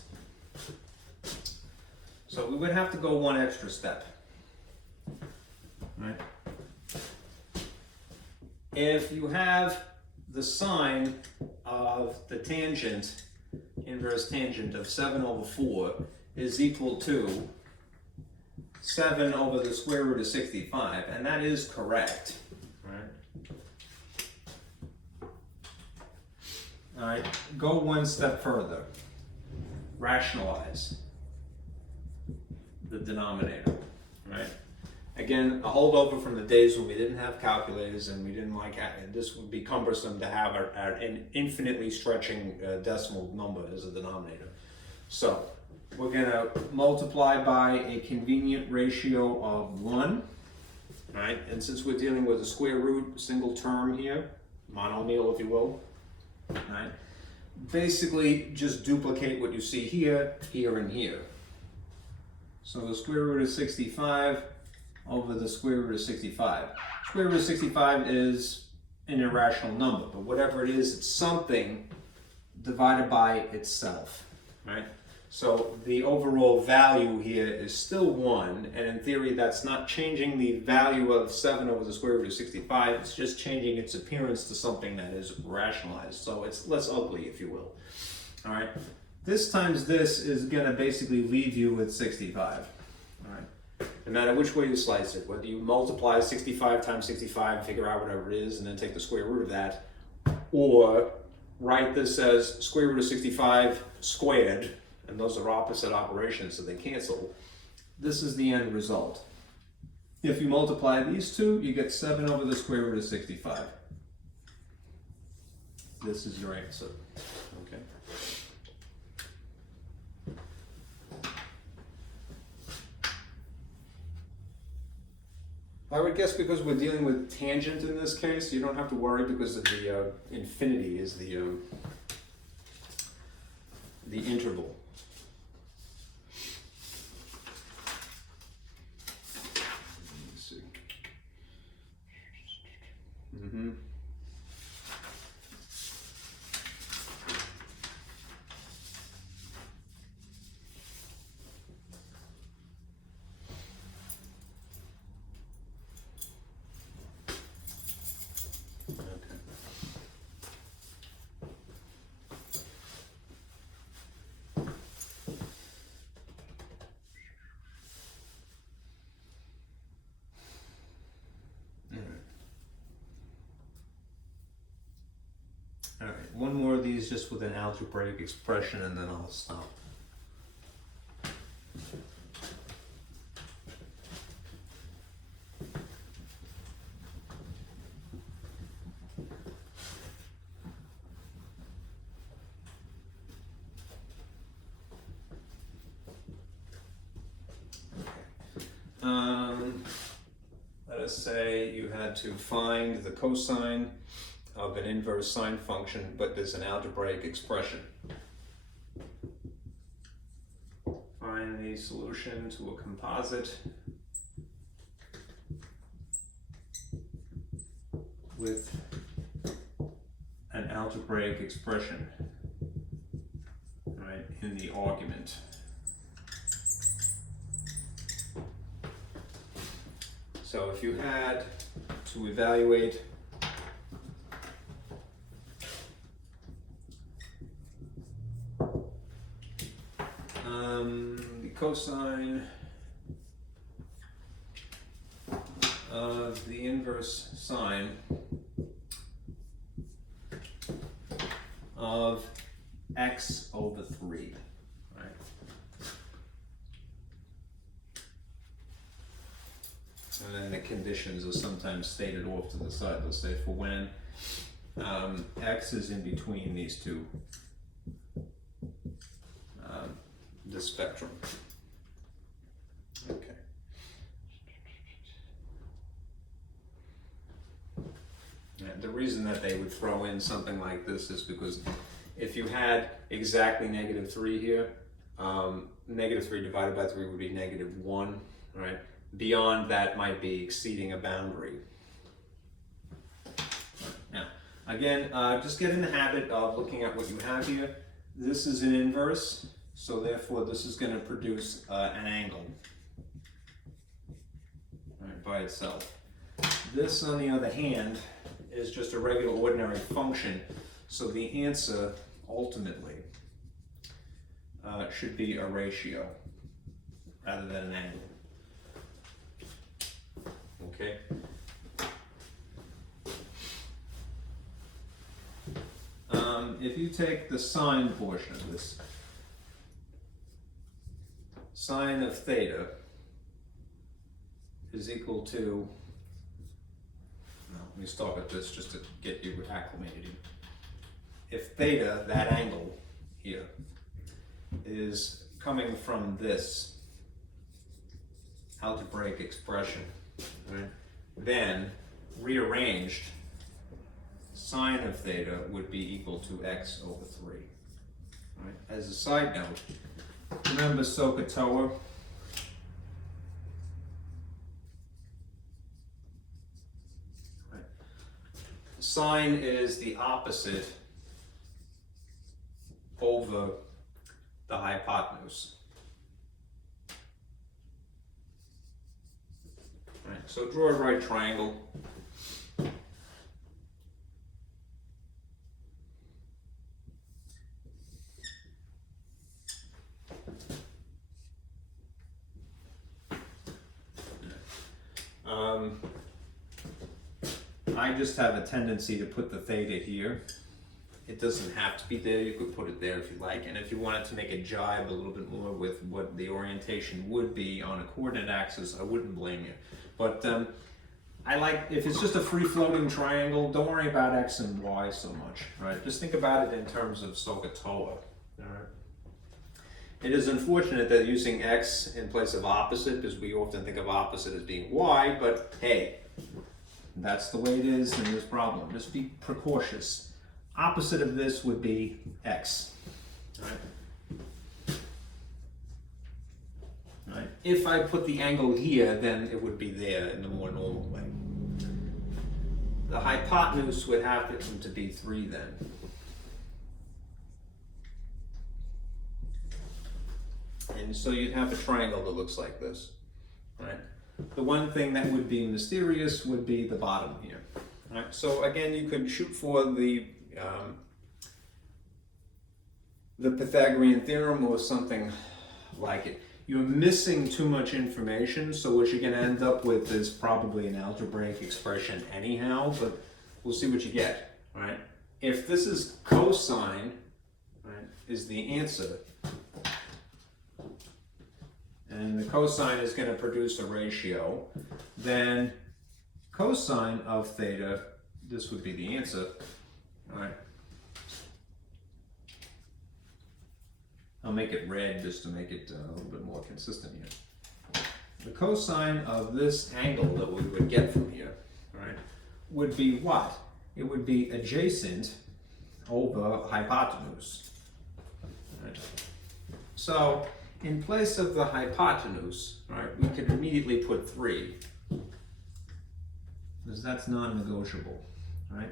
So we would have to go one extra step. Right? If you have the sine of the tangent, inverse tangent of 7 over 4 is equal to 7 over the square root of 65, and that is correct. All right, go one step further. Rationalize the denominator, right? Again, a holdover from the days when we didn't have calculators and we didn't this would be cumbersome to have an infinitely stretching decimal number as a denominator. So we're gonna multiply by a convenient ratio of 1, right? And since we're dealing with a square root, single term here, monomial if you will, right? Basically, just duplicate what you see here, here, and here. So the square root of 65 over the square root of 65. Square root of 65 is an irrational number, but whatever it is, it's something divided by itself, right? So the overall value here is still 1, and in theory that's not changing the value of 7 over the square root of 65, it's just changing its appearance to something that is rationalized. So it's less ugly, if you will. All right, this times this is going to basically leave you with 65. All right, no matter which way you slice it, whether you multiply 65 times 65, figure out whatever it is, and then take the square root of that, or write this as square root of 65 squared, and those are opposite operations, so they cancel. This is the end result. If you multiply these two, you get 7 over the square root of 65. This is your answer. Okay. I would guess because we're dealing with tangent in this case, you don't have to worry because of the infinity is the interval. All right, one more of these just with an algebraic expression and then I'll stop. Let us say you had to find the cosine of an inverse sine function, but there's an algebraic expression. Find the solution to a composite with an algebraic expression, right, in the argument. So if you had to evaluate the cosine of the inverse sine of x over 3, right? And then the conditions are sometimes stated off to the side. Let's say for when x is in between these two, the spectrum. Okay. And the reason that they would throw in something like this is because if you had exactly -3 here, -3 divided by 3 would be -1, right? Beyond that might be exceeding a boundary. Now, again, just get in the habit of looking at what you have here. This is an inverse, so therefore this is going to produce an angle, right, by itself. This, on the other hand, is just a regular ordinary function, so the answer ultimately should be a ratio rather than an angle. Okay. If you take the sine portion of this, sine of theta is equal to, let me start with this just to get you acclimated. If theta, that angle here, is coming from this algebraic expression, right, then rearranged, sine of theta would be equal to x over 3. Right? As a side note, remember SOHCAHTOA? Right. Sine is the opposite over the hypotenuse. Right. So draw a right triangle. I just have a tendency to put the theta here. It doesn't have to be there, you could put it there if you like, and if you wanted to make it jibe a little bit more with what the orientation would be on a coordinate axis, I wouldn't blame you. But I like, if it's just a free-floating triangle, don't worry about x and y so much, right? Just think about it in terms of SOHCAHTOA, all right? It is unfortunate that using x in place of opposite, because we often think of opposite as being y, but hey, that's the way it is in this problem. Just be precautious. Opposite of this would be x, right? Right? If I put the angle here, then it would be there in the more normal way. The hypotenuse would happen to be 3 then. And so you'd have a triangle that looks like this, right? The one thing that would be mysterious would be the bottom here, right? So again, you could shoot for the Pythagorean theorem or something like it. You're missing too much information, so what you're going to end up with is probably an algebraic expression anyhow, but we'll see what you get, right? If this is cosine, right, is the answer, and the cosine is going to produce a ratio, then cosine of theta, this would be the answer, all right? I'll make it red just to make it a little bit more consistent here. The cosine of this angle that we would get from here, right, would be what? It would be adjacent over hypotenuse. Right? So in place of the hypotenuse, right, we could immediately put 3, because that's non-negotiable, right?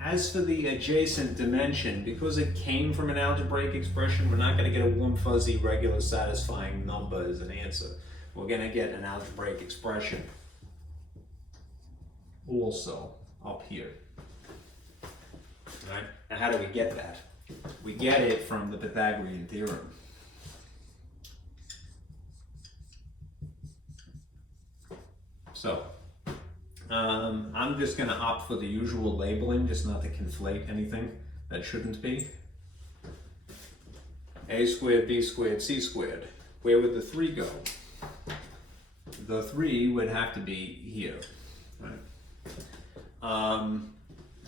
As for the adjacent dimension, because it came from an algebraic expression, we're not going to get a warm, fuzzy, regular, satisfying number as an answer. We're going to get an algebraic expression also up here. Right? Now, how do we get that? We get it from the Pythagorean theorem. So, I'm just going to opt for the usual labeling, just not to conflate anything that shouldn't be. A squared, B squared, C squared. Where would the 3 go? The 3 would have to be here. right?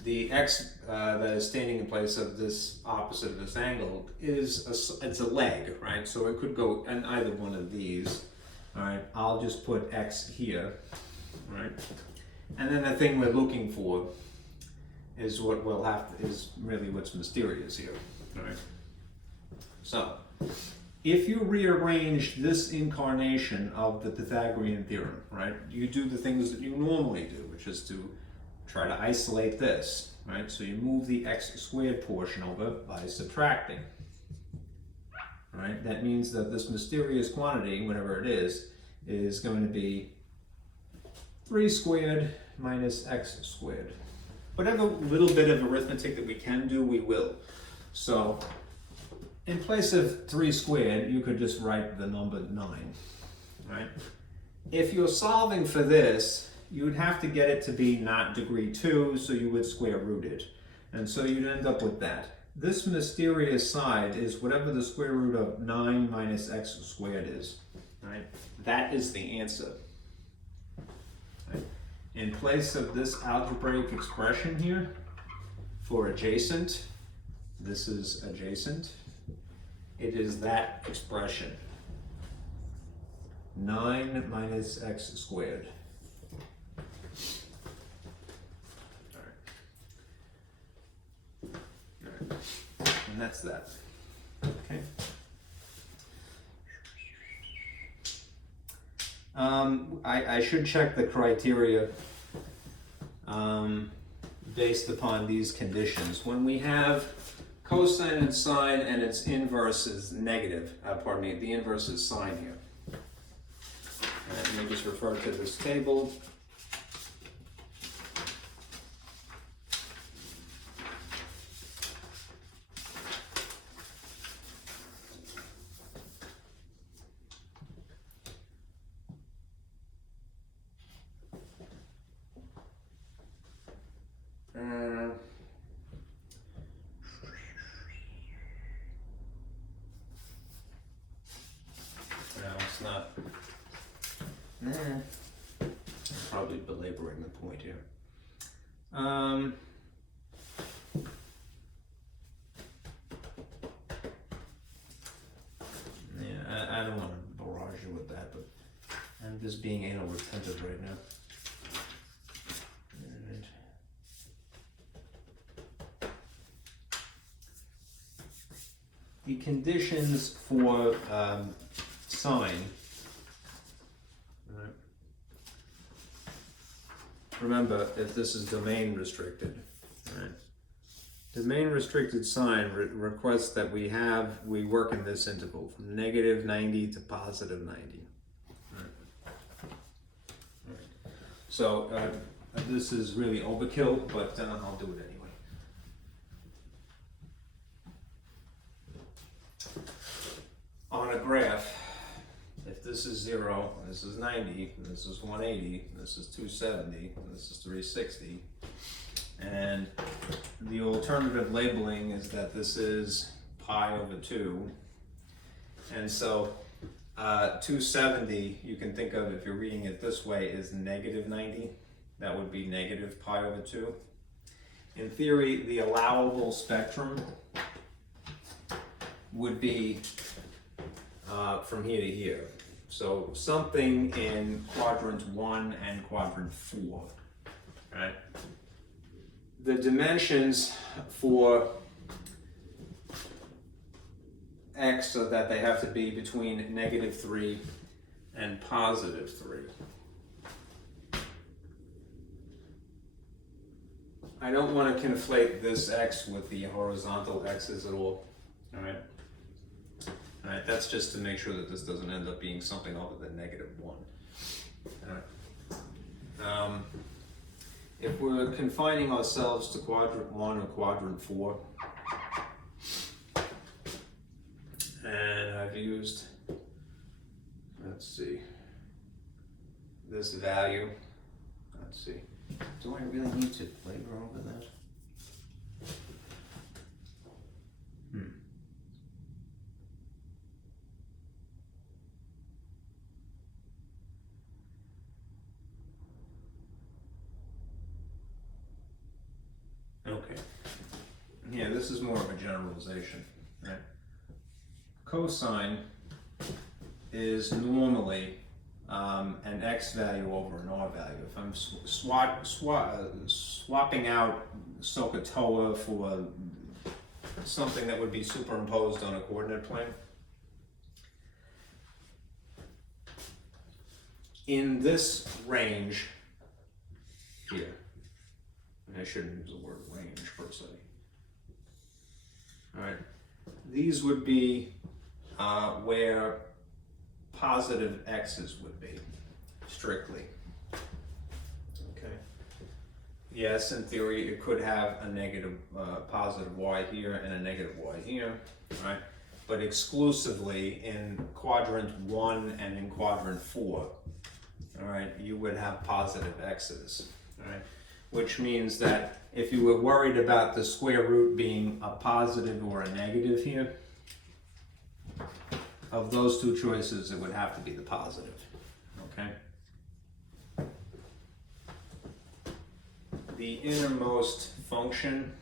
The x that is standing in place of this opposite of this angle it's a leg, right? So it could go in either one of these. All right, I'll just put x here, right? And then the thing we're looking for is what we'll have to, is really what's mysterious here, right? So, if you rearrange this incarnation of the Pythagorean theorem, right, you do the things that you normally do, which is to try to isolate this, right? So you move the x squared portion over by subtracting, right? That means that this mysterious quantity, whatever it is going to be 3 squared minus x squared. Whatever little bit of arithmetic that we can do, we will. So in place of 3 squared, you could just write the number 9, right? If you're solving for this, you would have to get it to be not degree 2, so you would square root it. And so you'd end up with that. This mysterious side is whatever the square root of 9 minus x squared is, right? That is the answer. Right? In place of this algebraic expression here, for adjacent, this is adjacent, it is that expression. 9 minus x squared. And that's that. Okay. I should check the criteria based upon these conditions. When we have cosine and sine and its inverse is negative, pardon me, the inverse is sine here. Let me just refer to this table. Probably belaboring the point here. Yeah, I don't want to barrage you with that, but I'm just being anal retentive right now. Alright. The conditions for sine. Remember, if this is domain restricted, right? Domain restricted sine requests that we work in this interval from negative 90 to positive 90. Right. Right. So this is really overkill, but I'll do it anyway. On a graph, if this is 0, this is 90, this is 180, this is 270, this is 360, and the alternative labeling is that this is pi over 2, and so 270 you can think of, if you're reading it this way, is negative 90. That would be negative pi over 2. In theory, the allowable spectrum would be from here to here. So something in quadrant 1 and quadrant 4, right? The dimensions for x are that they have to be between negative 3 and positive 3. I don't want to conflate this x with the horizontal x's at all, all right? All right, that's just to make sure that this doesn't end up being something other than negative 1. All right. If we're confining ourselves to quadrant 1 or quadrant 4, and I've used, let's see, this value, let's see, do I really need to labor over that? this is more of a generalization, right? Cosine is normally an x value over an r value. If I'm swapping out SOHCAHTOA for something that would be superimposed on a coordinate plane, in this range here, and I shouldn't use the word range per se. All right, these would be where positive x's would be, strictly. Okay. Yes, in theory, it could have a negative, positive y here and a negative y here, right? But exclusively in quadrant 1 and in quadrant 4, all right, you would have positive x's, all right? Which means that if you were worried about the square root being a positive or a negative here, of those two choices, it would have to be the positive, okay? The innermost function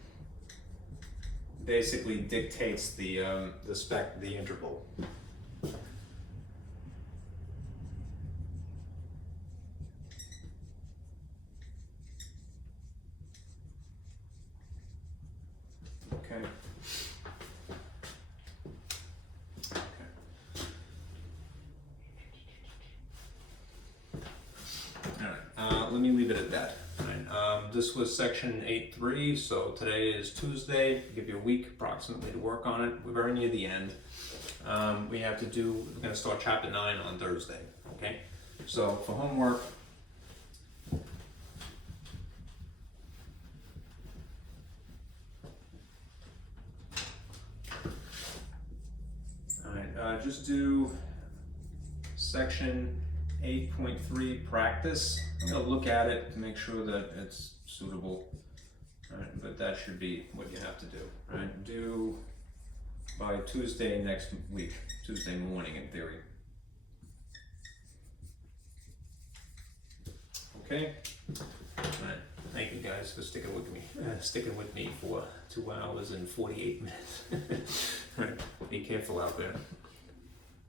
basically dictates the interval. Okay. Let me leave it at that. Right. This was section 8.3, so today is Tuesday. Give you a week approximately to work on it. We're very near the end. We're going to start chapter 9 on Thursday. Okay. So for homework, all right, just do section 8.3 practice. I'm going to look at it to make sure that it's suitable, right? But that should be what you have to do, right? Do by Tuesday next week, Tuesday morning in theory. Okay? All right. Thank you guys for sticking with me for 2 hours and 48 minutes. All right. Be careful out there.